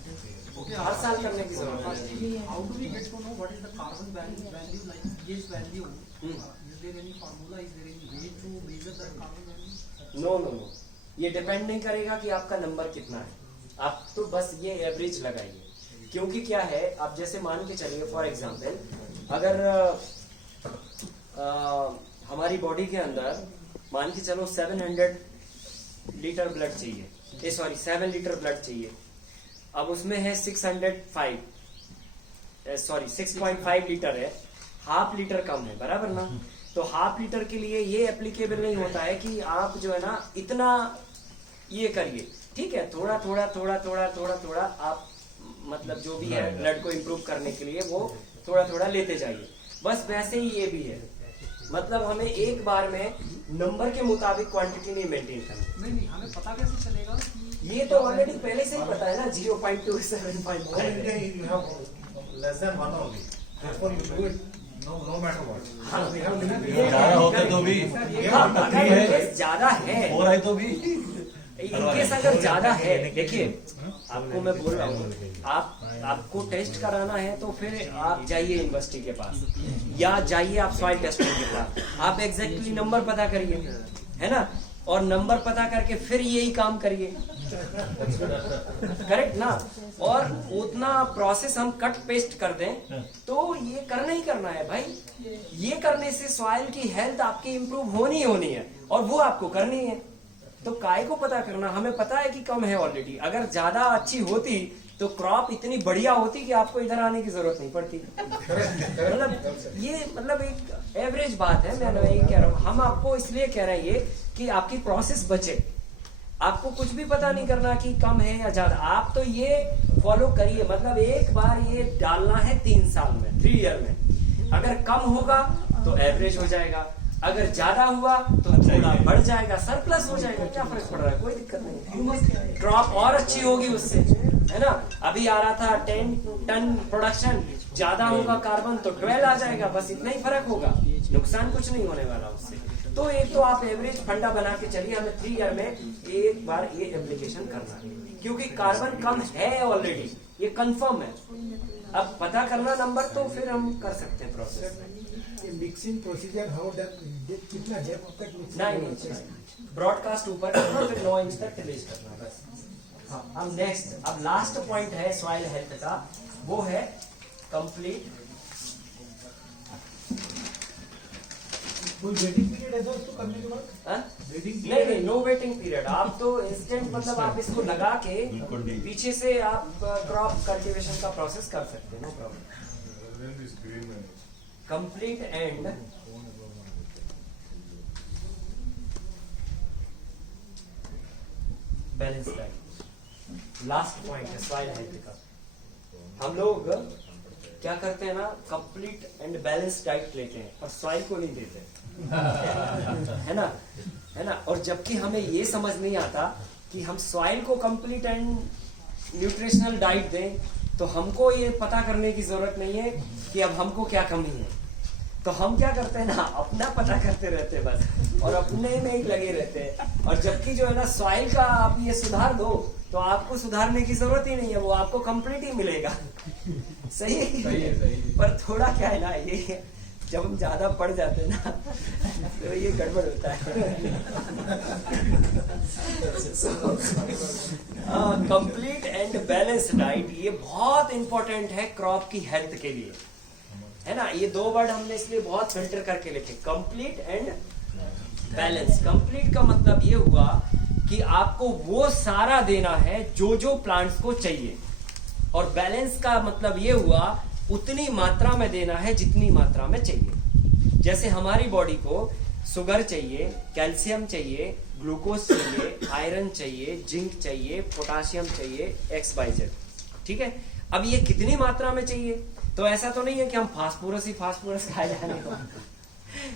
हर साल करने की जरूरत है। How do we get to know what is the carbon value like pH value? Is there any formula? Is there any way to measure the carbon value? No no no, ये depend नहीं करेगा कि आपका number कितना है, आप तो बस ये एवरेज लगाइए। क्योंकि क्या है, आप जैसे मान के चलिए फॉर एग्जांपल, अगर हमारी बॉडी के अंदर मान के चलो 700 लीटर ब्लड चाहिए, 7 लीटर ब्लड चाहिए, अब उसमें है 6.5 लीटर है, हाफ लीटर कम है, बराबर ना। तो हाफ लीटर के लिए ये एप्लीकेबल नहीं होता है कि आप जो है ना इतना ये करिए, ठीक है। थोड़ा थोड़ा थोड़ा थोड़ा थोड़ा थोड़ा आप मतलब जो भी है ब्लड को इम्प्रूव करने के लिए वो थोड़ा थोड़ा लेते जाइए, बस वैसे ही ये भी है। मतलब हमें एक बार में नंबर के मुताबिक क्वांटिटी नहीं मेंटेन करना। नहीं, हमें पता कैसे चलेगा कि ये तो ऑलरेडी पहले से ही पता है ना, 0.2 7.5। ज्यादा होते तो भी ज्यादा है, हो रहा है तो भी इनकेस अगर ज्यादा है, देखिए आपको मैं बोल रहा हूँ, आपको टेस्ट कराना है तो फिर आप जाइए यूनिवर्सिटी के पास या जाइए आप सॉइल टेस्टिंग के पास, आप एग्जैक्टली नंबर पता करिए, है ना, और नंबर पता करके फिर यही काम करिए, करेक्ट ना। और उतना प्रोसेस हम कट पेस्ट कर दें तो ये करना ही करना है भाई। ये करने से सॉइल की हेल्थ आपकी इंप्रूव होनी होनी है और वो आपको करनी है। तो काय को पता करना, हमें पता है कि कम है ऑलरेडी, अगर ज्यादा अच्छी होती तो क्रॉप इतनी बढ़िया होती कि आपको इधर आने की जरूरत नहीं पड़ती। मतलब एक एवरेज बात है, मैं यही कह रहा हूँ। हम आपको इसलिए कह रहे हैं ये कि आपकी प्रोसेस बचे, आपको कुछ भी पता नहीं करना कि कम है या ज्यादा, आप तो ये फॉलो करिए। मतलब एक बार ये डालना है 3 साल में, 3 ईयर में। अगर कम होगा तो एवरेज हो जाएगा, अगर ज्यादा हुआ तो थोड़ा बढ़ जाएगा, सरप्लस हो जाएगा, क्या फर्क पड़ रहा है, कोई दिक्कत नहीं। क्रॉप और अच्छी होगी उससे, है ना। अभी आ रहा था 10 टन प्रोडक्शन, ज्यादा होगा कार्बन तो 12 आ जाएगा, बस इतना ही फर्क होगा, नुकसान कुछ नहीं होने वाला उससे। तो एक तो आप एवरेज फंडा बना के चलिए, हमें 3 ईयर में एक बार ये एप्लीकेशन करना है, क्योंकि कार्बन कम है ऑलरेडी, ये कंफर्म है। अब पता करना नंबर तो फिर हम कर सकते हैं प्रोसेस। मिक्सिंग प्रोसीजर हाउ कितना डेप्थ तक 9 इंच ब्रॉडकास्ट ऊपर करना, फिर 9 इंच तक रिलीज करना, बस। अब नेक्स्ट, अब लास्ट पॉइंट है सॉइल हेल्थ का, वो है कंप्लीट। कोई वेटिंग पीरियड है दोस्तों करने के बाद? नहीं, नो वेटिंग पीरियड। आप तो इंस्टेंट, मतलब आप इसको लगा के पीछे से आप क्रॉप कल्टीवेशन का प्रोसेस कर सकते हैं, no problem. Complete and balance diet last point है सॉइल हेल्थ का। हम लोग क्या करते हैं ना, कंप्लीट एंड बैलेंस डाइट लेते हैं और सॉइल को नहीं देते है ना, है ना। और जबकि हमें ये समझ नहीं आता कि हम सॉइल को कंप्लीट एंड न्यूट्रिशनल डाइट दें, तो हमको ये पता करने की जरूरत नहीं है कि अब हमको क्या कमी है। तो हम क्या करते हैं ना, अपना पता करते रहते हैं बस, और अपने में ही लगे रहते हैं। और जबकि जो है ना, सॉइल का आप ये सुधार दो तो आपको सुधारने की जरूरत ही नहीं है, वो आपको कंप्लीट ही मिलेगा। सही है। पर थोड़ा क्या है ना, ये जब हम ज्यादा पढ़ जाते हैं ना तो ये गड़बड़ होता है। कंप्लीट एंड बैलेंस डाइट ये बहुत इंपॉर्टेंट है क्रॉप की हेल्थ के लिए, है ना। ये दो वर्ड हमने इसलिए बहुत फिल्टर करके लिखे, कंप्लीट एंड बैलेंस। कंप्लीट का मतलब ये हुआ कि आपको वो सारा देना है जो जो प्लांट्स को चाहिए, और बैलेंस का मतलब ये हुआ उतनी मात्रा में देना है जितनी मात्रा में चाहिए। जैसे हमारी बॉडी को शुगर चाहिए, कैल्शियम चाहिए, ग्लूकोज चाहिए, आयरन चाहिए, जिंक चाहिए, पोटाशियम चाहिए, XYZ, ठीक है। अब ये कितनी मात्रा में चाहिए, तो ऐसा तो नहीं है कि हम फास्फोरस खाए जाने को,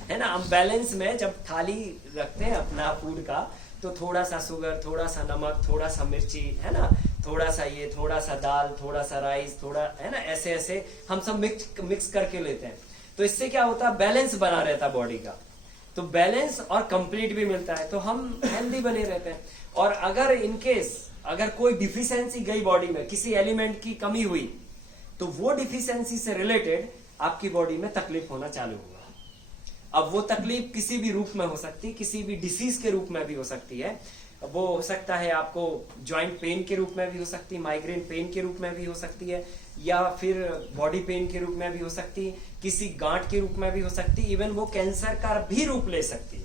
है ना। हम बैलेंस में जब थाली रखते हैं अपना फूड का, तो थोड़ा सा शुगर, थोड़ा सा नमक, थोड़ा सा मिर्ची, है ना, थोड़ा सा ये, थोड़ा सा दाल, थोड़ा सा राइस, थोड़ा, है ना, ऐसे ऐसे हम सब मिक्स करके लेते हैं। तो इससे क्या होता है, बैलेंस बना रहता है बॉडी का। तो बैलेंस और कंप्लीट भी मिलता है, तो हम हेल्दी बने रहते हैं। और अगर इनकेस अगर कोई डिफिशियंसी गई बॉडी में, किसी एलिमेंट की कमी हुई, तो वो डिफिशियंसी से रिलेटेड आपकी बॉडी में तकलीफ होना चालू होगा। अब वो तकलीफ किसी भी रूप में हो सकती है, किसी भी डिसीज के रूप में भी हो सकती है। वो हो सकता है आपको जॉइंट पेन के रूप में भी हो सकती है, माइग्रेन पेन के रूप में भी हो सकती है, या फिर बॉडी पेन के रूप में भी हो सकती है, किसी गांठ के रूप में भी हो सकती है, इवन वो कैंसर का भी रूप ले सकती है।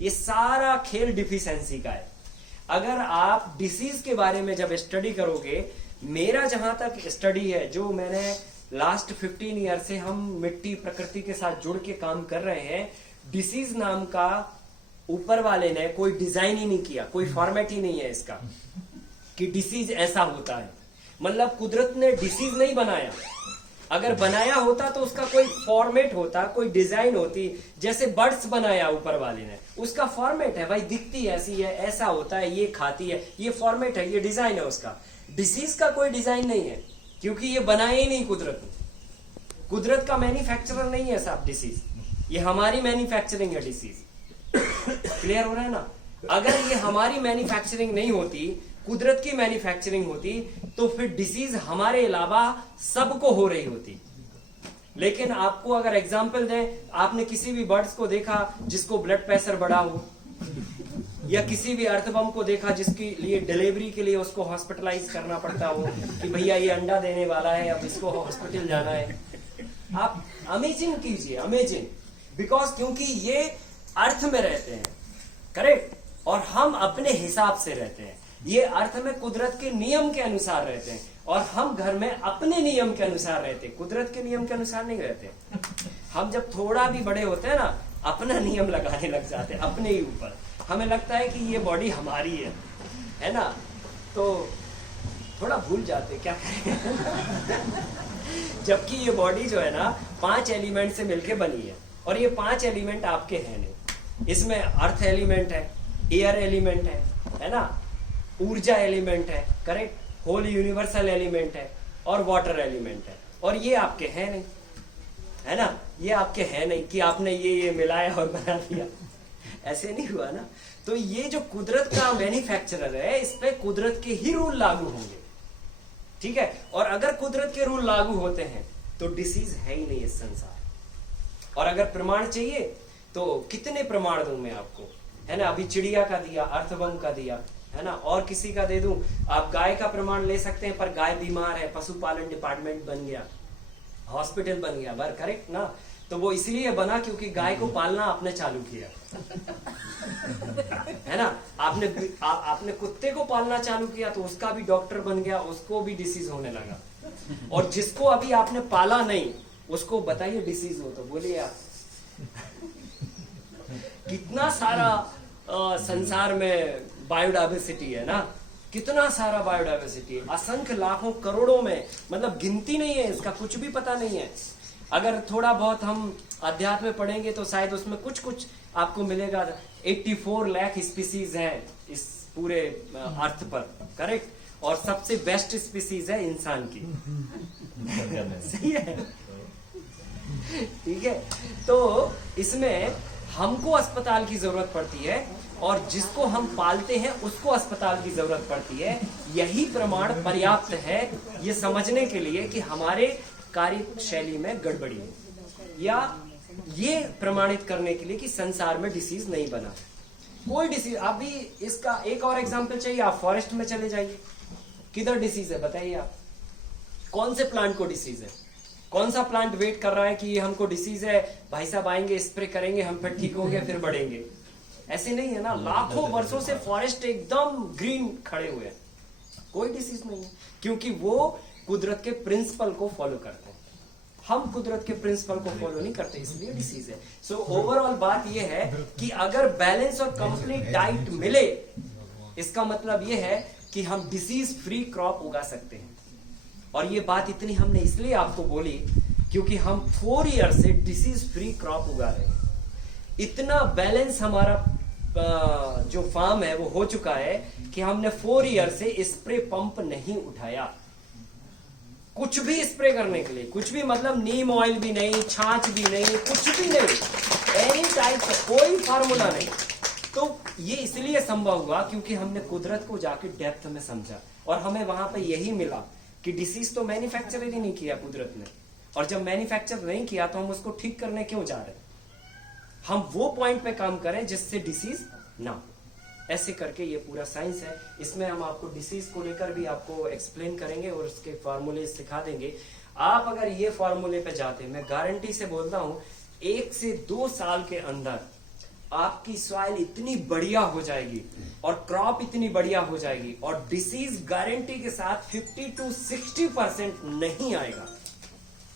ये सारा खेल डिफिशियंसी का है। अगर आप डिसीज के बारे में जब स्टडी करोगे, मेरा जहां तक स्टडी है, जो मैंने लास्ट 15 ईयर से हम मिट्टी प्रकृति के साथ जुड़ के काम कर रहे हैं, डिसीज नाम का ऊपर वाले ने कोई डिजाइन ही नहीं किया, कोई फॉर्मेट ही नहीं है इसका कि डिसीज ऐसा होता है। मतलब कुदरत ने डिसीज नहीं बनाया, अगर बनाया होता तो उसका कोई फॉर्मेट होता, कोई डिजाइन होती। जैसे बर्ड्स बनाया ऊपर वाले ने, उसका फॉर्मेट है भाई, दिखती ऐसी है, ऐसा होता है, ये खाती है, ये फॉर्मेट है, ये डिजाइन है उसका। डिसीज का कोई डिजाइन नहीं है, क्योंकि ये बनाया ही नहीं कुदरत ने। कुदरत का मैन्युफैक्चरर नहीं है साहब डिसीज, ये हमारी मैन्युफैक्चरिंग है डिसीज। क्लियर हो रहा है ना। अगर ये हमारी मैन्युफैक्चरिंग नहीं होती, कुदरत की मैन्युफैक्चरिंग होती, तो फिर डिसीज हमारे अलावा सबको हो रही होती। लेकिन आपको अगर एग्जांपल दें, आपने किसी भी बर्ड्स को देखा जिसको ब्लड प्रेशर बढ़ा हो, या किसी भी अर्थवर्म को देखा जिसके लिए डिलीवरी के लिए उसको हॉस्पिटलाइज करना पड़ता हो कि भैया ये अंडा देने वाला है, अब इसको हॉस्पिटल जाना है। आप अमेजिंग कीजिए, अमेजिंग, बिकॉज क्योंकि ये अर्थ में रहते हैं, करेक्ट, और हम अपने हिसाब से रहते हैं। ये अर्थ में कुदरत के नियम के अनुसार रहते हैं, और हम घर में अपने नियम के अनुसार रहते हैं, कुदरत के नियम के अनुसार नहीं रहते। हम जब थोड़ा भी बड़े होते हैं ना, अपना नियम लगाने लग जाते हैं अपने ही ऊपर। हमें लगता है कि ये बॉडी हमारी है ना, तो थोड़ा भूल जाते क्या करें। जबकि ये बॉडी जो है ना 5 एलिमेंट से मिलके बनी है, और ये 5 एलिमेंट आपके हैं नहीं। इसमें अर्थ एलिमेंट है, एयर एलिमेंट है ना, ऊर्जा एलिमेंट है, करेक्ट, होल यूनिवर्सल एलिमेंट है, और वाटर एलिमेंट है। और ये आपके हैं नहीं, है ना, ये आपके हैं नहीं कि आपने ये मिलाया और बना दिया, ऐसे नहीं हुआ ना। तो ये जो कुदरत का मैन्युफैक्चरर है, इस पे कुदरत के ही रूल लागू होंगे, ठीक है। और अगर कुदरत के रूल लागू होते हैं तो डिसीज है ही नहीं इस संसार। और अगर प्रमाण चाहिए तो कितने प्रमाण दूं मैं आपको, है ना। अभी चिड़िया का दिया, अर्थवर्म का दिया, है ना, और किसी का दे दूं। आप गाय का प्रमाण ले सकते हैं, पर गाय बीमार है, पशुपालन डिपार्टमेंट बन गया, हॉस्पिटल बन गया, बर करेक्ट ना। तो वो इसलिए बना क्योंकि गाय को पालना आपने चालू किया, है ना। आपने कुत्ते को पालना चालू किया तो उसका भी डॉक्टर बन गया, उसको भी डिसीज होने लगा। और जिसको अभी आपने पाला नहीं, उसको बताइए डिसीज हो तो बोलिए आप। कितना सारा संसार में बायोडाइवर्सिटी है ना, कितना सारा बायोडाइवर्सिटी है, असंख्य लाखों करोड़ों में, मतलब गिनती नहीं है इसका, कुछ भी पता नहीं है। अगर थोड़ा बहुत हम अध्यात्म में पढ़ेंगे तो शायद उसमें कुछ कुछ आपको मिलेगा। 84 लाख स्पीसीज हैं इस पूरे अर्थ पर, करेक्ट। और सबसे बेस्ट स्पीसीज है इंसान की। सही है, ठीक है। तो इसमें हमको अस्पताल की जरूरत पड़ती है और जिसको हम पालते हैं उसको अस्पताल की जरूरत पड़ती है। यही प्रमाण पर्याप्त है ये समझने के लिए कि हमारे कार्यशैली में गड़बड़ी है, या ये प्रमाणित करने के लिए कि संसार में डिसीज नहीं बना। कोई डिसीज, अभी इसका एक और एग्जांपल चाहिए, आप फॉरेस्ट में चले जाइए, किधर डिसीज है बताइए आप। कौन से प्लांट को डिसीज है? कौन सा प्लांट वेट कर रहा है कि ये हमको डिसीज है, भाई साहब आएंगे स्प्रे करेंगे हम फिर ठीक होंगे फिर बढ़ेंगे? ऐसे नहीं है ना। लाखों वर्षों से फॉरेस्ट एकदम ग्रीन खड़े हुए हैं, कोई डिसीज नहीं है, क्योंकि वो कुदरत के प्रिंसिपल को फॉलो करते हैं। हम कुदरत के प्रिंसिपल को फॉलो नहीं करते, इसलिए डिसीज है। सो ओवरऑल बात ये है कि अगर बैलेंस और कंप्लीट डाइट मिले, इसका मतलब ये है कि हम डिसीज फ्री क्रॉप उगा सकते हैं। और ये बात इतनी हमने इसलिए आपको बोली क्योंकि हम 4 ईयर से डिसीज फ्री क्रॉप उगा रहे हैं। इतना बैलेंस हमारा जो फार्म है वो हो चुका है कि हमने 4 ईयर से स्प्रे पंप नहीं उठाया, कुछ भी स्प्रे करने के लिए, कुछ भी मतलब नीम ऑयल भी नहीं, छाछ भी नहीं, कुछ भी नहीं, एनी टाइप का कोई फार्मूला नहीं। तो ये इसलिए संभव हुआ क्योंकि हमने कुदरत को जाके डेप्थ में समझा और हमें वहां पे यही मिला कि डिसीज तो मैन्युफैक्चर ही नहीं किया कुदरत ने, और जब मैन्युफैक्चर नहीं किया तो हम उसको ठीक करने क्यों जा रहे हैं? हम वो पॉइंट पे काम करें जिससे डिसीज ना हो। ऐसे करके ये पूरा साइंस है। इसमें हम आपको डिसीज को लेकर भी आपको एक्सप्लेन करेंगे और उसके फार्मूले सिखा देंगे। आप अगर ये फार्मूले पे जाते, मैं गारंटी से बोलता हूं 1 से 2 साल के अंदर आपकी सॉइल इतनी बढ़िया हो जाएगी और क्रॉप इतनी बढ़िया हो जाएगी और डिसीज गारंटी के साथ 50 to 60% नहीं आएगा,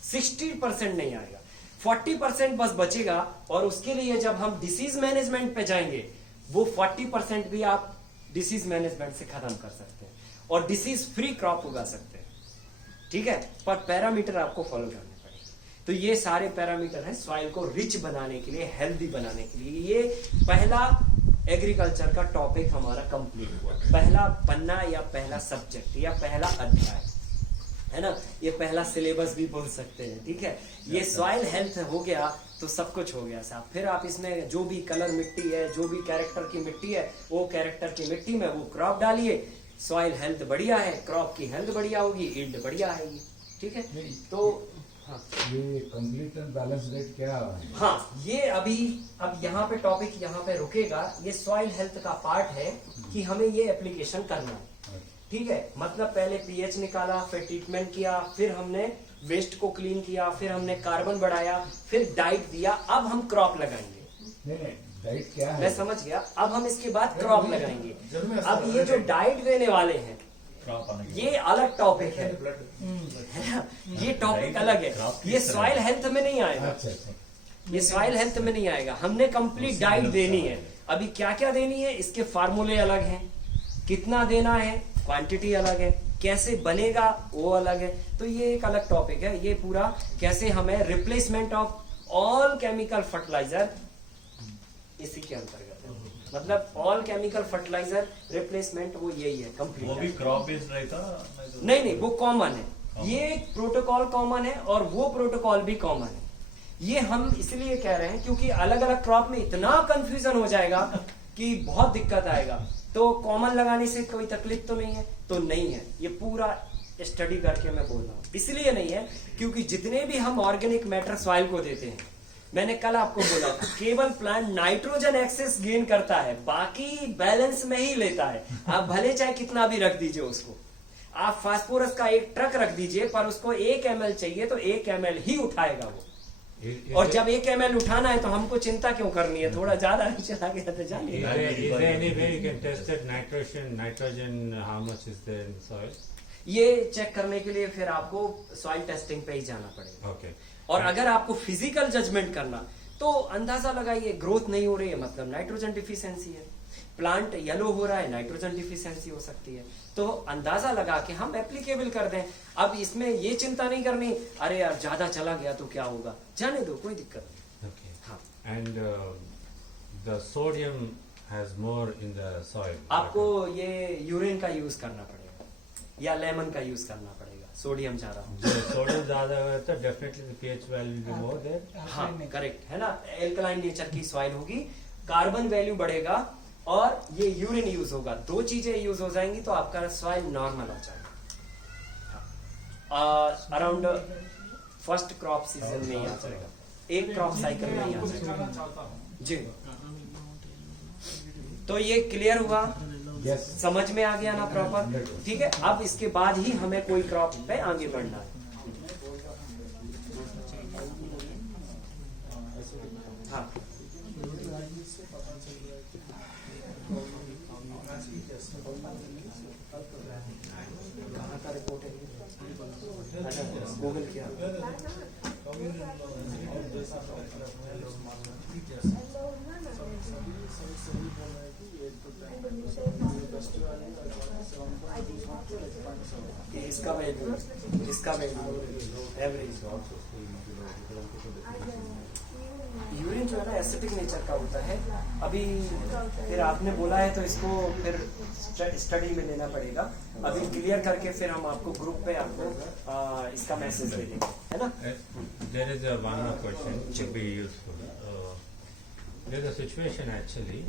60% नहीं आएगा, 40% बस बचेगा। और उसके लिए जब हम डिसीज मैनेजमेंट पे जाएंगे वो 40% भी आप डिसीज मैनेजमेंट से खत्म कर सकते हैं और डिसीज फ्री क्रॉप उगा सकते हैं, ठीक है। पर पैरामीटर आपको फॉलो करने पड़ेंगे। तो ये सारे पैरामीटर हैं सॉइल को रिच बनाने के लिए, हेल्दी बनाने के लिए। ये पहला एग्रीकल्चर का टॉपिक हमारा कंप्लीट हुआ, पहला पन्ना या पहला सब्जेक्ट या पहला अध्याय है ना, ये पहला सिलेबस भी बोल सकते हैं, ठीक है। ये सॉइल हेल्थ हो गया तो सब कुछ हो गया साहब। फिर आप इसमें जो भी कलर मिट्टी है, जो भी कैरेक्टर की मिट्टी है, वो कैरेक्टर की मिट्टी में वो क्रॉप डालिए, सॉइल हेल्थ बढ़िया है, क्रॉप की हेल्थ बढ़िया होगी, यील्ड बढ़िया आएगी, ठीक है। तो हाँ, ये कंप्लीट एंड बैलेंस रेट क्या है? हाँ, ये अब यहाँ पे टॉपिक यहाँ पे रुकेगा। ये सॉइल हेल्थ का पार्ट है कि हमें ये एप्लीकेशन करना है, ठीक है। मतलब पहले पीएच निकाला, फिर ट्रीटमेंट किया, फिर हमने वेस्ट को क्लीन किया, फिर हमने कार्बन बढ़ाया, फिर डाइट दिया, अब हम क्रॉप लगाएंगे। नहीं, डाइट क्या है? मैं समझ गया। अब हम इसके बाद क्रॉप लगाएंगे। अब ये जो डाइट देने वाले हैं ये अलग टॉपिक है, ये टॉपिक अलग है, ये सॉइल हेल्थ में नहीं आएगा, ये सॉइल हेल्थ में नहीं आएगा। हमने कंप्लीट डाइट देनी है। अभी क्या क्या देनी है इसके फार्मूले अलग हैं, कितना देना है क्वांटिटी अलग है, कैसे बनेगा वो अलग है। तो ये एक अलग टॉपिक है। ये पूरा कैसे हमें replacement of all chemical fertiliser इसी के अंतर्गत है। मतलब ऑल केमिकल फर्टिलाइजर रिप्लेसमेंट वो यही है कंप्लीट। वो भी क्रॉप बेस्ड रहता? नहीं, वो कॉमन है। ये प्रोटोकॉल कॉमन है और वो प्रोटोकॉल भी कॉमन है। ये हम इसलिए कह रहे हैं क्योंकि अलग अलग क्रॉप में इतना कंफ्यूजन हो जाएगा कि बहुत दिक्कत आएगा। तो कॉमन लगाने से कोई तकलीफ तो नहीं है? तो नहीं है। ये पूरा स्टडी करके मैं बोल रहा हूँ। इसलिए नहीं है क्योंकि जितने भी हम ऑर्गेनिक मैटर सॉइल को देते हैं, मैंने कल आपको बोला था, केवल प्लांट नाइट्रोजन एक्सेस गेन करता है, बाकी बैलेंस में ही लेता है। आप भले चाहे कितना भी रख दीजिए उसको, आप फास्फोरस का एक ट्रक रख दीजिए पर उसको 1 ml चाहिए तो 1 ml ही उठाएगा वो। और जब 1 ml उठाना है तो हमको चिंता क्यों करनी है? थोड़ा ज्यादा चला गया तो जानिए। ये चेक करने के लिए फिर आपको सॉइल टेस्टिंग पे ही जाना पड़ेगा। और अगर आपको फिजिकल जजमेंट करना तो अंदाजा लगाइए, ग्रोथ नहीं हो रही है मतलब नाइट्रोजन डिफिशियंसी है। प्लांट येलो हो रहा है, नाइट्रोजन डिफिशियंसी हो सकती है। तो अंदाजा लगा के हम एप्लीकेबल कर दें। अब इसमें ये चिंता नहीं करनी अरे यार ज्यादा चला गया तो क्या होगा, जाने दो, कोई दिक्कत नहीं। Okay. हाँ, And the sodium has more in the soil. आपको ये यूरिन का यूज करना पड़ेगा या लेमन का यूज करना पड़ेगा, सोडियम ज्यादा हो। जो सोडियम ज्यादा है तो definitely the pH value will be more there. हाँ करेक्ट है ना, एल्कलाइन नेचर की सॉइल होगी, कार्बन वैल्यू बढ़ेगा और ये यूरिन यूज होगा, दो चीजें यूज हो जाएंगी तो आपका सॉइल नॉर्मल आ जाएगा। अराउंड फर्स्ट क्रॉप सीजन में ही आ जाएगा, एक क्रॉप साइकिल में ही आ जाएगा जी। तो ये क्लियर हुआ, यस समझ में आ गया ना प्रॉपर, ठीक है। अब इसके बाद ही हमें कोई क्रॉप पे आगे बढ़ना है। हाँ कहाँ का रिपोर्ट है? अच्छा, गूगल किया। इसका वैल्यू, इसका वैल्यू एवरेज यूरिन जो है ना एसिडिक नेचर का होता है। अभी फिर आपने बोला है तो इसको फिर स्टडी में लेना पड़ेगा। अभी क्लियर करके फिर हम आपको ग्रुप पे आपको इसका मैसेज दे देंगे, है ना। There is a one more question to be useful. There is a situation actually.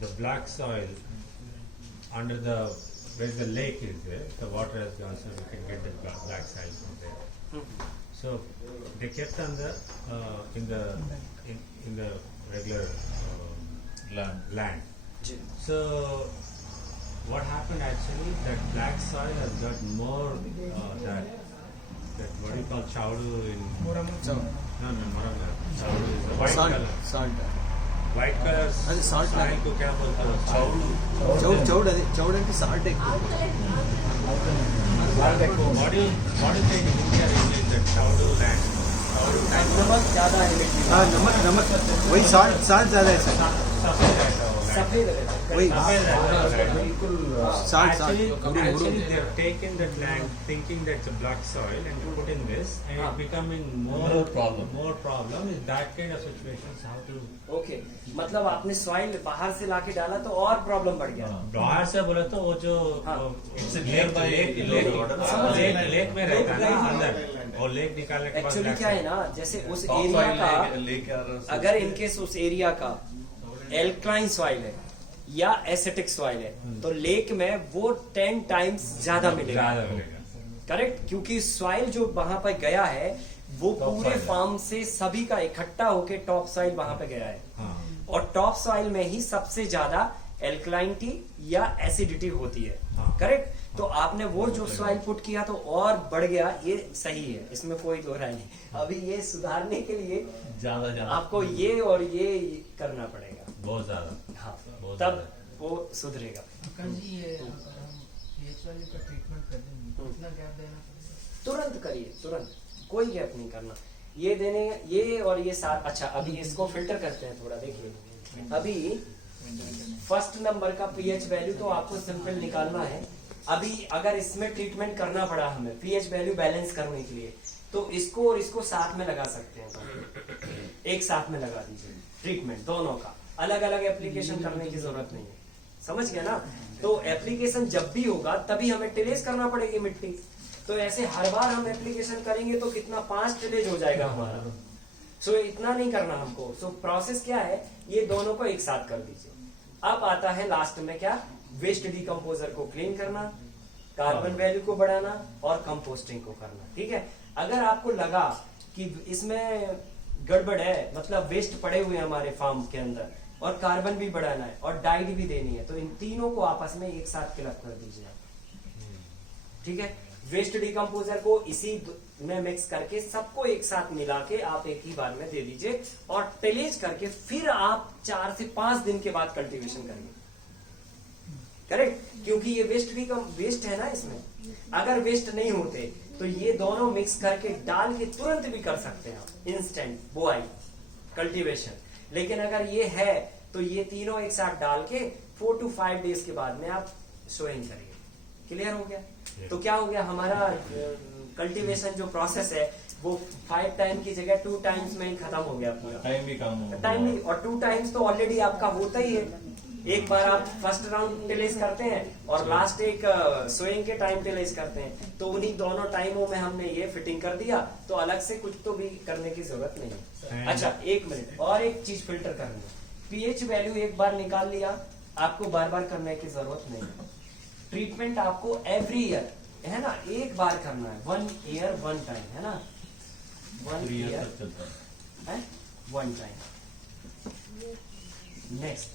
The black soil under the where the lake is there, the water has gone, so we can get the black soil from there. So they kept on the in the regular land. So what happened actually, that black soil has got more that what do you call chowdu in no moramga. Chowdu is the white color. Salt. White color अरे salt soil को क्या बोलते हो? चौड़ అంటే salt ఎక్కువ What do you think in India is that chowdu land? नमक ज्यादा है लेकिन हाँ नमक वही साल्ट ज्यादा है सर सफेद रहता है वो land. सफेद रहता है। वही सफेद रहता है land. बिल्कुल Actually, they have taken that land thinking that's a black soil and put in this and it becoming more problem is that kind of situations how to okay, मतलब आपने सॉइल बाहर से लाके डाला तो और प्रॉब्लम बढ़ गया। बाहर से बोले तो वो जो हाँ। लेक में रहता है ना अंदर, और लेक निकालने के बाद एक्चुअली क्या है ना, जैसे उस एरिया का अगर इनकेस उस एरिया का एल्कलाइन सॉइल है या एसिटिक सॉइल है तो लेक में वो 10 टाइम्स ज्यादा मिलेगा। करेक्ट, क्योंकि सॉइल जो वहां पर गया है वो पूरे फार्म से सभी का इकट्ठा होके टॉप सॉइल वहां पे गया है और टॉप सॉइल में ही सबसे ज्यादा एल्कलाइनिटी या एसिडिटी होती है। करेक्ट, तो आपने वो जो सॉइल पुट किया तो और बढ़ गया, ये सही है, इसमें कोई दो राय नहीं। अभी ये सुधारने के लिए ज्यादा आपको ये और ये करना पड़ेगा बहुत ज्यादा। हाँ, बहुत तब ज्यादा। वो सुधरेगा। जी ये अगर हम पीएच वाले का ट्रीटमेंट कर देंगे कितना गैप देना पड़ेगा? तुरंत करिए, तुरंत, कोई गैप नहीं करना। ये देने ये और ये साथ। अच्छा, अभी इसको फिल्टर करते हैं थोड़ा, देखिए। अभी फर्स्ट नंबर का पीएच वैल्यू तो आपको सिंपल निकालना है। अभी अगर इसमें ट्रीटमेंट करना पड़ा हमें पीएच वैल्यू बैलेंस करने के लिए तो इसको और इसको साथ में लगा सकते हैं, एक साथ में लगा दीजिए ट्रीटमेंट दोनों का। अलग अलग एप्लीकेशन करने की जरूरत नहीं है, समझ गया ना। तो एप्लीकेशन जब भी होगा तभी हमें टिलेज करना पड़ेगी मिट्टी, तो ऐसे हर बार हम एप्लीकेशन करेंगे तो कितना 5 टिलेज हो जाएगा हमारा। सो इतना नहीं करना हमको। सो प्रोसेस क्या है, ये दोनों को एक साथ कर दीजिए। अब आता है लास्ट में क्या, वेस्ट डिकम्पोजर को क्लीन करना, कार्बन वैल्यू को बढ़ाना और कंपोस्टिंग को करना। ठीक है, अगर आपको लगा कि इसमें गड़बड़ है, मतलब वेस्ट पड़े हुए हैं हमारे फार्म के अंदर और कार्बन भी बढ़ाना है और डाइट भी देनी है, तो इन तीनों को आपस में एक साथ क्लब कर दीजिए। ठीक है, वेस्ट डिकम्पोजर को इसी में मिक्स करके सबको एक साथ मिला के आप एक ही बार में दे दीजिए और टिलेज करके फिर आप 4 से 5 दिन के बाद कल्टीवेशन करिए। करेक्ट, क्योंकि ये वेस्ट है ना इसमें। अगर वेस्ट नहीं होते तो ये दोनों मिक्स करके डाल के तुरंत भी कर सकते हैं आप, इंस्टेंट बुआई कल्टीवेशन। लेकिन अगर ये है तो ये तीनों एक साथ डाल के 4 to 5 डेज के बाद में आप सोइंग करिए। क्लियर हो गया? तो क्या हो गया, हमारा कल्टीवेशन जो प्रोसेस है वो 5 टाइम की जगह 2 टाइम्स में ही खत्म हो गया पूरा। टाइम भी कम हो टाइम नहीं, और 2 टाइम्स तो ऑलरेडी आपका होता ही है। एक बार आप फर्स्ट राउंड टिलेज करते हैं और लास्ट एक सोइंग के टाइम टिलेज करते हैं, तो उन्हीं दोनों टाइमों में हमने ये फिटिंग कर दिया, तो अलग से कुछ तो भी करने की जरूरत नहीं है। अच्छा, 1 मिनट और एक चीज फिल्टर करनी है। पीएच वैल्यू एक बार निकाल लिया, आपको बार बार करने की जरूरत नहीं है। ट्रीटमेंट आपको एवरी ईयर है ना, एक बार करना है, 1 ईयर 1 टाइम, है ना, 1 ईयर चलता है 1 टाइम। नेक्स्ट,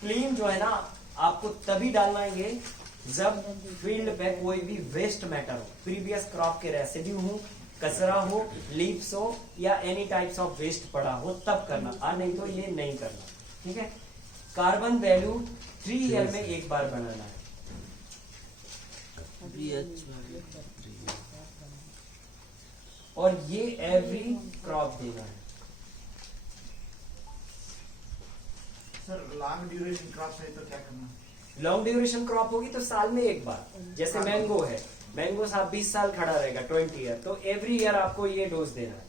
क्लीन जो है ना आपको तभी डालना है ये जब फील्ड पे कोई भी वेस्ट मैटर हो, प्रीवियस क्रॉप के रेसिड्यू हो, कचरा हो, लीव्स हो या एनी टाइप्स ऑफ वेस्ट पड़ा हो, तब करना, और नहीं तो ये नहीं करना। ठीक है। कार्बन वैल्यू 3 ईयर में एक बार बनाना है। और ये एवरी क्रॉप देना है। सर लॉन्ग ड्यूरेशन क्रॉप है तो क्या करना? लॉन्ग ड्यूरेशन क्रॉप होगी तो साल में एक बार, जैसे मैंगो है, मैंगो साहब 20 साल खड़ा रहेगा, 20 ईयर, तो एवरी ईयर आपको ये डोज देना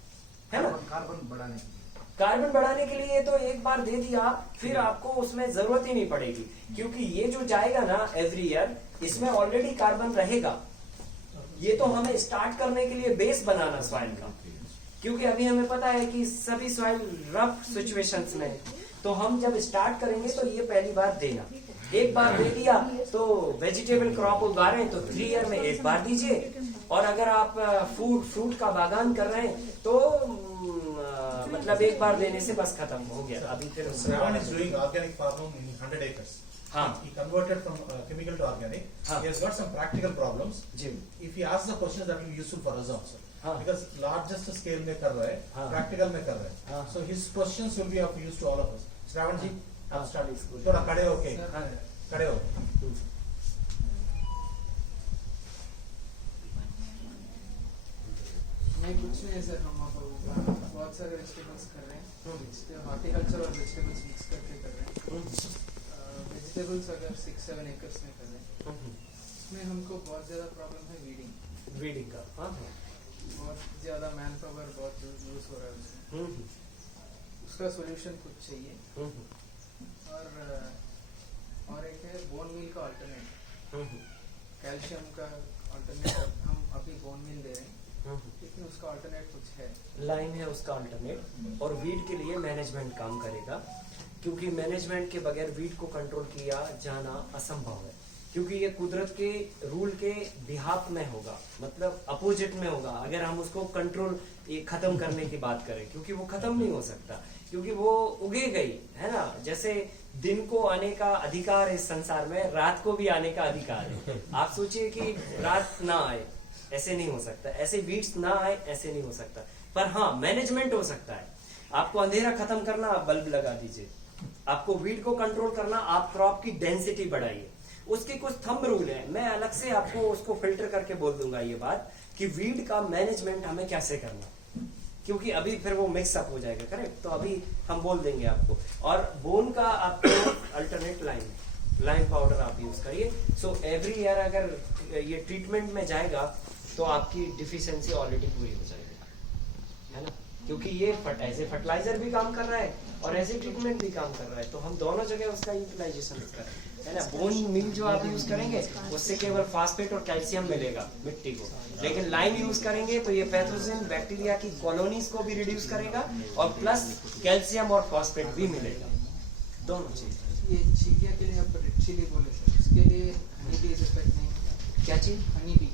है ना। कार्बन बढ़ाने के लिए। कार्बन बढ़ाने के लिए तो एक बार दे दिया, फिर आपको उसमें जरूरत ही नहीं पड़ेगी, क्योंकि ये जो जाएगा ना एवरी ईयर, इसमें ऑलरेडी कार्बन रहेगा। ये तो हमें स्टार्ट करने के लिए बेस बनाना सॉइल का, क्योंकि अभी हमें पता है कि सभी सॉइल रफ सिचुएशंस में है, तो हम जब स्टार्ट करेंगे तो ये पहली बार देना। एक बार दे दिया तो वेजिटेबल क्रॉप उगा रहे हैं तो 3 ईयर में एक बार दीजिए, और अगर आप फ्रूट का बागान कर रहे हैं तो मतलब एक बार देने से बस खत्म हो गया। अभी फिर Shravan is doing organic farming in 100 acres. हाँ। He converted from chemical to organic. हाँ। He has got some practical problems. Ji. If he asks the questions that will be useful for us also. हाँ। Because largest scale में कर रहा है, हाँ। practical में कर रहा है. हाँ। So his questions will be of use to all of us. Shravan जी, हाँ। आप start थोड़ा खड़े होके, हाँ। खड़े हो। नहीं कुछ नहीं है सर, हम अब बहुत सारे वेजिटेबल्स कर रहे हैं, हॉर्टिकल्चर और वेजिटेबल्स मिक्स करके कर रहे हैं। वेजिटेबल्स अगर 6-7 एकर्स में कर रहे हैं, उसमें हमको बहुत ज़्यादा प्रॉब्लम है वीडिंग का। हाँ। बहुत ज़्यादा मैन पावर बहुत यूज हो रहा है उसमें, उसका सोल्यूशन कुछ चाहिए। और एक है बोन मील का अल्टरनेट, कैल्शियम का अल्टरनेट हम अभी बोन मील दे रहे हैं, लेकिन उसका अल्टरनेट कुछ है, लाइन है उसका अल्टरनेट। और वीड के लिए मैनेजमेंट काम करेगा, क्योंकि मैनेजमेंट के बगैर वीड को कंट्रोल किया जाना असंभव है, क्योंकि ये कुदरत के रूल के बिहाफ में होगा, मतलब अपोजिट में होगा। अगर हम उसको कंट्रोल ये खत्म करने की बात करें, क्योंकि वो खत्म नहीं हो सकता, क्योंकि वो उगे गई है ना। जैसे दिन को आने का अधिकार है इस संसार में, रात को भी आने का अधिकार है। आप सोचिए कि रात ना आए, ऐसे नहीं हो सकता, ऐसे वीड्स ना आए, ऐसे नहीं हो सकता। पर हाँ, मैनेजमेंट हो सकता है। आपको अंधेरा खत्म करना, आप बल्ब लगा दीजिए। आपको वीड को कंट्रोल करना, आप क्रॉप की डेंसिटी बढ़ाइए। उसके कुछ थंब रूल है, मैं अलग से आपको उसको फिल्टर करके बोल दूंगा ये बात कि वीड का मैनेजमेंट हमें कैसे करना, क्योंकि अभी फिर वो मिक्सअप हो जाएगा। करेक्ट, तो अभी हम बोल देंगे आपको। और बोन का आपको अल्टरनेट लाइन पाउडर आप यूज करिए। सो एवरी ईयर अगर ये ट्रीटमेंट में जाएगा तो आपकी डिफिशियंसी ऑलरेडी पूरी हो जाएगी, है ना, क्योंकि ये एज ए फर्टिलाइजर भी काम कर रहा है और एज ए ट्रीटमेंट भी काम कर रहा है, तो हम दोनों जगह उसका यूटिलाइजेशन करें, है ना। बोन मील जो आप यूज करेंगे उससे केवल फास्फेट और कैल्शियम मिलेगा मिट्टी को, लेकिन लाइन यूज करेंगे तो ये पैथोजन बैक्टीरिया की कॉलोनीज को भी रिड्यूस करेगा और प्लस कैल्शियम और फास्फेट भी मिलेगा, दोनों चीज। ये चीकिया के लिए आप रेड चिली बोले सर, इसके लिए हनी बी इफेक्ट नहीं होता? क्या चीज? Honey bee.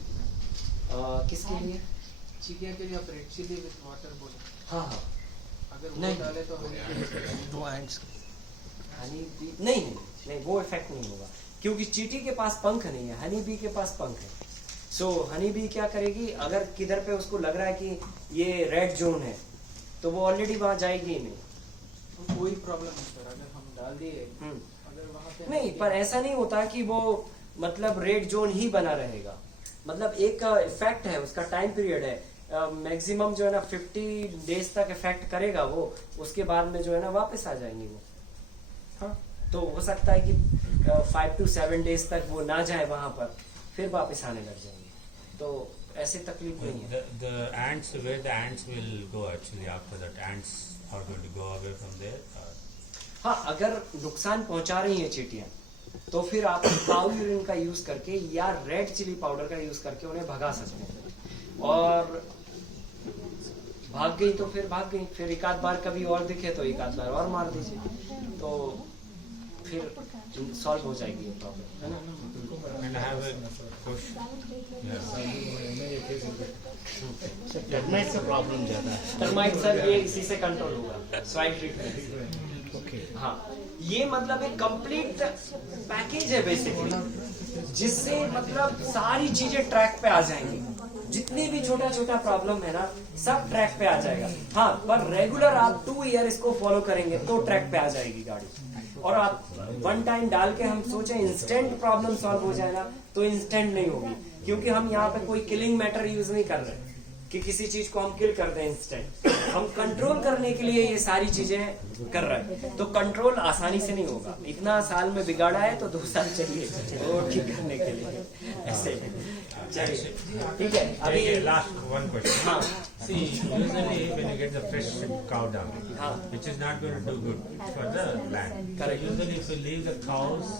किसके लिए? चीकिया के लिए आप रेड चिली विद वाटर बोले। हाँ हाँ, अगर वो नहीं डाले तो नहीं, वो इफेक्ट नहीं होगा, क्योंकि चींटी के पास पंख नहीं है, हनी बी के पास पंख है। सो हनी बी क्या करेगी, अगर किधर पे उसको लग रहा है कि ये रेड जोन है तो वो ऑलरेडी वहां जाएगी ही नहीं। कोई प्रॉब्लम नहीं सर, अगर हम डाल दिए अगर वहाँ पे नहीं, पर ऐसा नहीं होता कि वो मतलब रेड जोन ही बना रहेगा, मतलब एक इफेक्ट है, उसका टाइम पीरियड है, मैक्सिमम जो है ना 50 डेज तक इफेक्ट करेगा वो, उसके बाद में जो है ना वापस आ जाएंगी वो। तो हो सकता है कि 5 to 7 days तक वो ना जाए वहां पर, फिर वापस आने लग जाएंगे। तो ऐसे तकलीफ नहीं है। The ants, where the ants will go actually after that, ants are going to go away from there. हाँ, अगर नुकसान पहुंचा रही है चींटियां तो फिर आप काऊ यूरिन का यूज करके या रेड चिली पाउडर का यूज करके उन्हें भगा सकते हैं। और भाग गई तो फिर भाग गई, फिर एक आध बार कभी और दिखे तो एक आध बार और मार दीजिए, तो फिर सॉल्व हो जाएगी ये प्रॉब्लम, है ना। And I have a question. Termite का प्रॉब्लम ज्यादा है। टर्माइट सर ये इसी से कंट्रोल होगा, सॉइल ट्रीटमेंट। ओके, हाँ, ये मतलब एक कंप्लीट पैकेज है बेसिकली, जिससे मतलब सारी चीजें ट्रैक पे आ जाएंगी। जितनी भी छोटा छोटा प्रॉब्लम है ना, सब ट्रैक पे आ जाएगा। हाँ, पर रेगुलर आप 2 ईयर इसको फॉलो करेंगे तो ट्रैक पे आ जाएगी गाड़ी। और आप 1 टाइम डाल के हम सोचे इंस्टेंट प्रॉब्लम सॉल्व हो जाए ना, तो इंस्टेंट नहीं होगी, क्योंकि हम यहाँ पे कोई किलिंग मैटर यूज नहीं कर रहे कि किसी चीज को हम किल कर दें इंस्टेंट। हम कंट्रोल करने के लिए ये सारी चीजें कर रहे हैं, तो कंट्रोल आसानी से नहीं होगा। इतना साल में बिगाड़ा है तो 2 साल चाहिए वो ठीक करने के लिए, ऐसे। चलिए ठीक है, अभी Last one question. हाँ, See, usually when you get the fresh cow dung, हाँ, which is not going to do good for the land. Correct. Usually if you leave the cows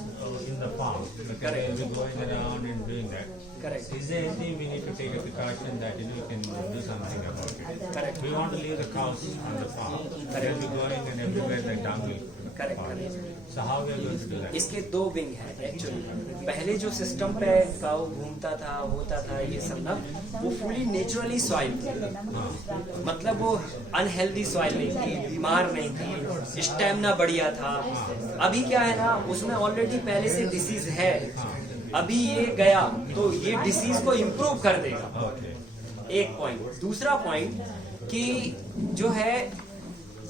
in the farm, because they will be going around and doing that. correct, Is there anything we need to take a precaution that you can do something about it? correct, We want to leave the cows on the farm. They'll be going and everywhere the dung will correct, fall. correct. So how we are going to do that? इसके 2 wing है actually. पहले जो system पे काऊ घूमता था, होता था ये सब ना, वो फुली नेचुरली सॉइल थी। मतलब वो अनहेल्दी सॉइल नहीं थी, बीमार नहीं थी, स्टेमिना बढ़िया था। अभी क्या है ना, उसमें ऑलरेडी पहले से डिसीज है। अभी ये गया तो ये डिसीज को इम्प्रूव कर देगा, एक पॉइंट। दूसरा पॉइंट कि जो है,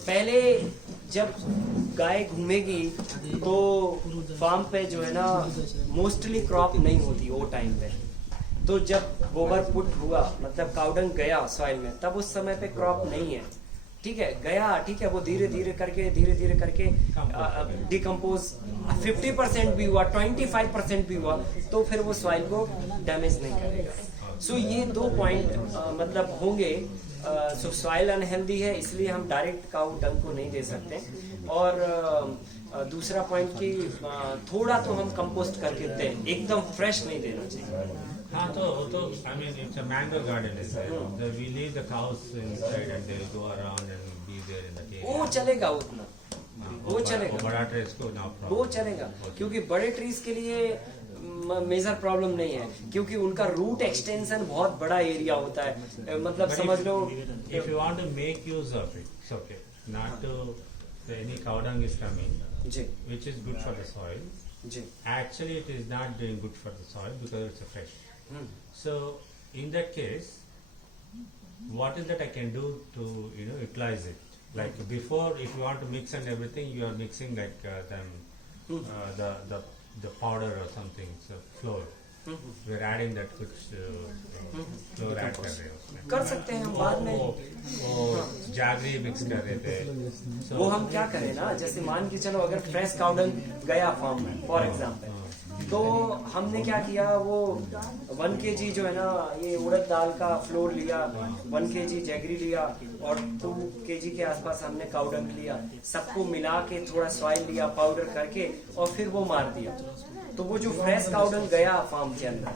पहले जब गाय घूमेगी तो फार्म पे जो है ना मोस्टली क्रॉप नहीं होती वो टाइम पे। तो जब गोबर पुट हुआ, मतलब काउडंग गया सॉइल में, तब उस समय पे क्रॉप नहीं है। ठीक है, गया, ठीक है, वो धीरे धीरे करके डिकम्पोज 50% भी हुआ, 25% भी हुआ, तो फिर वो सॉइल को डैमेज नहीं करेगा। सो ये 2 पॉइंट मतलब होंगे। सो सॉइल अनहेल्दी है, इसलिए हम डायरेक्ट काऊ डंग को नहीं दे सकते। और दूसरा पॉइंट कि थोड़ा तो हम कंपोस्ट करके दें, एकदम फ्रेश नहीं देना चाहिए। हाँ, तो I mean it's a mango garden is there. We leave the cows inside and they'll go around and be there in the area. वो चलेगा उतना, वो चलेगा, बड़ा ट्रीज को ना वो चलेगा, क्योंकि बड़े ट्रीज के लिए मेजर प्रॉब्लम नहीं है, क्योंकि उनका रूट एक्सटेंशन बहुत बड़ा एरिया होता है। मतलब समझ लो, if you want to make use of it, it's okay. Not to any cow dung is coming, ji which is good for the soil. Ji, Actually, it is not doing good for the soil because it's a fresh. Hmm, So, in that case, what is that I can do to utilize it? Like before, if you want to mix and everything, you are mixing like the powder or something, so flour. We're adding that कुछ flour add कर रहे हैं उसमें। कर सकते हैं हम बाद में। वो जागरी मिक्स कर रहे थे। So, वो हम क्या करें ना, जैसे मान के चलो अगर फ्रेश काउडंग गया फार्म में फॉर एग्जाम्पल, तो हमने क्या किया, वो 1 kg जो है ना, ये उड़द दाल का फ्लोर लिया, 1 kg जैगरी लिया और 2 kg के आसपास हमने काउडंग लिया, सबको मिला के थोड़ा सॉइल लिया पाउडर करके और फिर वो मार दिया। तो वो जो फ्रेश काउडंग गया फार्म के अंदर,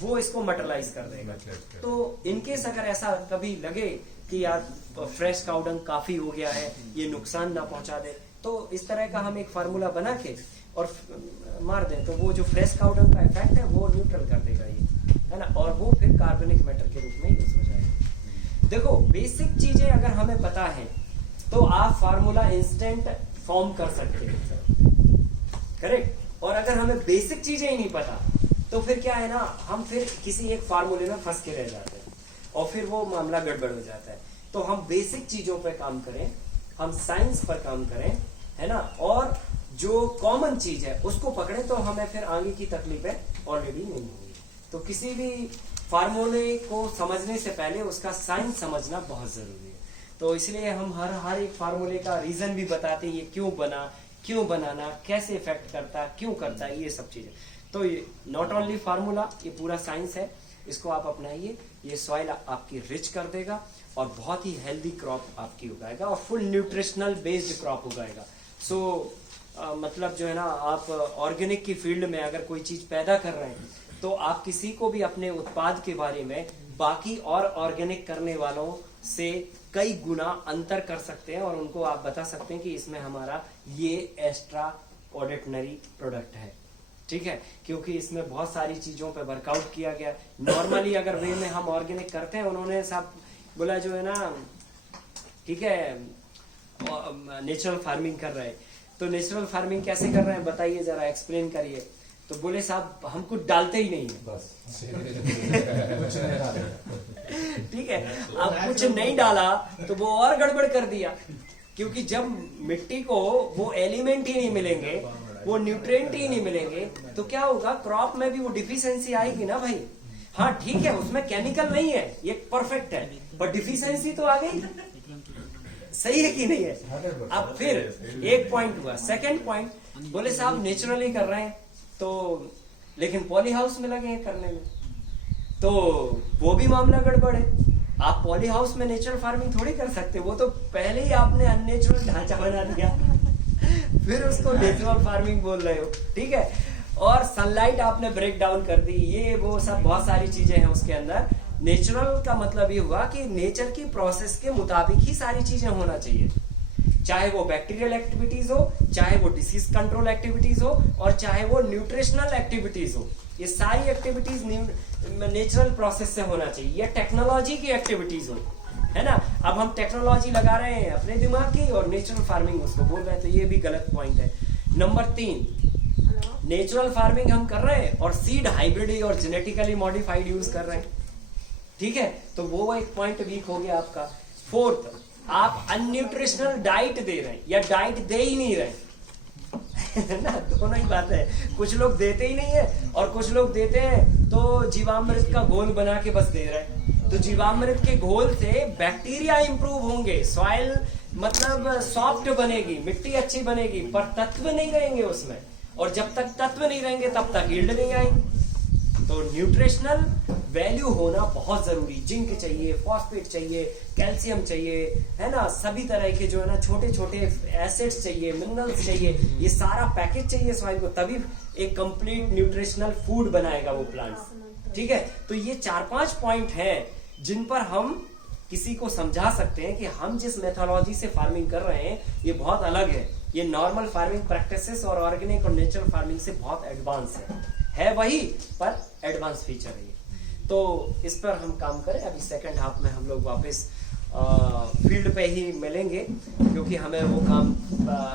वो इसको मटरलाइज कर देगा। तो इनकेस अगर ऐसा कभी लगे कि यार फ्रेश काउडंग काफी हो गया है, ये नुकसान ना पहुंचा दे, तो इस तरह का हम एक फार्मूला बना के और मार दें, तो वो जो फ्रेश काउडंग का इफेक्ट है वो न्यूट्रल कर देगा ये, है ना, और वो फिर कार्बनिक मैटर के रूप में यूज हो जाएगा। देखो, बेसिक चीजें अगर हमें पता है तो आप फार्मूला इंस्टेंट फॉर्म कर सकते हैं, करेक्ट। और अगर हमें बेसिक चीजें ही नहीं पता, तो फिर क्या है ना, हम फिर किसी एक फार्मूले में फंस के रह जाते हैं और फिर वो मामला गड़बड़ हो जाता है। तो हम बेसिक चीजों पर काम करें, हम साइंस पर काम करें, है ना, और जो कॉमन चीज है उसको पकड़े, तो हमें फिर आगे की तकलीफें ऑलरेडी नहीं होंगी। तो किसी भी फार्मूले को समझने से पहले उसका साइंस समझना बहुत जरूरी है। तो इसलिए हम हर एक फार्मूले का रीजन भी बताते हैं, ये क्यों बना, क्यों बनाना, कैसे इफेक्ट करता है, क्यों करता है, ये सब चीजें। तो ये नॉट ओनली फार्मूला, ये पूरा साइंस है, इसको आप अपनाइए। ये सॉइल आपकी रिच कर देगा और बहुत ही हेल्दी क्रॉप आपकी उगाएगा और फुल न्यूट्रिशनल बेस्ड क्रॉप उगाएगा। सो मतलब जो है ना, आप ऑर्गेनिक की फील्ड में अगर कोई चीज पैदा कर रहे हैं तो आप किसी को भी अपने उत्पाद के बारे में बाकी और ऑर्गेनिक करने वालों से कई गुना अंतर कर सकते हैं और उनको आप बता सकते हैं कि इसमें हमारा ये एक्स्ट्रा ऑर्डिनरी प्रोडक्ट है, ठीक है, क्योंकि इसमें बहुत सारी चीजों पे वर्कआउट किया गया। नॉर्मली अगर वे में हम ऑर्गेनिक करते हैं, उन्होंने सब बोला जो है ना, ठीक है, नेचुरल फार्मिंग कर रहे हैं, तो नेचुरल फार्मिंग कैसे कर रहे हैं बताइए जरा, एक्सप्लेन करिए। तो बोले साहब हम कुछ डालते ही नहीं है, बस ठीक है, अब कुछ नहीं डाला तो वो और गड़बड़ कर दिया, क्योंकि जब मिट्टी को वो एलिमेंट ही नहीं मिलेंगे, वो न्यूट्रिएंट ही नहीं मिलेंगे, तो क्या होगा, क्रॉप में भी वो डिफिशियंसी आएगी ना भाई। हाँ ठीक है, उसमें केमिकल नहीं है, ये परफेक्ट है, पर डिफिशियंसी तो आ गई, सही है कि नहीं है। अब फिर एक पॉइंट हुआ, सेकंड पॉइंट, बोले साहब नेचुरली कर रहे हैं तो, लेकिन पॉली हाउस में लगे हैं करने में, तो वो भी मामला गड़बड़ है। आप पॉली हाउस में नेचुरल फार्मिंग थोड़ी कर सकते, वो तो पहले ही आपने अननेचुरल ढांचा बना दिया फिर उसको नेचुरल फार्मिंग बोल रहे हो, ठीक है। और सनलाइट आपने ब्रेक डाउन कर दी, ये वो सब बहुत सारी चीजें हैं उसके अंदर। नेचुरल का मतलब ये हुआ कि नेचर की प्रोसेस के मुताबिक ही सारी चीजें होना चाहिए, चाहे वो बैक्टीरियल एक्टिविटीज हो, चाहे वो डिसीज कंट्रोल एक्टिविटीज हो, और चाहे वो न्यूट्रिशनल एक्टिविटीज हो। ये सारी एक्टिविटीज नेचुरल प्रोसेस से होना चाहिए, या टेक्नोलॉजी की एक्टिविटीज हो, है ना। अब हम टेक्नोलॉजी लगा रहे हैं अपने दिमाग की और नेचुरल फार्मिंग उसको बोल रहे हैं, तो ये भी गलत पॉइंट है। नंबर 3, नेचुरल फार्मिंग हम कर रहे हैं और सीड हाइब्रिड और जेनेटिकली मॉडिफाइड यूज कर रहे हैं, ठीक है, तो वो एक पॉइंट वीक हो गया आपका। 4th, आप अनन्यूट्रिशनल डाइट दे रहे हैं या डाइट दे ही नहीं रहे ना, दोनों ही बात है। कुछ लोग देते ही नहीं है और कुछ लोग देते हैं तो जीवामृत का घोल बना के बस दे रहे हैं। तो जीवामृत के घोल से बैक्टीरिया इंप्रूव होंगे, सॉइल मतलब सॉफ्ट बनेगी, मिट्टी अच्छी बनेगी, पर तत्व नहीं रहेंगे उसमें, और जब तक तत्व नहीं रहेंगे तब तक यील्ड नहीं आएगी। तो न्यूट्रिशनल वैल्यू होना बहुत जरूरी, जिंक चाहिए, फॉस्फेट चाहिए, कैल्शियम चाहिए, है ना, सभी तरह के जो है ना छोटे छोटे एसिड्स चाहिए, मिनरल्स चाहिए, ये सारा पैकेज चाहिए सॉइल को, तभी एक कंप्लीट न्यूट्रिशनल फूड बनाएगा वो प्लांट्स, ठीक है। तो ये 4-5 पॉइंट हैं जिन पर हम किसी को समझा सकते हैं कि हम जिस मेथोलॉजी से फार्मिंग कर रहे हैं ये बहुत अलग है, ये नॉर्मल फार्मिंग प्रैक्टिसेस और ऑर्गेनिक और नेचुरल फार्मिंग से बहुत एडवांस है वही, पर एडवांस फीचर है। तो इस पर हम काम करें। अभी सेकंड हाफ में हम लोग वापस फील्ड पे ही मिलेंगे, क्योंकि हमें वो काम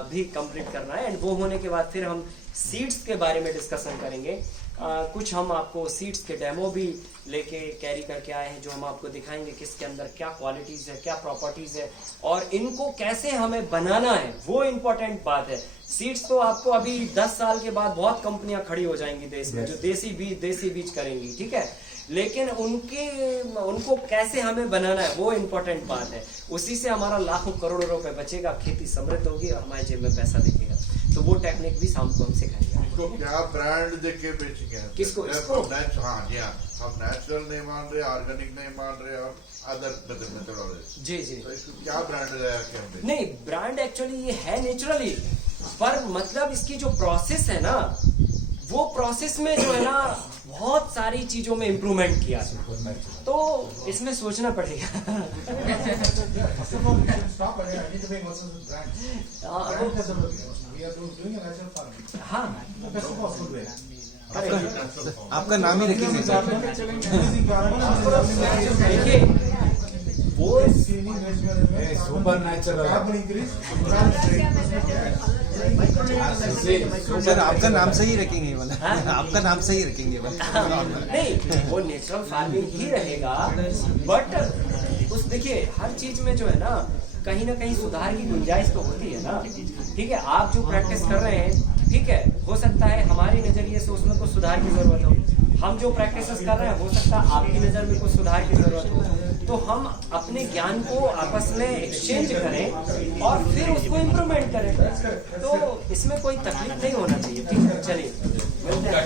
भी कंप्लीट करना है, एंड वो होने के बाद फिर हम सीड्स के बारे में डिस्कशन करेंगे। कुछ हम आपको सीड्स के डेमो भी लेके कैरी करके आए हैं, जो हम आपको दिखाएंगे किसके अंदर क्या क्वालिटीज है, क्या प्रॉपर्टीज है, और इनको कैसे हमें बनाना है, वो इम्पोर्टेंट बात है। सीड्स तो आपको अभी 10 साल के बाद बहुत कंपनियां खड़ी हो जाएंगी देश में, जो देसी बीज करेंगी, ठीक है, लेकिन उनको कैसे हमें बनाना है वो इम्पोर्टेंट बात है। उसी से हमारा लाखों करोड़ों रुपए बचेगा, खेती समृद्ध होगी और हमारे जेब में पैसा दिखेगा। तो वो टेक्निक भी शाम को हम सिखाएंगे। इसको क्या ब्रांड देख के बेचेंगे? किसको? इसको? हाँ जी हाँ, हम नेचुरल नहीं मान रहे, ऑर्गेनिक नहीं मान रहे, और अदर मेथोडोलॉजी। जी जी। तो इसको क्या ब्रांड लगाया? नहीं, ब्रांड एक्चुअली ये है नेचुरली, पर मतलब इसकी जो प्रोसेस है ना, वो प्रोसेस में जो है ना बहुत सारी चीजों में इम्प्रूवमेंट किया है, तो इसमें सोचना पड़ेगा। हाँ, आपका नाम ही रखेंगे सर। देखिए वो सुपर नेचुरल सर, आपका नाम सही रखेंगे वाला, आपका नाम सही रखेंगे वाला। नहीं, वो नेचुरल फार्मिंग ही रहेगा, बट उस देखिए हर चीज में जो है ना कहीं सुधार की गुंजाइश तो होती है ना, ठीक है। आप जो प्रैक्टिस कर रहे हैं, ठीक है, हो सकता है हमारे नजरिए से उसमें कुछ सुधार की जरूरत हो, हम जो प्रैक्टिस कर रहे हैं हो सकता है आपकी नजर में कुछ सुधार की जरूरत हो, तो हम अपने ज्ञान को आपस में एक्सचेंज करें और फिर उसको इम्प्रूवमेंट करें। तो इसमें कोई तकलीफ नहीं होना चाहिए। ठीक है, चलिए मिलते हैं।